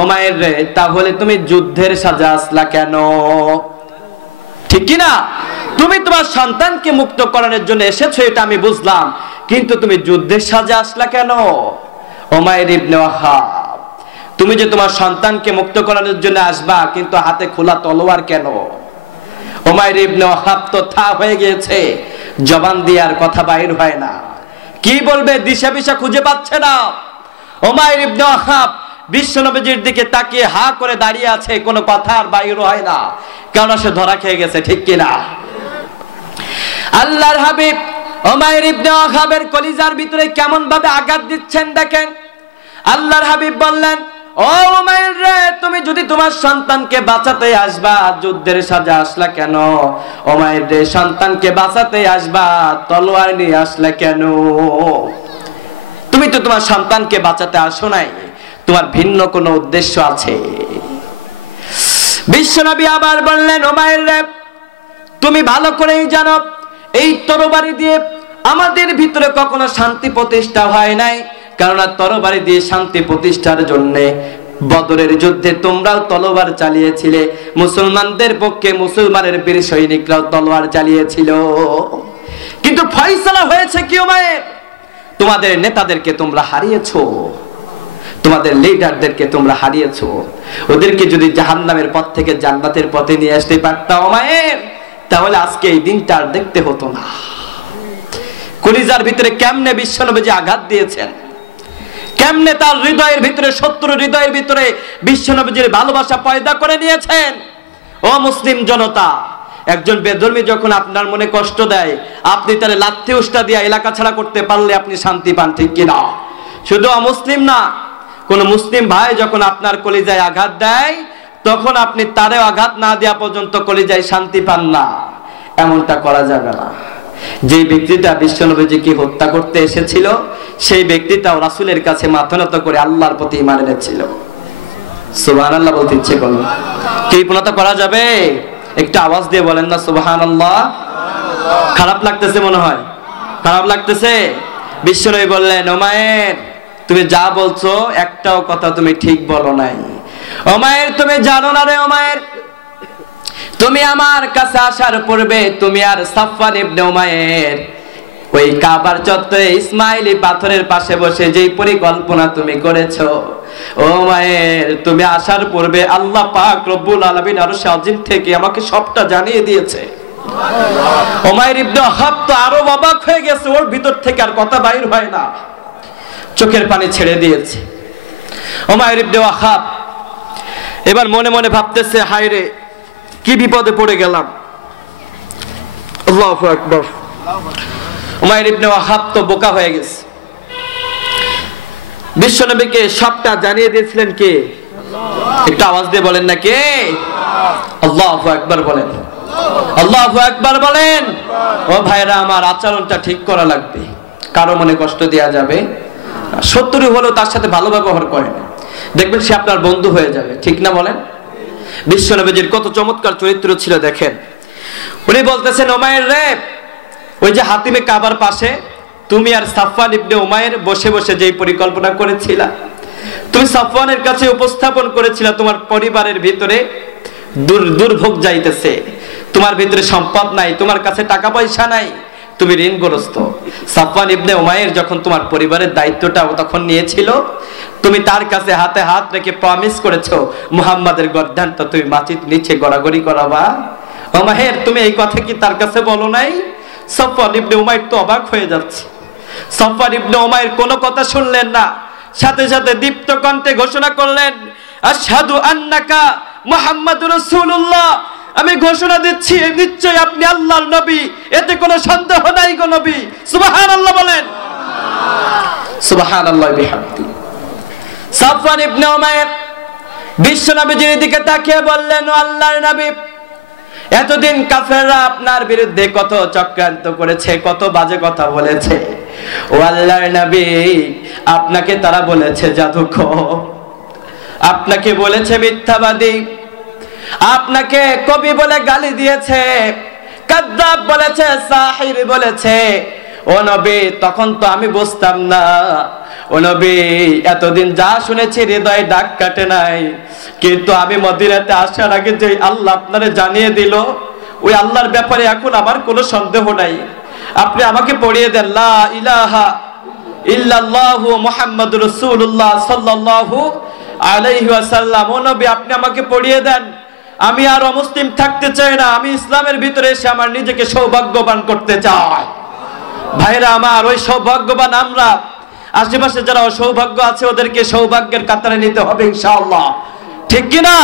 উমাইর রে, তাহলে তুমি যুদ্ধের সাজা আসলা কেন? ঠিক কি না? তুমি তোমার সন্তানকে মুক্ত করানোর জন্য এসেছো, এটা আমি বুঝলাম, কিন্তু তুমি যুদ্ধের সাজা আসলা কেন? উমাইর ইবনে ওয়াহাব, তুমি যে তোমার সন্তানকে মুক্ত করানোর জন্য আসবা, কিন্তু হাতে খোলা তলোয়ার কেন? উমাইর ইবনে ওয়াহাব তো থা হয়ে গিয়েছে, জবান দিয়ে আর কথা বাইর হয় না, কি বলবে দিশা বিশা খুঁজে পাচ্ছে না। উমাইর ইবনে ওয়াহাব বিশ্বনবীর দিকে তাকিয়ে হা করে দাঁড়িয়ে আছে, কোনো কথা আর বাইর হয় না, কারণ সে ধরা খেয়ে গেছে। ঠিক কিনা? আল্লাহর হাবিব উমাইর ইবনে ওয়াহাবের কলিজার ভিতরে কেমন ভাবে আঘাত দিচ্ছেন দেখেন। আল্লাহর হাবিব বললেন, ও উমাইর রে, তুমি যদি তোমার সন্তানকে বাঁচাতে আসবা, যুদ্ধের সাজা আসলা কেন? উমাইর রে, সন্তানকে বাঁচাতে আসবা, তলোয়ার নিয়ে আসলা কেন? তুমি তো তোমার সন্তানকে বাঁচাতে আসো নাই, তোমার ভিন্ন কোনো উদ্দেশ্য আছে। বিশ্বনবী আবার বললেন, উমাইর রে, তুমি ভালো করেই জানো, এই তরবারি দিয়ে আমাদের ভিতরে কখনো শান্তি প্রতিষ্ঠা হয় নাই, কারণ তরবারি দিয়ে শান্তি প্রতিষ্ঠার জন্য বদরের যুদ্ধে তোমরাও তলোয়ার চালিয়েছিলে, মুসলমানদের পক্ষে মুসলমানের বীর সৈনিকরাও তলোয়ার চালিয়েছিল, কিন্তু ফয়সালা হয়েছে কি উমাইর? তোমাদের নেতাদেরকে তোমরা হারিয়েছো, তোমাদের লিডারদেরকে তোমরা হারিয়েছো। ওদেরকে যদি জাহান্নামের পথ থেকে জান্নাতের পথে নিয়ে আসতে পারতা উমাইর, তাহলে আজকে এই দিনটা আর দেখতে হতো না। কলিজার ভিতরে কেমনে বিশ্বনবী আঘাত দিয়েছেন, কেমনে তার হৃদয়ের ভিতরে, শত্রুর হৃদয়ের ভিতরে বিশ্বনবীর ভালোবাসা পয়দা করে নিয়েছেন। ও মুসলিম জনতা, একজন বেধর্মী যখন আপনার মনে কষ্ট দেয়, আপনি তাহলে লাথি উষ্টা দিয়া এলাকা ছাড়া করতে পারলে আপনি শান্তি পান। ঠিক কিনা? শুধু অমুসলিম না, কোন মুসলিম ভাই যখন আপনার কলিজায় আঘাত দেয়, তখন আপনি তারেও আঘাত না দেওয়া পর্যন্ত কলিজায় শান্তি পান না। এমনটা করা যাবে না। যে ব্যক্তিটা বিশ্বনবীকে হত্যা করতে এসেছিল, সেই ব্যক্তিটাও রাসূলের কাছে মাথা নত করে আল্লাহর প্রতি ঈমান এনেছিল। সুবহানাল্লাহ বলতে ইচ্ছে করলো। কৃপণতা করা যাবে? একটা আওয়াজ দিয়ে বলেন না সুবহানাল্লাহ। খারাপ লাগতেছে মনে হয়, খারাপ লাগতেছে। বিশ্বনবী বললেন, উমাইর, তুমি যা বলছো একটাও কথা তুমি ঠিক বলো নাই। উমাইর, তুমি জানো না রে উমাইর, তুমি আমার কাছে আসার পূর্বে তুমি আর সাফওয়ান ইবনে উমাইর ওই কাবার চত্বরে ইসমাইলি পাথরের পাশে বসে যেই পরিকল্পনা তুমি করেছো, ও মায়ের, তুমি আসার পূর্বে আল্লাহ পাক রব্বুল আলামিন আরশে আজিম থেকে আমাকে সবটা জানিয়ে দিয়েছে। উমাইর ইবনে ওয়াহাব তো আরো অবাক হয়ে গেছে, ওর ভিতর থেকে আর কথা বাইর হয় না, চোখের পানি ছেড়ে দিয়েছে। উমাইর ইবনে ওয়াহাব এবার মনে মনে ভাবতেছে, হায় রে কি বিপদে পড়ে গেলাম। আল্লাহু আকবার। উমাইর ইবনে ওয়াহাব তো বোকা হয়ে গেছে। বিশ্বনবীকে সবটা জানিয়ে দিয়েছিলেন কে? একটু আওয়াজ দিয়ে বলেন না কে? আল্লাহু আকবার বলেন, আল্লাহু আকবার বলেন। ও ভাইরা আমার, আচরণটা ঠিক করা লাগবে, কারো মনে কষ্ট দেয়া যাবে। শত্রু হলেও তার সাথে ভালো ব্যবহার করেন, দেখবেন সে আপনার বন্ধু হয়ে যাবে, ঠিক না বলেন? বিশ্বনবীর কত চমৎকার চরিত্র ছিল দেখেন। উনি বলতেছেন, উমাইর রে, ওই যে হাতিমে কাবার পাশে তুমি আর সাফওয়ান ইবনে উমাইর বসে বসে যেই পরিকল্পনা করেছিলা, তুমি সাফওয়ানের কাছে উপস্থাপন করেছিলা তোমার পরিবারের ভিতরে দুর্ভোগ যাইতেছে, তোমার ভিতরে সম্পদ নাই, তোমার কাছে টাকা পয়সা নাই, তুমি ঋণগ্রস্ত। সাফওয়ান ইবনে উমাইর যখন তোমার পরিবারের দায়িত্বটা তখন নিয়েছিল, তুমি তার কাছে হাতে হাত রেখে প্রমিস করেছো মুহাম্মাদের গর্দানটা তুমি মাটির নিচে গড়াগড়ি করাবা। উমাইর, তুমি এই কথা কি তার কাছে বলো নাই? সাফওয়ান ইবনে উমাইর তো অবাক হয়ে যাচ্ছে। সাফওয়ান ইবনে উমাইর কোনো কথা শুনলেন না, সাথে সাথে দীপ্ত কণ্ঠে ঘোষণা করলেন, আশহাদু আন্নাকা মুহাম্মাদুর রাসূলুল্লাহ, আমি ঘোষণা দিচ্ছি নিশ্চয় আপনি আল্লাহর নবী, এতে কোনো সন্দেহ নাই গো নবী। সুবহানাল্লাহ বলেন। সুবহানাল্লাহ বিহামদি। সাফওয়ান ইবনে উমাইর বিশ্ব নবীর দিকে তাকিয়ে বললেন, ও আল্লাহর নবী, এতদিন কাফেররা আপনার বিরুদ্ধে কত চক্রান্ত করেছে, কত বাজে কথা বলেছে। ও আল্লাহর নবী, আপনাকে তারা বলেছে জাদুকর, আপনাকে বলেছে মিথ্যাবাদী, আপনাকে কবি বলে গালি দিয়েছে, কাযযাব বলেছে, সাহির বলেছে। ও নবী, তখন তো আমি বুঝতাম না। ও নবী, এতদিন যা শুনেছি হৃদয়ে দাগ কাটে নাই, কিন্তু আমি মদিনাতে আসার আগে যে আল্লাহ আপনারে জানিয়ে দিল, ওই আল্লাহর ব্যাপারে এখন আমার কোনো সন্দেহ নাই। আপনি আমাকে পড়িয়ে দেন লা ইলাহা ইল্লাল্লাহু মুহাম্মাদুর রাসূলুল্লাহ সাল্লাল্লাহু আলাইহি ওয়াসাল্লাম। ও নবী, আপনি আমাকে পড়িয়ে দেন, আমি আর অমুসলিম থাকতে চাই না, আমি ইসলামের ভিতরে এসে আমার নিজেকে সৌভাগ্যবান করতে চাই। ভাইরা আমার, ওই সৌভাগ্যবান আমরা, আশেপাশে যারা অসৌভাগ্য আছে ওদেরকে সৌভাগ্যের কাতারে নিতে হবে ইনশাআল্লাহ, ঠিক কি না?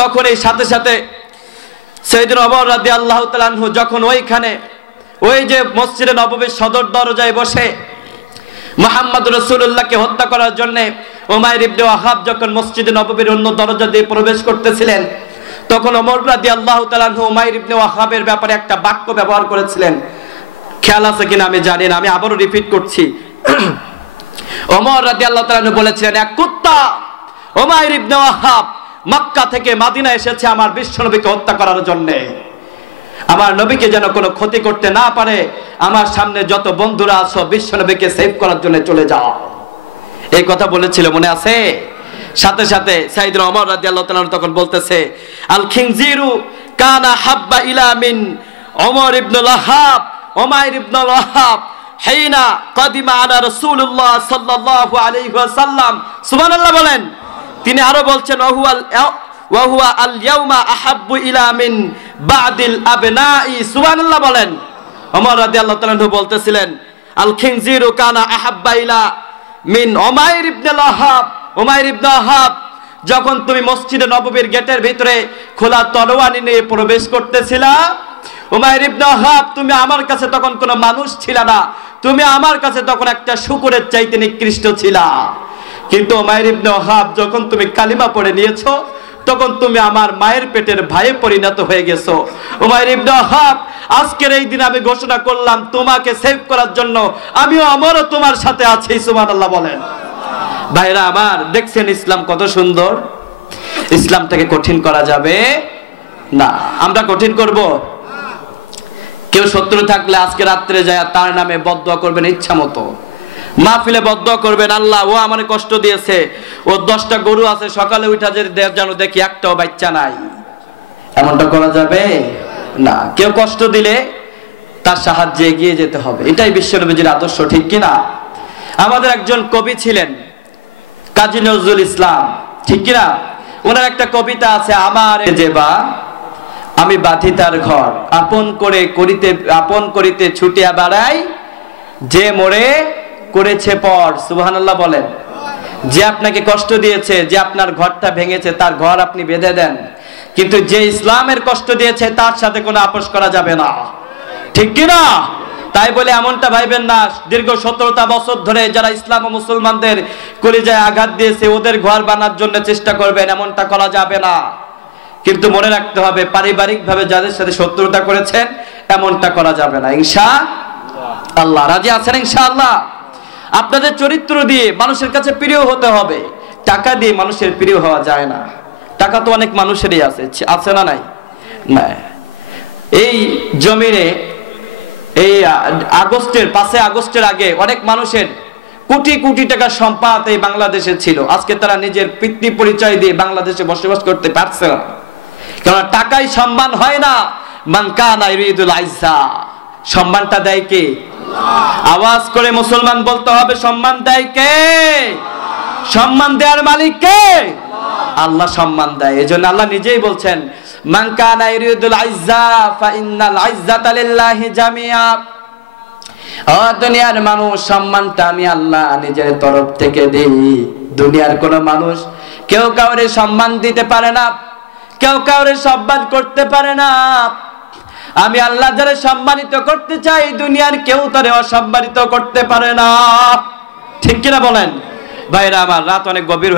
তখন এই সাথে সাথে সাইয়েদনা ওমর রাদিয়াল্লাহু তাআলা আনহু যখন ওইখানে ওই যে মসজিদে নববীর সদর দরজায় বসে মুহাম্মদুর রাসূলুল্লাহকে হত্যা করার জন্য উমাইর ইবনে ওয়াহাব যখন মসজিদে নববীর অন্য দরজা দিয়ে প্রবেশ করতেছিলেন, তখন ওমর রাদিয়াল্লাহু তাআলা আনহু উমাইর ইবনে ওয়াহাবের ব্যাপারে একটা বাক্য ব্যবহার করেছিলেন। খেয়াল আছে কিনা আমি জানি না, আমি আবারও রিপিট করছি। ওমর রাদিয়াল্লাহু তাআলা আনহু বলেছিলেন, এক কুত্তা উমাইর ইবনে ওয়াহাব মক্কা থেকে মদিনা এসেছে আমার বিশ্বনবীকে হত্যা করার জন্য, আমার নবীকে যেন কোনো ক্ষতি করতে না পারে। আমার সামনে যত বন্ধুরা আছো বিশ্বনবীকে সেভ করার জন্য চলে যাও। এই কথা বলেছিল, মনে আছে? সাথে সাথে সাইয়েদনা ওমর রাদিয়াল্লাহু তাআলা তখন বলতেছে, আল খিনজিরু কানা হাব্বা ইলা মিন ওমর ইবনে ওয়াহাব উমাইর ইবনে ওয়াহাব হাইনা কাদিমা আলা রাসূলুল্লাহ সাল্লাল্লাহু আলাইহি ওয়াসাল্লাম। সুবহানাল্লাহ বলেন। তিনি আরো বলছেন, ওয়া হুয়া আল ইয়াউমা আহাব্বু ইলা মিন বাদিল আবনাই। সুবহানাল্লাহ বলেন। ওমর রাদিয়াল্লাহু তাআলা বলতেছিলেন, আল খিনজিরু কানা আহাব্বা ইলা মিন উমাইর ইবনে ওয়াহাব। উমাইর ইবনে ওয়াহাব, যখন তুমি মসজিদে নববীর গেটের ভিতরে খোলা তরবারি নিয়ে প্রবেশ করতেছিলা, উমাইর ইবনে ওয়াহাব, তুমি আমার কাছে তখন কোনো মানুষ ছিলা না, তুমি আমার কাছে তখন একটা শূকরের চাইতে নিকৃষ্ট ছিলা। কিন্তু উমাইর ইবনে ওয়াহাব, যখন তুমি কালিমা পড়ে নিয়েছো, তখন তুমি আমার মায়ের পেটের ভাইয়ে পরিণত হয়ে গেছো। উমাইর ইবনে ওয়াহাব, আজকের এই দিন আমি ঘোষণা করলাম তোমাকে সেভ করার জন্য আমিও আমারও তোমার সাথে আছি। সুবহানাল্লাহ বলেন। ভাইরা আমার, দেখছেন ইসলাম কত সুন্দর। ইসলামটাকে কঠিন করা যাবে না। আমরা কঠিন করব? কেউ শত্রু থাকলে আজকে রাত্রে যায় তার নামে বদদোয়া করবেন ইচ্ছা মতো, মাহফিলে বদদোয়া করবেন, আল্লাহ ও আমারে কষ্ট দিয়েছে, ও 10টা গরু আছে, সকালে উঠা যে যেন দেখি একটাও বাচ্চা নাই। এমনটা করা যাবে না। কেউ কষ্ট দিলে তার সাহায্যে এগিয়ে যেতে হবে, এটাই বিশ্বনবীর আদর্শ, ঠিক কিনা? আমাদের একজন কবি ছিলেন, কাজী নজরুল ইসলাম, ঠিক কিনা? ওনার একটা কবিতা আছে, আমার যেবা আমি বাঁধি তার ঘর, আপন করিতে ছুটিয়া বেড়াই, যে মোরে করেছে পর। সুবহানাল্লাহ বলেন। যে আপনাকে কষ্ট দিয়েছে, যে আপনার ঘরটা ভেঙেছে, তার ঘর আপনি বেঁধে দেন, কিন্তু যে ইসলামের কষ্ট দিয়েছে তার সাথে কোনো আপোষ করা যাবে না, ঠিক কিনা? তাই বলে এমনটা ভাইবেন না দীর্ঘ 17টা বছর ধরে যারা ইসলাম ও মুসলমানদের কলিজায় আঘাত দিয়েছে ওদের ঘর বানার জন্য চেষ্টা করবেন, এমনটা করা যাবে না। কিন্তু মনে রাখতে হবে পারিবারিক ভাবে যাদের সাথে শত্রুতা করেছেন এমনটা করা যাবে না। ইনশাআল্লাহ রাজি আছেন? ইনশাআল্লাহ। আপনাদের চরিত্র দিয়ে মানুষের কাছে প্রিয় হতে হবে, টাকা দিয়ে মানুষের প্রিয় হওয়া যায় না। টাকা তো অনেক মানুষেরই আছে, আছে না? নাই না। এই জমিনে এই 5 আগস্টের আগে অনেক মানুষের কোটি কোটি টাকা সম্পদ এই বাংলাদেশে ছিল, আজকে তারা নিজের পিতৃ পরিচয় দিয়ে বাংলাদেশে বসবাস করতে পারছে না, কারণ টাকাই সম্মান হয় না। মান কানা ইরিদুল আইজ্জা, সম্মানটা দেয় কে? আওয়াজ করে মুসলমান বলতে হবে, সম্মান দেয় কে? সম্মান দেওয়ার মালিক কে? আল্লাহ সম্মান দেয়। এজন্য আল্লাহ নিজেই বলছেন, মান কানা ইরিদুল আইজ্জা ফা ইন্নাল আইজ্জাতা লিল্লাহি জামিআ। ও দুনিয়ার মানুষ, সম্মানটা আমি আল্লাহ নিজের তরফ থেকে দেই। দুনিয়ার কোন মানুষ কেউ কাউরে সম্মান দিতে পারে না, কেউ কাউরে সম্মান করতে পারে না। আমি আল্লাহ যারা সম্মানিত করতে চাই, দুনিয়ার কেউ তারে অসম্মানিত করতে পারে না, ঠিক কিনা বলেন? ভাইরা আমার, রাত অনেক গভীর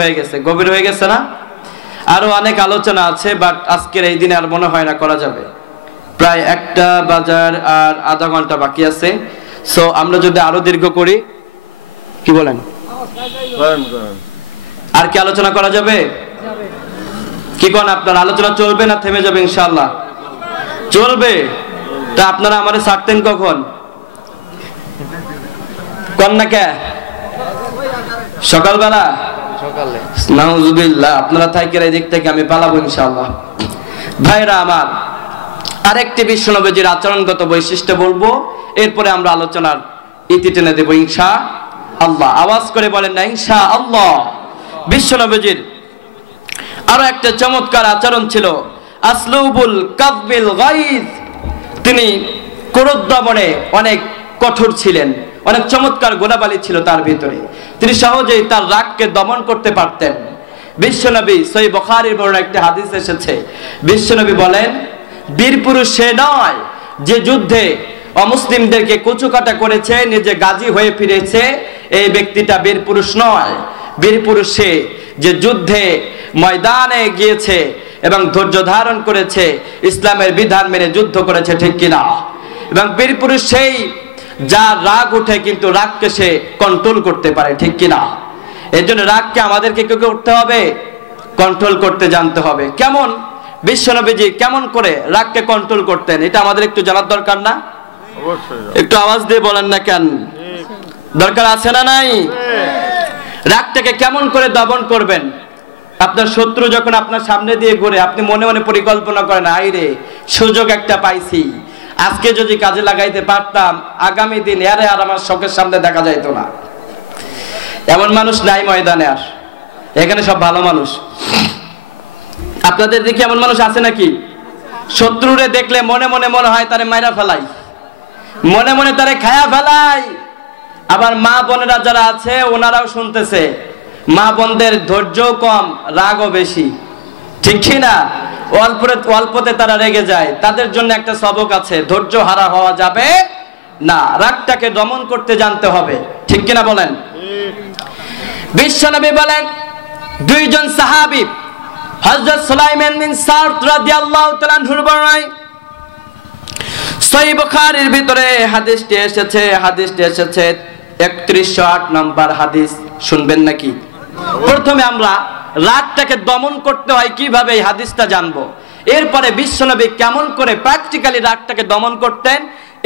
হয়ে গেছে না? আরো অনেক আলোচনা আছে, বাট আজকের এই দিনে আর মনে হয় না করা যাবে। প্রায় 1টা বাজার আর আধা ঘন্টা বাকি আছে। সো আমরা যদি আরো দীর্ঘ করি, কি বলেন? আর কি আলোচনা করা যাবে? কি কোন আপনার আলোচনা চলবে না থেমে যাবে? ইনশাআল্লাহ চলবে। তা আপনারা আমারে ছাড়তেন কখন? কোন না কে? সকালবেলা? নাউজুবিল্লাহ। আপনারা থাকেন এই দিক থেকে, আমি পালাবো ইনশাআল্লাহ। ভাইরা আমার, আরেকটি বিশ্বনবীর আচরণগত বৈশিষ্ট্য বলবো, এরপরে আমরা আলোচনার ইতি টেনে দেব ইনশাআল্লাহ। আওয়াজ করে বলেন না ইনশাআল্লাহ। বিশ্বনবীর আরো একটা চমৎকার আচরণ ছিল, আসলুবুল কাযমিল গাইজ। তিনি ক্রোধ দমনে অনেক কঠোর ছিলেন, অনেক চমৎকার গুণাবলী ছিল তার ভিতরে। তিনি সহজেই তার রাগকে দমন করতে পারতেন। বিশ্বনবী, সহিহ বুখারীর বর্ণনা একটা হাদিস এসেছে, বিশ্বনবী বলেন, বীর পুরুষ সে নয় যে যুদ্ধে অমুসলিমদেরকে কুচুকাটা করেছে, নিজে গাজী হয়ে ফিরেছে, এই ব্যক্তিটা বীর পুরুষ নয়। বীর পুরুষ সে যে যুদ্ধে ময়দানে গিয়েছে এবং ধৈর্য ধারণ করেছে, ইসলামের বিধান মেনে যুদ্ধ করেছে, ঠিক কিনা? এবং বীর পুরুষ সেই যার রাগ উঠে কিন্তু রাগকে সে কন্ট্রোল করতে পারে, ঠিক কিনা? এর জন্য রাগকে আমাদেরকে কি করতে হবে? কন্ট্রোল করতে জানতে হবে। কেমন বিশ্বনবীজি কেমন করে রাগকে কন্ট্রোল করতেন, এটা আমাদের একটু জানার দরকার না? একটু আওয়াজ দিয়ে বলেন না কেন? দরকার আছে না নাই? রাগটাকে কেমন করে দমন করবেন? আপনার শত্রু যখন আপনার সামনে দিয়ে ঘুরে, আপনি মনে মনে পরিকল্পনা করেন, আইরে সুযোগ একটা পাইছি, আজকে যদি কাজে লাগাইতে পারতাম, আগামী দিন এর আর আমার চোখের সামনে দেখা যাইতো না। এমন মানুষ নাই ময়দানে, আর এখানে সব ভালো মানুষ। আপনাদের দিকে এমন মানুষ আছে নাকি? শত্রুরে দেখলে মনে মনে মনে হয় তারে মাইরা ফেলাই, মনে মনে তারে খায়া ফেলাই। আবার মা বোনেরা যারা আছে ওনারাও শুনতেছে, মা বোনদের ধৈর্য কম, রাগও বেশি, ঠিক কি না? অল্পতে তারা রেগে যায়। তাদের জন্য একটা সবক আছে, ধৈর্য হারা হওয়া যাবে না, রাগটাকে দমন করতে জানতে হবে, ঠিক কিনা বলেন? বিশ্বনবী বলেন, দুইজন সাহাবী, হযরত সুলাইমান বিন সারদ রাদিয়াল্লাহু তাআলা আনহুর বর্ণনায় সহিহ বুখারীর ভিতরে হাদিসটি এসেছে 3108 নম্বর হাদিস। শুনবেন নাকি? প্রথমে আমরা রাগটাকে দমন করতে হয় কিভাবে, এই হাদিসটা জানবো। এরপরে বিশ্বনবী কেমন করে প্র্যাকটিক্যালি রাগটাকে দমন করতেন,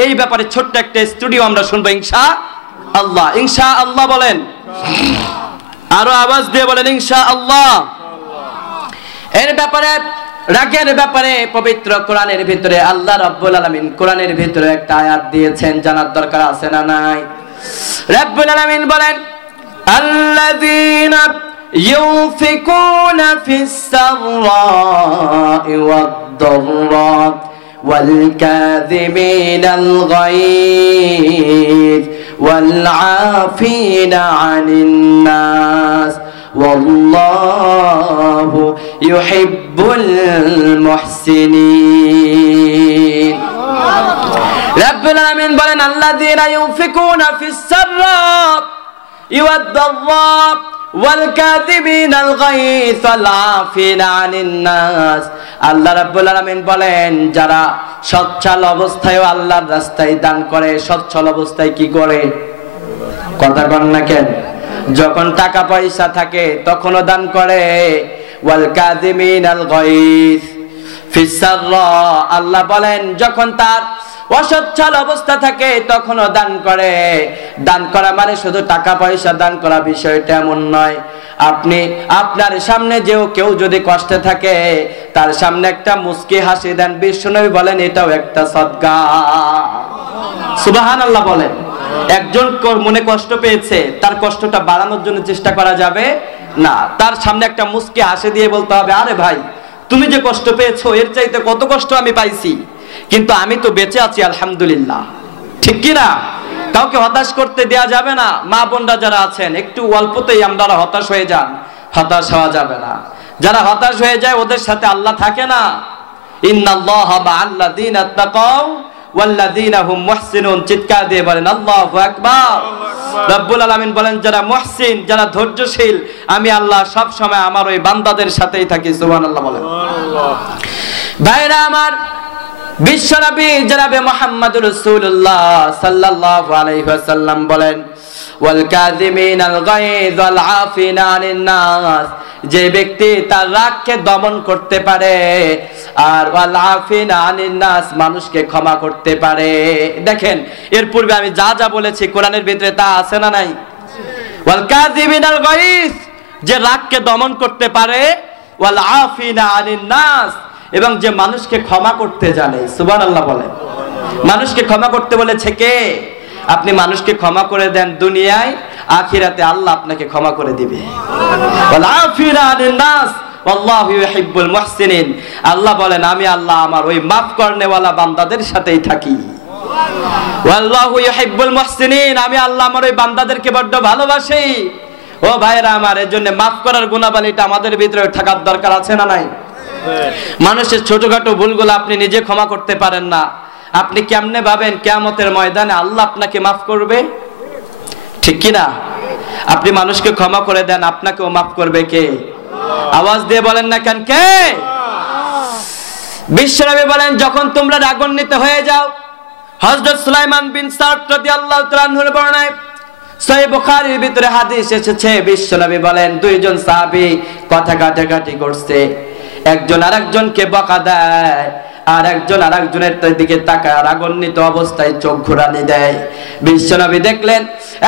এই ব্যাপারে ছোট্ট একটা স্টুডিও আমরা শুনবো ইনশাআল্লাহ। ইনশাআল্লাহ বলেন, আরো আওয়াজ দিয়ে বলেন ইনশাআল্লাহ। এর ব্যাপারে, রাগের ব্যাপারে পবিত্র কোরআনের ভিতরে আল্লাহ রাব্বুল আলামিন কোরআনের ভিতরে একটা আয়াত দিয়েছেন, জানার দরকার আছে না নাই? রাব্বুল আলামিন বলেন, আল্লাযীনা ينفقون في السراء والضراء والكاظمين الغيظ والعافين عن الناس والله يحب المحسنين رب العالمين বলেন الذين ينفقون في السراء والضراء والكاظمين الغيظ والعافين عن الناس আল্লাহ রাব্বুল আলামিন বলেন যারা সচ্ছল অবস্থায় আল্লাহর রাস্তায় দান করে সচ্ছল অবস্থায় কি করে কথা বল না কেন যখন টাকা পয়সা থাকে তখনও দান করে ওয়াল কাযিমিনাল গায়জ ফিস সাররা আল্লাহ বলেন যখন তার অসচ্ছল অবস্থা থাকে তখনও দান করে দান করা মানে শুধু টাকা পয়সা দান করা বিষয়টা এমন নয় আপনি আপনার সামনে কেউ যদি কষ্টে থাকে তার সামনে একটা মুস্কি হাসি দেন বিশ্বনবী বলেন এটাও একটা সদকা সুবহানাল্লাহ বলেন একজন মনে কষ্ট পেয়েছে তার কষ্টটা বাড়ানোর জন্য চেষ্টা করা যাবে না তার সামনে একটা মুস্কি হাসি দিয়ে বলতে হবে আরে ভাই তুমি যে কষ্ট পেয়েছো এর চাইতে কত কষ্ট আমি পাইছি কিন্তু আমি তো বেঁচে আছি আলহামদুলিল্লাহ ঠিক কি না কাউকে হতাশ করতে দেয়া যাবে না মা বোনরা যারা আছেন একটু অল্পতেই আমরা হতাশ হয়ে যান হতাশ হওয়া যাবে না যারা হতাশ হয়ে যায় ওদের সাথে আল্লাহ থাকে না ইন্নাল্লাহা মা'আল্লাযীনা তাকাও ওয়াল্লাযীনা হুম মুহসিনুন চিৎকার দিয়ে বলেন আল্লাহু আকবার রব্বুল আলামিন বলেন যারা মুহসিন যারা ধৈর্যশীল আমি আল্লাহ সব সময় আমার ওই বান্দাদের সাথেই থাকি সুবহানাল্লাহ বলেন সুবহানাল্লাহ ভাইরা আমার বিশ্বনবী জনাবে মুহাম্মদুর রাসূলুল্লাহ সাল্লাল্লাহু আলাইহি ওয়াসাল্লাম বলেন ওয়াল কাযিমিনাল গায়জ ওয়াল আফিনা আনিন নাস যে ব্যক্তি তার রাগকে দমন করতে পারে আর ওয়াল আফিনা আনিন নাস মানুষকে ক্ষমা করতে পারে দেখেন এর পূর্বে আমি যা যা বলেছি কোরআনের ভিতরে তা আছে না নাই ওয়াল কাযিমিনাল গায়জ যে রাগকে দমন করতে পারে ওয়াল আফিনা আনিন নাস এবং যে মানুষকে ক্ষমা করতে জানে সুবহানাল্লাহ বলেন মানুষকে ক্ষমা করতে বলেছে কে আপনি মানুষকে ক্ষমা করে দেন দুনিয়ায় আখিরাতে আল্লাহ আপনাকে ক্ষমা করে দিবে ওয়াল আফিনা আনিন নাস আল্লাহু ইউহিব্বুল মুহসিনিন আল্লাহ বলেন আমি আল্লাহ আমার ওই maaf করনে ওয়ালা বান্দাদের সাথেই থাকি আল্লাহু ইউহিব্বুল মুহসিনিন আমি আল্লাহ আমার ওই বান্দাদেরকে বড় ভালোবাসি ও ভাইরা আমার এজন্য maaf করার গুণাবলীটা আমাদের ভিতরে থাকার দরকার আছে না নাই মানুষের ছোটখাটো ভুলগুলো আপনি নিজে ক্ষমা করতে পারেন না আপনি কেমনে ভাবেন কিয়ামতের ময়দানে আল্লাহ আপনাকে maaf করবে ঠিক কি না আপনি মানুষকে ক্ষমা করে দেন আপনাকেও maaf করবে কে আওয়াজ দিয়ে বলেন না কেন কে বিশ্বনবী বলেন যখন তোমরা রাগান্বিত হয়ে যাও হযরত সুলাইমান বিন সাদ রাদিয়াল্লাহু তাআলা আনহুর বর্ণনায় সহিহ বুখারীর ভিতরে হাদিস এসেছে বিশ্বনবী বলেন দুইজন সাহাবী কথা কাটাকাটি করছে একজন আরেকজনকে বকা দেয় আর একজন আরেকজনের দিকে তাকায় রাগান্বিত অবস্থায় চোখ ঘোরানি দেয় বিশ্বনবী দেখলেন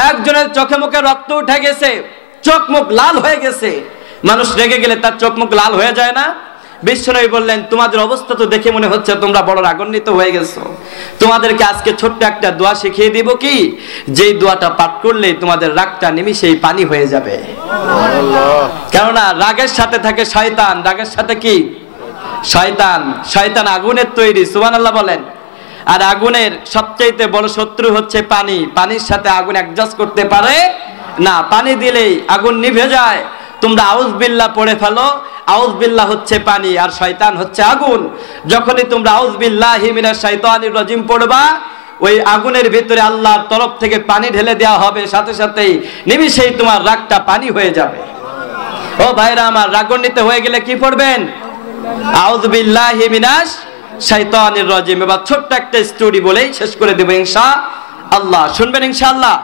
একজনের চোখে মুখে রক্ত উঠে গেছে চোখ মুখ লাল হয়ে গেছে মানুষ রেগে গেলে তার চোখ মুখ লাল হয়ে যায় না বিশ্বনবী বললেন তোমাদের অবস্থা তো দেখে মনে হচ্ছে তোমরা বড় রাগান্বিত হয়ে গেছো তোমাদেরকে আজকে ছোট্ট একটা দোয়া শিখিয়ে দিব কি যেই দোয়াটা পাঠ করলে তোমাদের রাগটা নিমিষেই পানি হয়ে যাবে সুবহানাল্লাহ কারণ রাগের সাথে থাকে শয়তান রাগের সাথে কি শয়তান শয়তান আগুনের তৈরি সুবহানাল্লাহ বলেন আর আগুনের সবচেয়ে বড় শত্রু হচ্ছে পানি পানির সাথে আগুন অ্যাডজাস্ট করতে পারে না পানি দিলেই আগুন নিভে যায় তোমরা আউযু বিল্লাহ পড়ে ফেলো আউযু বিল্লাহ হচ্ছে পানি আর শয়তান হচ্ছে আগুন যখনই তোমরা আউযু বিল্লাহি মিনাশ শাইতানির রাজিম পড়বা ওই আগুনের ভিতরে আল্লাহর তরফ থেকে পানি ঢেলে দেওয়া হবে সাথে সাথেই নিমিষেই তোমার রাগটা পানি হয়ে যাবে ও ভাইরা আমার রাগান্বিত হয়ে গেলে কি পড়বেন আউযু বিল্লাহি মিনাশ শাইতানির রাজিম এবার ছোট্ট একটা স্টোরি বলেই শেষ করে দেব ইনশাআল্লাহ শুনবেন ইনশাআল্লাহ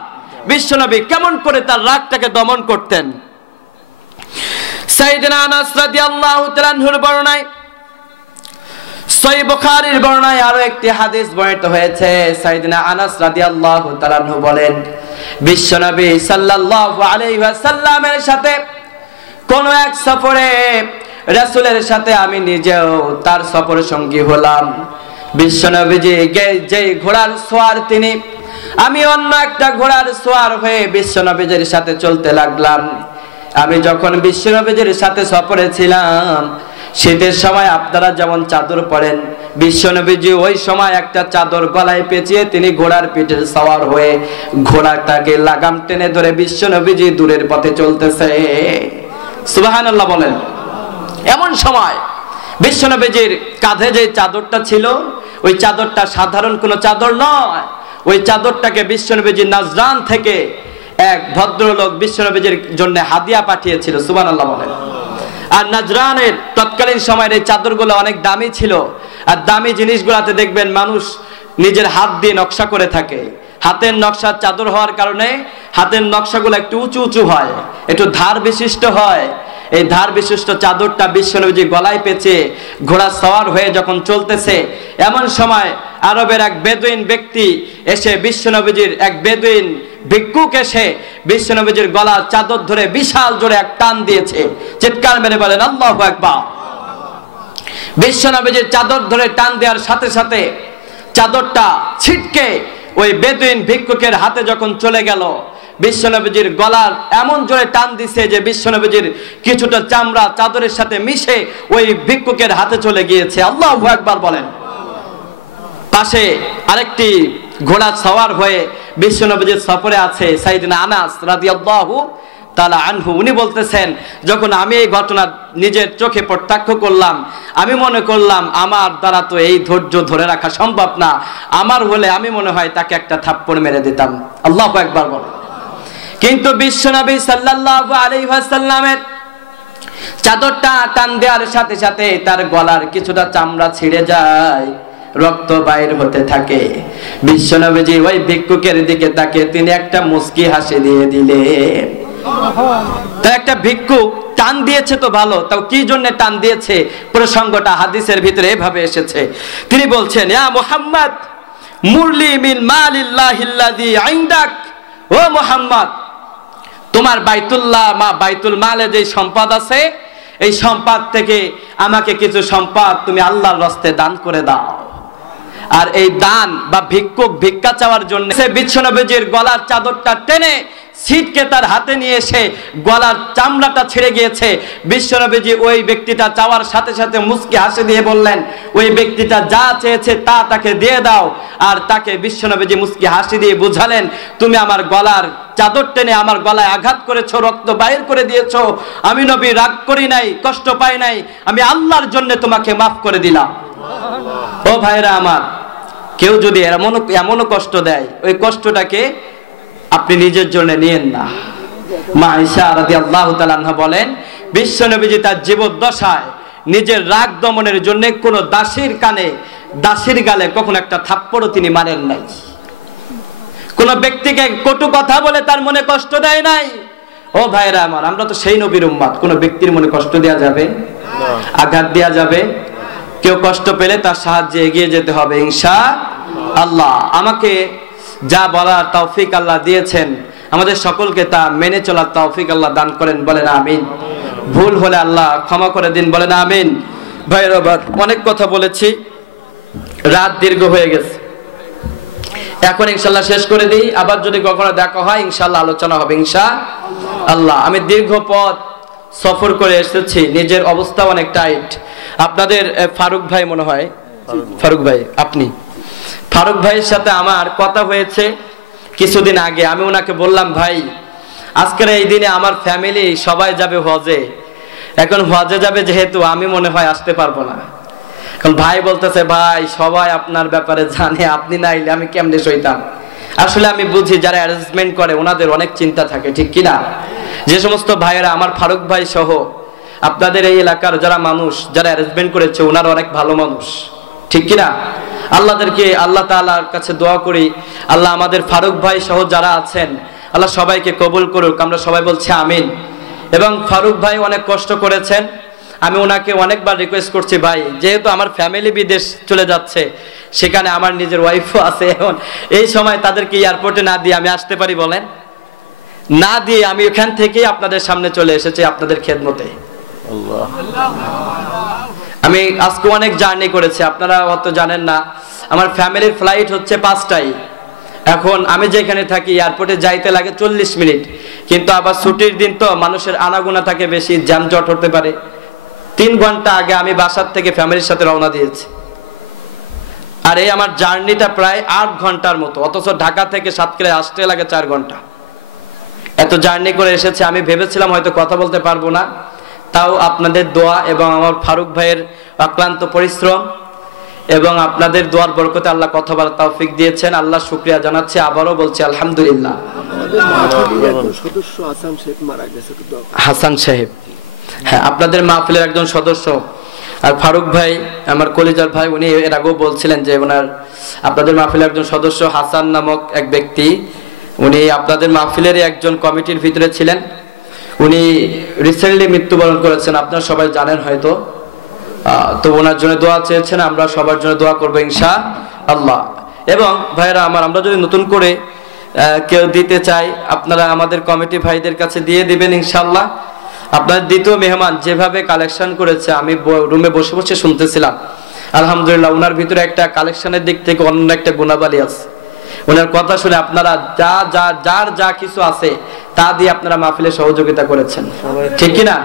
বিশ্বনবী কেমন করে তার রাগটাকে দমন করতেন সাইয়েদনা আনাস রাদিয়াল্লাহু তাআলা আনহুর বর্ণনায় সহিহ বুখারীর বর্ণনায় আরো একটি হাদিস বর্ণিত হয়েছে সাইয়েদনা আনাস রাদিয়াল্লাহু তাআলা আনহু বলেন বিশ্বনবী সাল্লাল্লাহু আলাইহি ওয়াসাল্লামের সাথে কোন এক সফরে রাসূলের সাথে আমি নিজেও তার সফর সঙ্গী হলাম বিশ্বনবীজি যে ঘোড়ার সওয়ার তিনি আমি অন্য একটা ঘোড়ার সওয়ার হয়ে বিশ্বনবীজির সাথে চলতে লাগলাম আমি যখন বিশ্বনবীর সাথে সফরে ছিলাম, শীতের সময় আপনারা যেমন চাদর পরেন, বিশ্বনবীজি ওই সময় একটা চাদর গলায় পেঁচিয়ে তিনি ঘোড়ার পিঠে সওয়ার হয়ে ঘোড়াটাকে লাগাম টেনে ধরে বিশ্বনবীজি দূরের পথে চলতেছে। সুবহানাল্লাহ বলেন। এমন সময় বিশ্বনবীজির কাঁধে যে চাদরটা ছিল, ওই চাদরটা সাধারণ কোনো চাদর নয়। ওই চাদরটাকে বিশ্বনবীজি নাজরান থেকে এক ভদ্রলোক বিশ্বনবীজির জন্য হাদিয়া পাঠিয়েছিল। সুবহানাল্লাহ বলেন। আর নাজরানের তৎকালীন সময়ের এই চাদরগুলো অনেক দামি ছিল। আর দামি জিনিসগুলোতে দেখবেন মানুষ নিজের হাত দিয়ে নকশা করে থাকে। হাতের নকশার চাদর হওয়ার কারণে হাতের নকশাগুলো একটু উঁচু উঁচু হয়, একটু ধার বিশিষ্ট হয়। এই ধার বিশিষ্ট চাদরটা বিশ্বনবীজি গলায় পেঁচে ঘোড়া সওয়ার হয়ে যখন চলতেছে, এমন সময় আরবের এক বেদুইন ব্যক্তি এসে বিশ্বনবীজির, এক বেদুইন ভিক্ষুক এসে বিশ্বনবীজির গলার চাদর ধরে বিশাল জোরে এক টান দিয়েছে। চিৎকার মেরে বলেন আল্লাহু আকবার। বিশ্বনবীজির চাদর ধরে টান দেওয়ার সাথে সাথে চাদরটা ছিটকে ওই বেদুইন ভিক্ষুকের হাতে যখন চলে গেল, বিশ্বনবীজির গলার এমন জোরে টান দিছে যে বিশ্বনবীজির কিছুটা চামড়া চাদরের সাথে মিশে ওই ভিক্ষুকের হাতে চলে গিয়েছে। আল্লাহু আকবার বলেন। পাশে আরেকটি ঘোড়া সওয়ার হয়ে বিশ্বনবীজির সফরে আছে সাইয়েদনা আনাস রাদিয়াল্লাহু তাআলা আনহু। উনি বলতেছেন, যখন আমি এই ঘটনা নিজের চোখে প্রত্যক্ষ করলাম, আমি মনে করলাম আমার দ্বারা তো এই ধৈর্য ধরে রাখা সম্ভব না। আমার হলে আমি মনে হয় তাকে একটা থাপ্পড় মেরে দিতাম। আল্লাহু আকবার বলেন। কিন্তু বিশ্বনবী সাল্লাল্লাহু আলাইহি ওয়াসাল্লামের চাদরটা টান দেওয়ার সাথে সাথে তার গলার কিছুটা চামড়া ছিঁড়ে যায়, রক্ত বাইর হতে থাকে। বিশ্বনবীজি ওই ভিক্ষুকের দিকে তাকিয়ে তিনি একটা মুস্কি হাসি দিয়ে দিলেন। তো একটা ভিক্ষুক টান দিয়েছে তো ভালো, তাও কি জন্য টান দিয়েছে প্রসঙ্গটা হাদিসের ভিতরে এভাবে এসেছে। তিনি বলছেন, ইয়া মুহাম্মদ মুরলি মিন মালিল্লাহিল্লাযী ইনদাক, ও মুহাম্মদ তোমার বাইতুল মালে যে সম্পদ আছে, এই সম্পদ থেকে আমাকে কিছু সম্পদ তুমি আল্লাহর রাস্তায় দান করে দাও। আর এই দান বা ভিক্ষুক ভিক্ষা চাওয়ার জন্য বিশ্বনবীজির গলার চাদরটা টেনে ছিটকে তার হাতে নিয়ে এসে গলার চামড়াটা ছিঁড়ে গিয়েছে। বিশ্বনবীজি ওই ব্যক্তিটা চাওয়ার সাথে সাথে মুস্কি হাসি দিয়ে বললেন, ওই ব্যক্তিটা যা চেয়েছে তা তাকে দিয়ে দাও। আর তাকে বিশ্বনবীজি মুস্কি হাসি দিয়ে বুঝালেন, তুমি আমার গলার চাদর টেনে আমার গলায় আঘাত করেছো, রক্ত বাইর করে দিয়েছো। আমি নবী রাগ করি নাই, কষ্ট পাই নাই, আমি আল্লাহর জন্য তোমাকে মাফ করে দিলাম। ও ভাইরা আমার, কেউ যদি এমনও কষ্ট দেয়, ওই কষ্টটাকে আপনি নিজের জন্য নিয়েন না। মা আয়েশা রাদিয়াল্লাহু তাআলা আনহা বলেন, বিশ্বনবীজি তার জীবদ্দশায় নিজের রাগ দমনের জন্য কোন দাসীর গালে কখনো একটা থাপ্পড়ও তিনি মারেন নাই। কোন ব্যক্তিকে কটু কথা বলে তার মনে কষ্ট দেয় নাই। ও ভাইরা আমার, আমরা তো সেই নবীর উম্মত। কোন ব্যক্তির মনে কষ্ট দেওয়া যাবে? আঘাত দেওয়া যাবে? কেউ কষ্ট পেলে তার সাহায্যে এগিয়ে যেতে হবে ইনশাআল্লাহ। আমাকে যা বলার তৌফিক আল্লাহ দিয়েছেন, আমাদের সকলকে তা মেনে চলার তৌফিক আল্লাহ দান করেন, বলেন আমিন। ভুল হলে আল্লাহ ক্ষমা করে দিন, বলেন আমিন। ভাইরা, অনেক কথা বলেছি, রাত দীর্ঘ হয়ে গেছে, এখন ইনশাআল্লাহ শেষ করে দিই। আবার যদি কখনো দেখা হয় ইনশাআল্লাহ আলোচনা হবে ইনশাআল্লাহ। আমি দীর্ঘ পথ সফর করে এসেছি, নিজের অবস্থা অনেক টাইট। আপনাদের ফারুক ভাই মনে হয়, ফারুক ভাই আপনি, ফারুক ভাইয়ের সাথে আমার কথা হয়েছে কিছুদিন আগে। আমি ওনাকে বললাম, ভাই আজকের এই দিনে আমার ফ্যামিলি সবাই যাবে হজে, এখন হজে যাবে যেহেতু আমি মনে হয় আসতে পারবো না। এখন ভাই বলতেছে, ভাই সবাই আপনার ব্যাপারে জানে, আপনি না এলে আমি কেমনে সইতাম। আসলে আমি বুঝি যারা অ্যারেঞ্জমেন্ট করে ওনাদের অনেক চিন্তা থাকে, ঠিক কিনা? যে সমস্ত ভাইয়েরা, আমার ফারুক ভাই সহ আপনাদের এই এলাকার যারা মানুষ, যারা অ্যারেঞ্জমেন্ট করেছে, ওনারা অনেক ভালো মানুষ, ঠিক কিনা? আল্লাহ তাআলার কাছে দোয়া করি, আল্লাহ আমাদের ফারুক ভাই সহ যারা আছেন, আল্লাহ সবাইকে কবুল করুক। আমরা সবাই বলছি আমিন। এবং ফারুক ভাই অনেক কষ্ট করেছেন। আমি ওনাকে অনেকবার রিকোয়েস্ট করছি, ভাই যেহেতু আমার ফ্যামিলি বিদেশ চলে যাচ্ছে, সেখানে আমার নিজের ওয়াইফও আছে, এখন এই সময় তাদেরকে এয়ারপোর্টে না দিয়ে আমি আসতে পারি? বলেন না দিয়ে আমি ওখান থেকেই আপনাদের সামনে চলে এসেছি আপনাদের খেদমতে। আমি আজকে অনেক জার্নি করেছি, আপনারা অত জানেন না। আমার ফ্যামিলির ফ্লাইট হচ্ছে 5টায়। এখন আমি যেখানে থাকি এয়ারপোর্টে যাইতে লাগে 40 মিনিট। কিন্তু আবার ছুটির দিন তো মানুষের আনাগোনা থাকে বেশি, যানজট হতে পারে। 3 ঘন্টা আগে আমি বাসার থেকে ফ্যামিলির সাথে রওনা দিয়েছি, আর এই আমার জার্নিটা প্রায় 8 ঘন্টার মতো, অথচ ঢাকা থেকে সাতক্ষীরায় আসতে লাগে 4 ঘন্টা। এত জার্নি করে এসেছে, আমি ভেবেছিলাম হয়তো কথা বলতে পারবো না, তাও আপনাদের দোয়া এবং আমার ফারুক ভাইয়ের অক্লান্ত পরিশ্রম এবং আপনাদের দোয়ার বরকতে আল্লাহ কথা বলার তৌফিক দিয়েছেন। আল্লাহ শুকরিয়া জানাচ্ছি, আবারও বলছি আলহামদুলিল্লাহ। হাসান সাহেব, হ্যাঁ, আপনাদের মাহফিলের একজন সদস্য। আর ফারুক ভাই আমার কলিজার ভাই, উনি এর আগেও বলছিলেন যে আপনাদের মাহফিলের একজন সদস্য হাসান নামক এক ব্যক্তি, উনি আপনাদের মাহফিলের একজন কমিটির ভিতরে ছিলেন। উনি রিসেন্টলি মৃত্যুবরণ করেছেন, আপনারা সবাই জানেন হয়তো। তো ওনার জন্য দোয়া চেয়েছেন, আমরা সবার জন্য দোয়া করবো ইনশাআল্লাহ। এবং ভাইরা আমার, আমরা যদি নতুন করে কেউ দিতে চাই, আপনারা আমাদের কমিটি ভাইদের কাছে দিয়ে দিবেন ইনশাআল্লাহ। আপনার দ্বিতীয় মেহমান যেভাবে কালেকশন করেছে, আমি রুমে বসে বসে শুনতেছিলাম, আলহামদুলিল্লাহ ওনার ভিতরে একটা কালেকশনের দিক থেকে অন্য একটা গুণাবলী আছে। ওনার কথা শুনে আপনারা যার যা কিছু আছে তা দিয়ে আপনারা মাহফিলে সহযোগিতা করেছেন, ঠিক কিনা?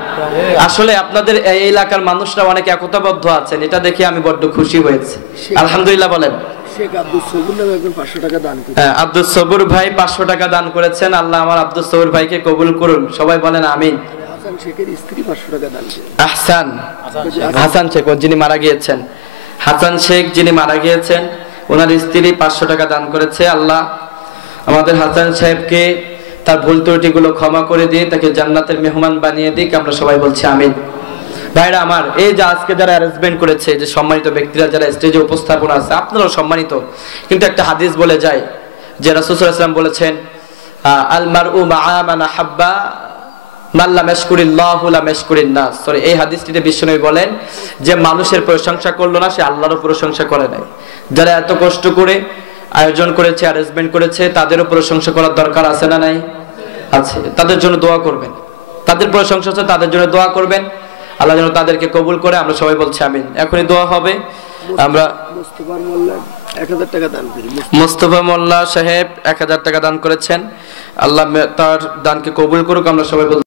আসলে আপনাদের এই এলাকার মানুষরা অনেক একতাবদ্ধ আছেন, এটা দেখে আমি বড্ড খুশি হয়েছি, আলহামদুলিল্লাহ। বলেন। আব্দুল সবুর ভাই 500 টাকা দান করেছেন। আল্লাহ আমার আব্দুল সবুর ভাইকে কবুল করুন, সবাই বলেন আমিন। হাসান শেখ যিনি মারা গিয়েছেন, হাসান শেখ যিনি মারা গিয়েছেন, ওনার স্ত্রী 500 টাকা দান করেছে। আল্লাহ আমাদের হাসান সাহেবকে তার ভুল ত্রুটিগুলো ক্ষমা করে দিয়ে তাকে জান্নাতের মেহমান বানিয়ে দিক, আমরা সবাই বলছি আমিন। ভাইরা আমার, এই যে আজকে যারা অ্যারেঞ্জমেন্ট করেছে, যে সম্মানিত ব্যক্তিরা যারা স্টেজে উপস্থাপন আছে, আপনারাও সম্মানিত। কিন্তু একটা হাদিস বলে যায় যে রাসূল সাল্লাল্লাহু আলাইহি ওয়াসাল্লাম বলেছেন, আল মারউ মাআ মান আহাব্বা মান লাম ইয়াশকুরিল্লাহু লাম ইয়াশকুরিন নাস। সরি, এই হাদিসটিতে বিশ্বনবী বলেন যে মানুষের প্রশংসা করলো না, সে আল্লাহরও প্রশংসা করে নাই। যারা এত কষ্ট করে আয়োজন করেছে, অ্যারেঞ্জমেন্ট করেছে, তাদেরও প্রশংসা করার দরকার আছে না নাই? আছে। তাদের জন্য দোয়া করবেন, তাদের প্রশংসা আছে, তাদের জন্য দোয়া করবেন, আল্লাহ যেন তাদেরকে কবুল করে। আমরা সবাই বলছি আমিন। এখনই দোয়া হবে। আমরা মোস্তফা মোল্লা সাহেব 1000 টাকা দান করেছেন, আল্লাহ তার দানকে কবুল করুক, আমরা সবাই বলছি।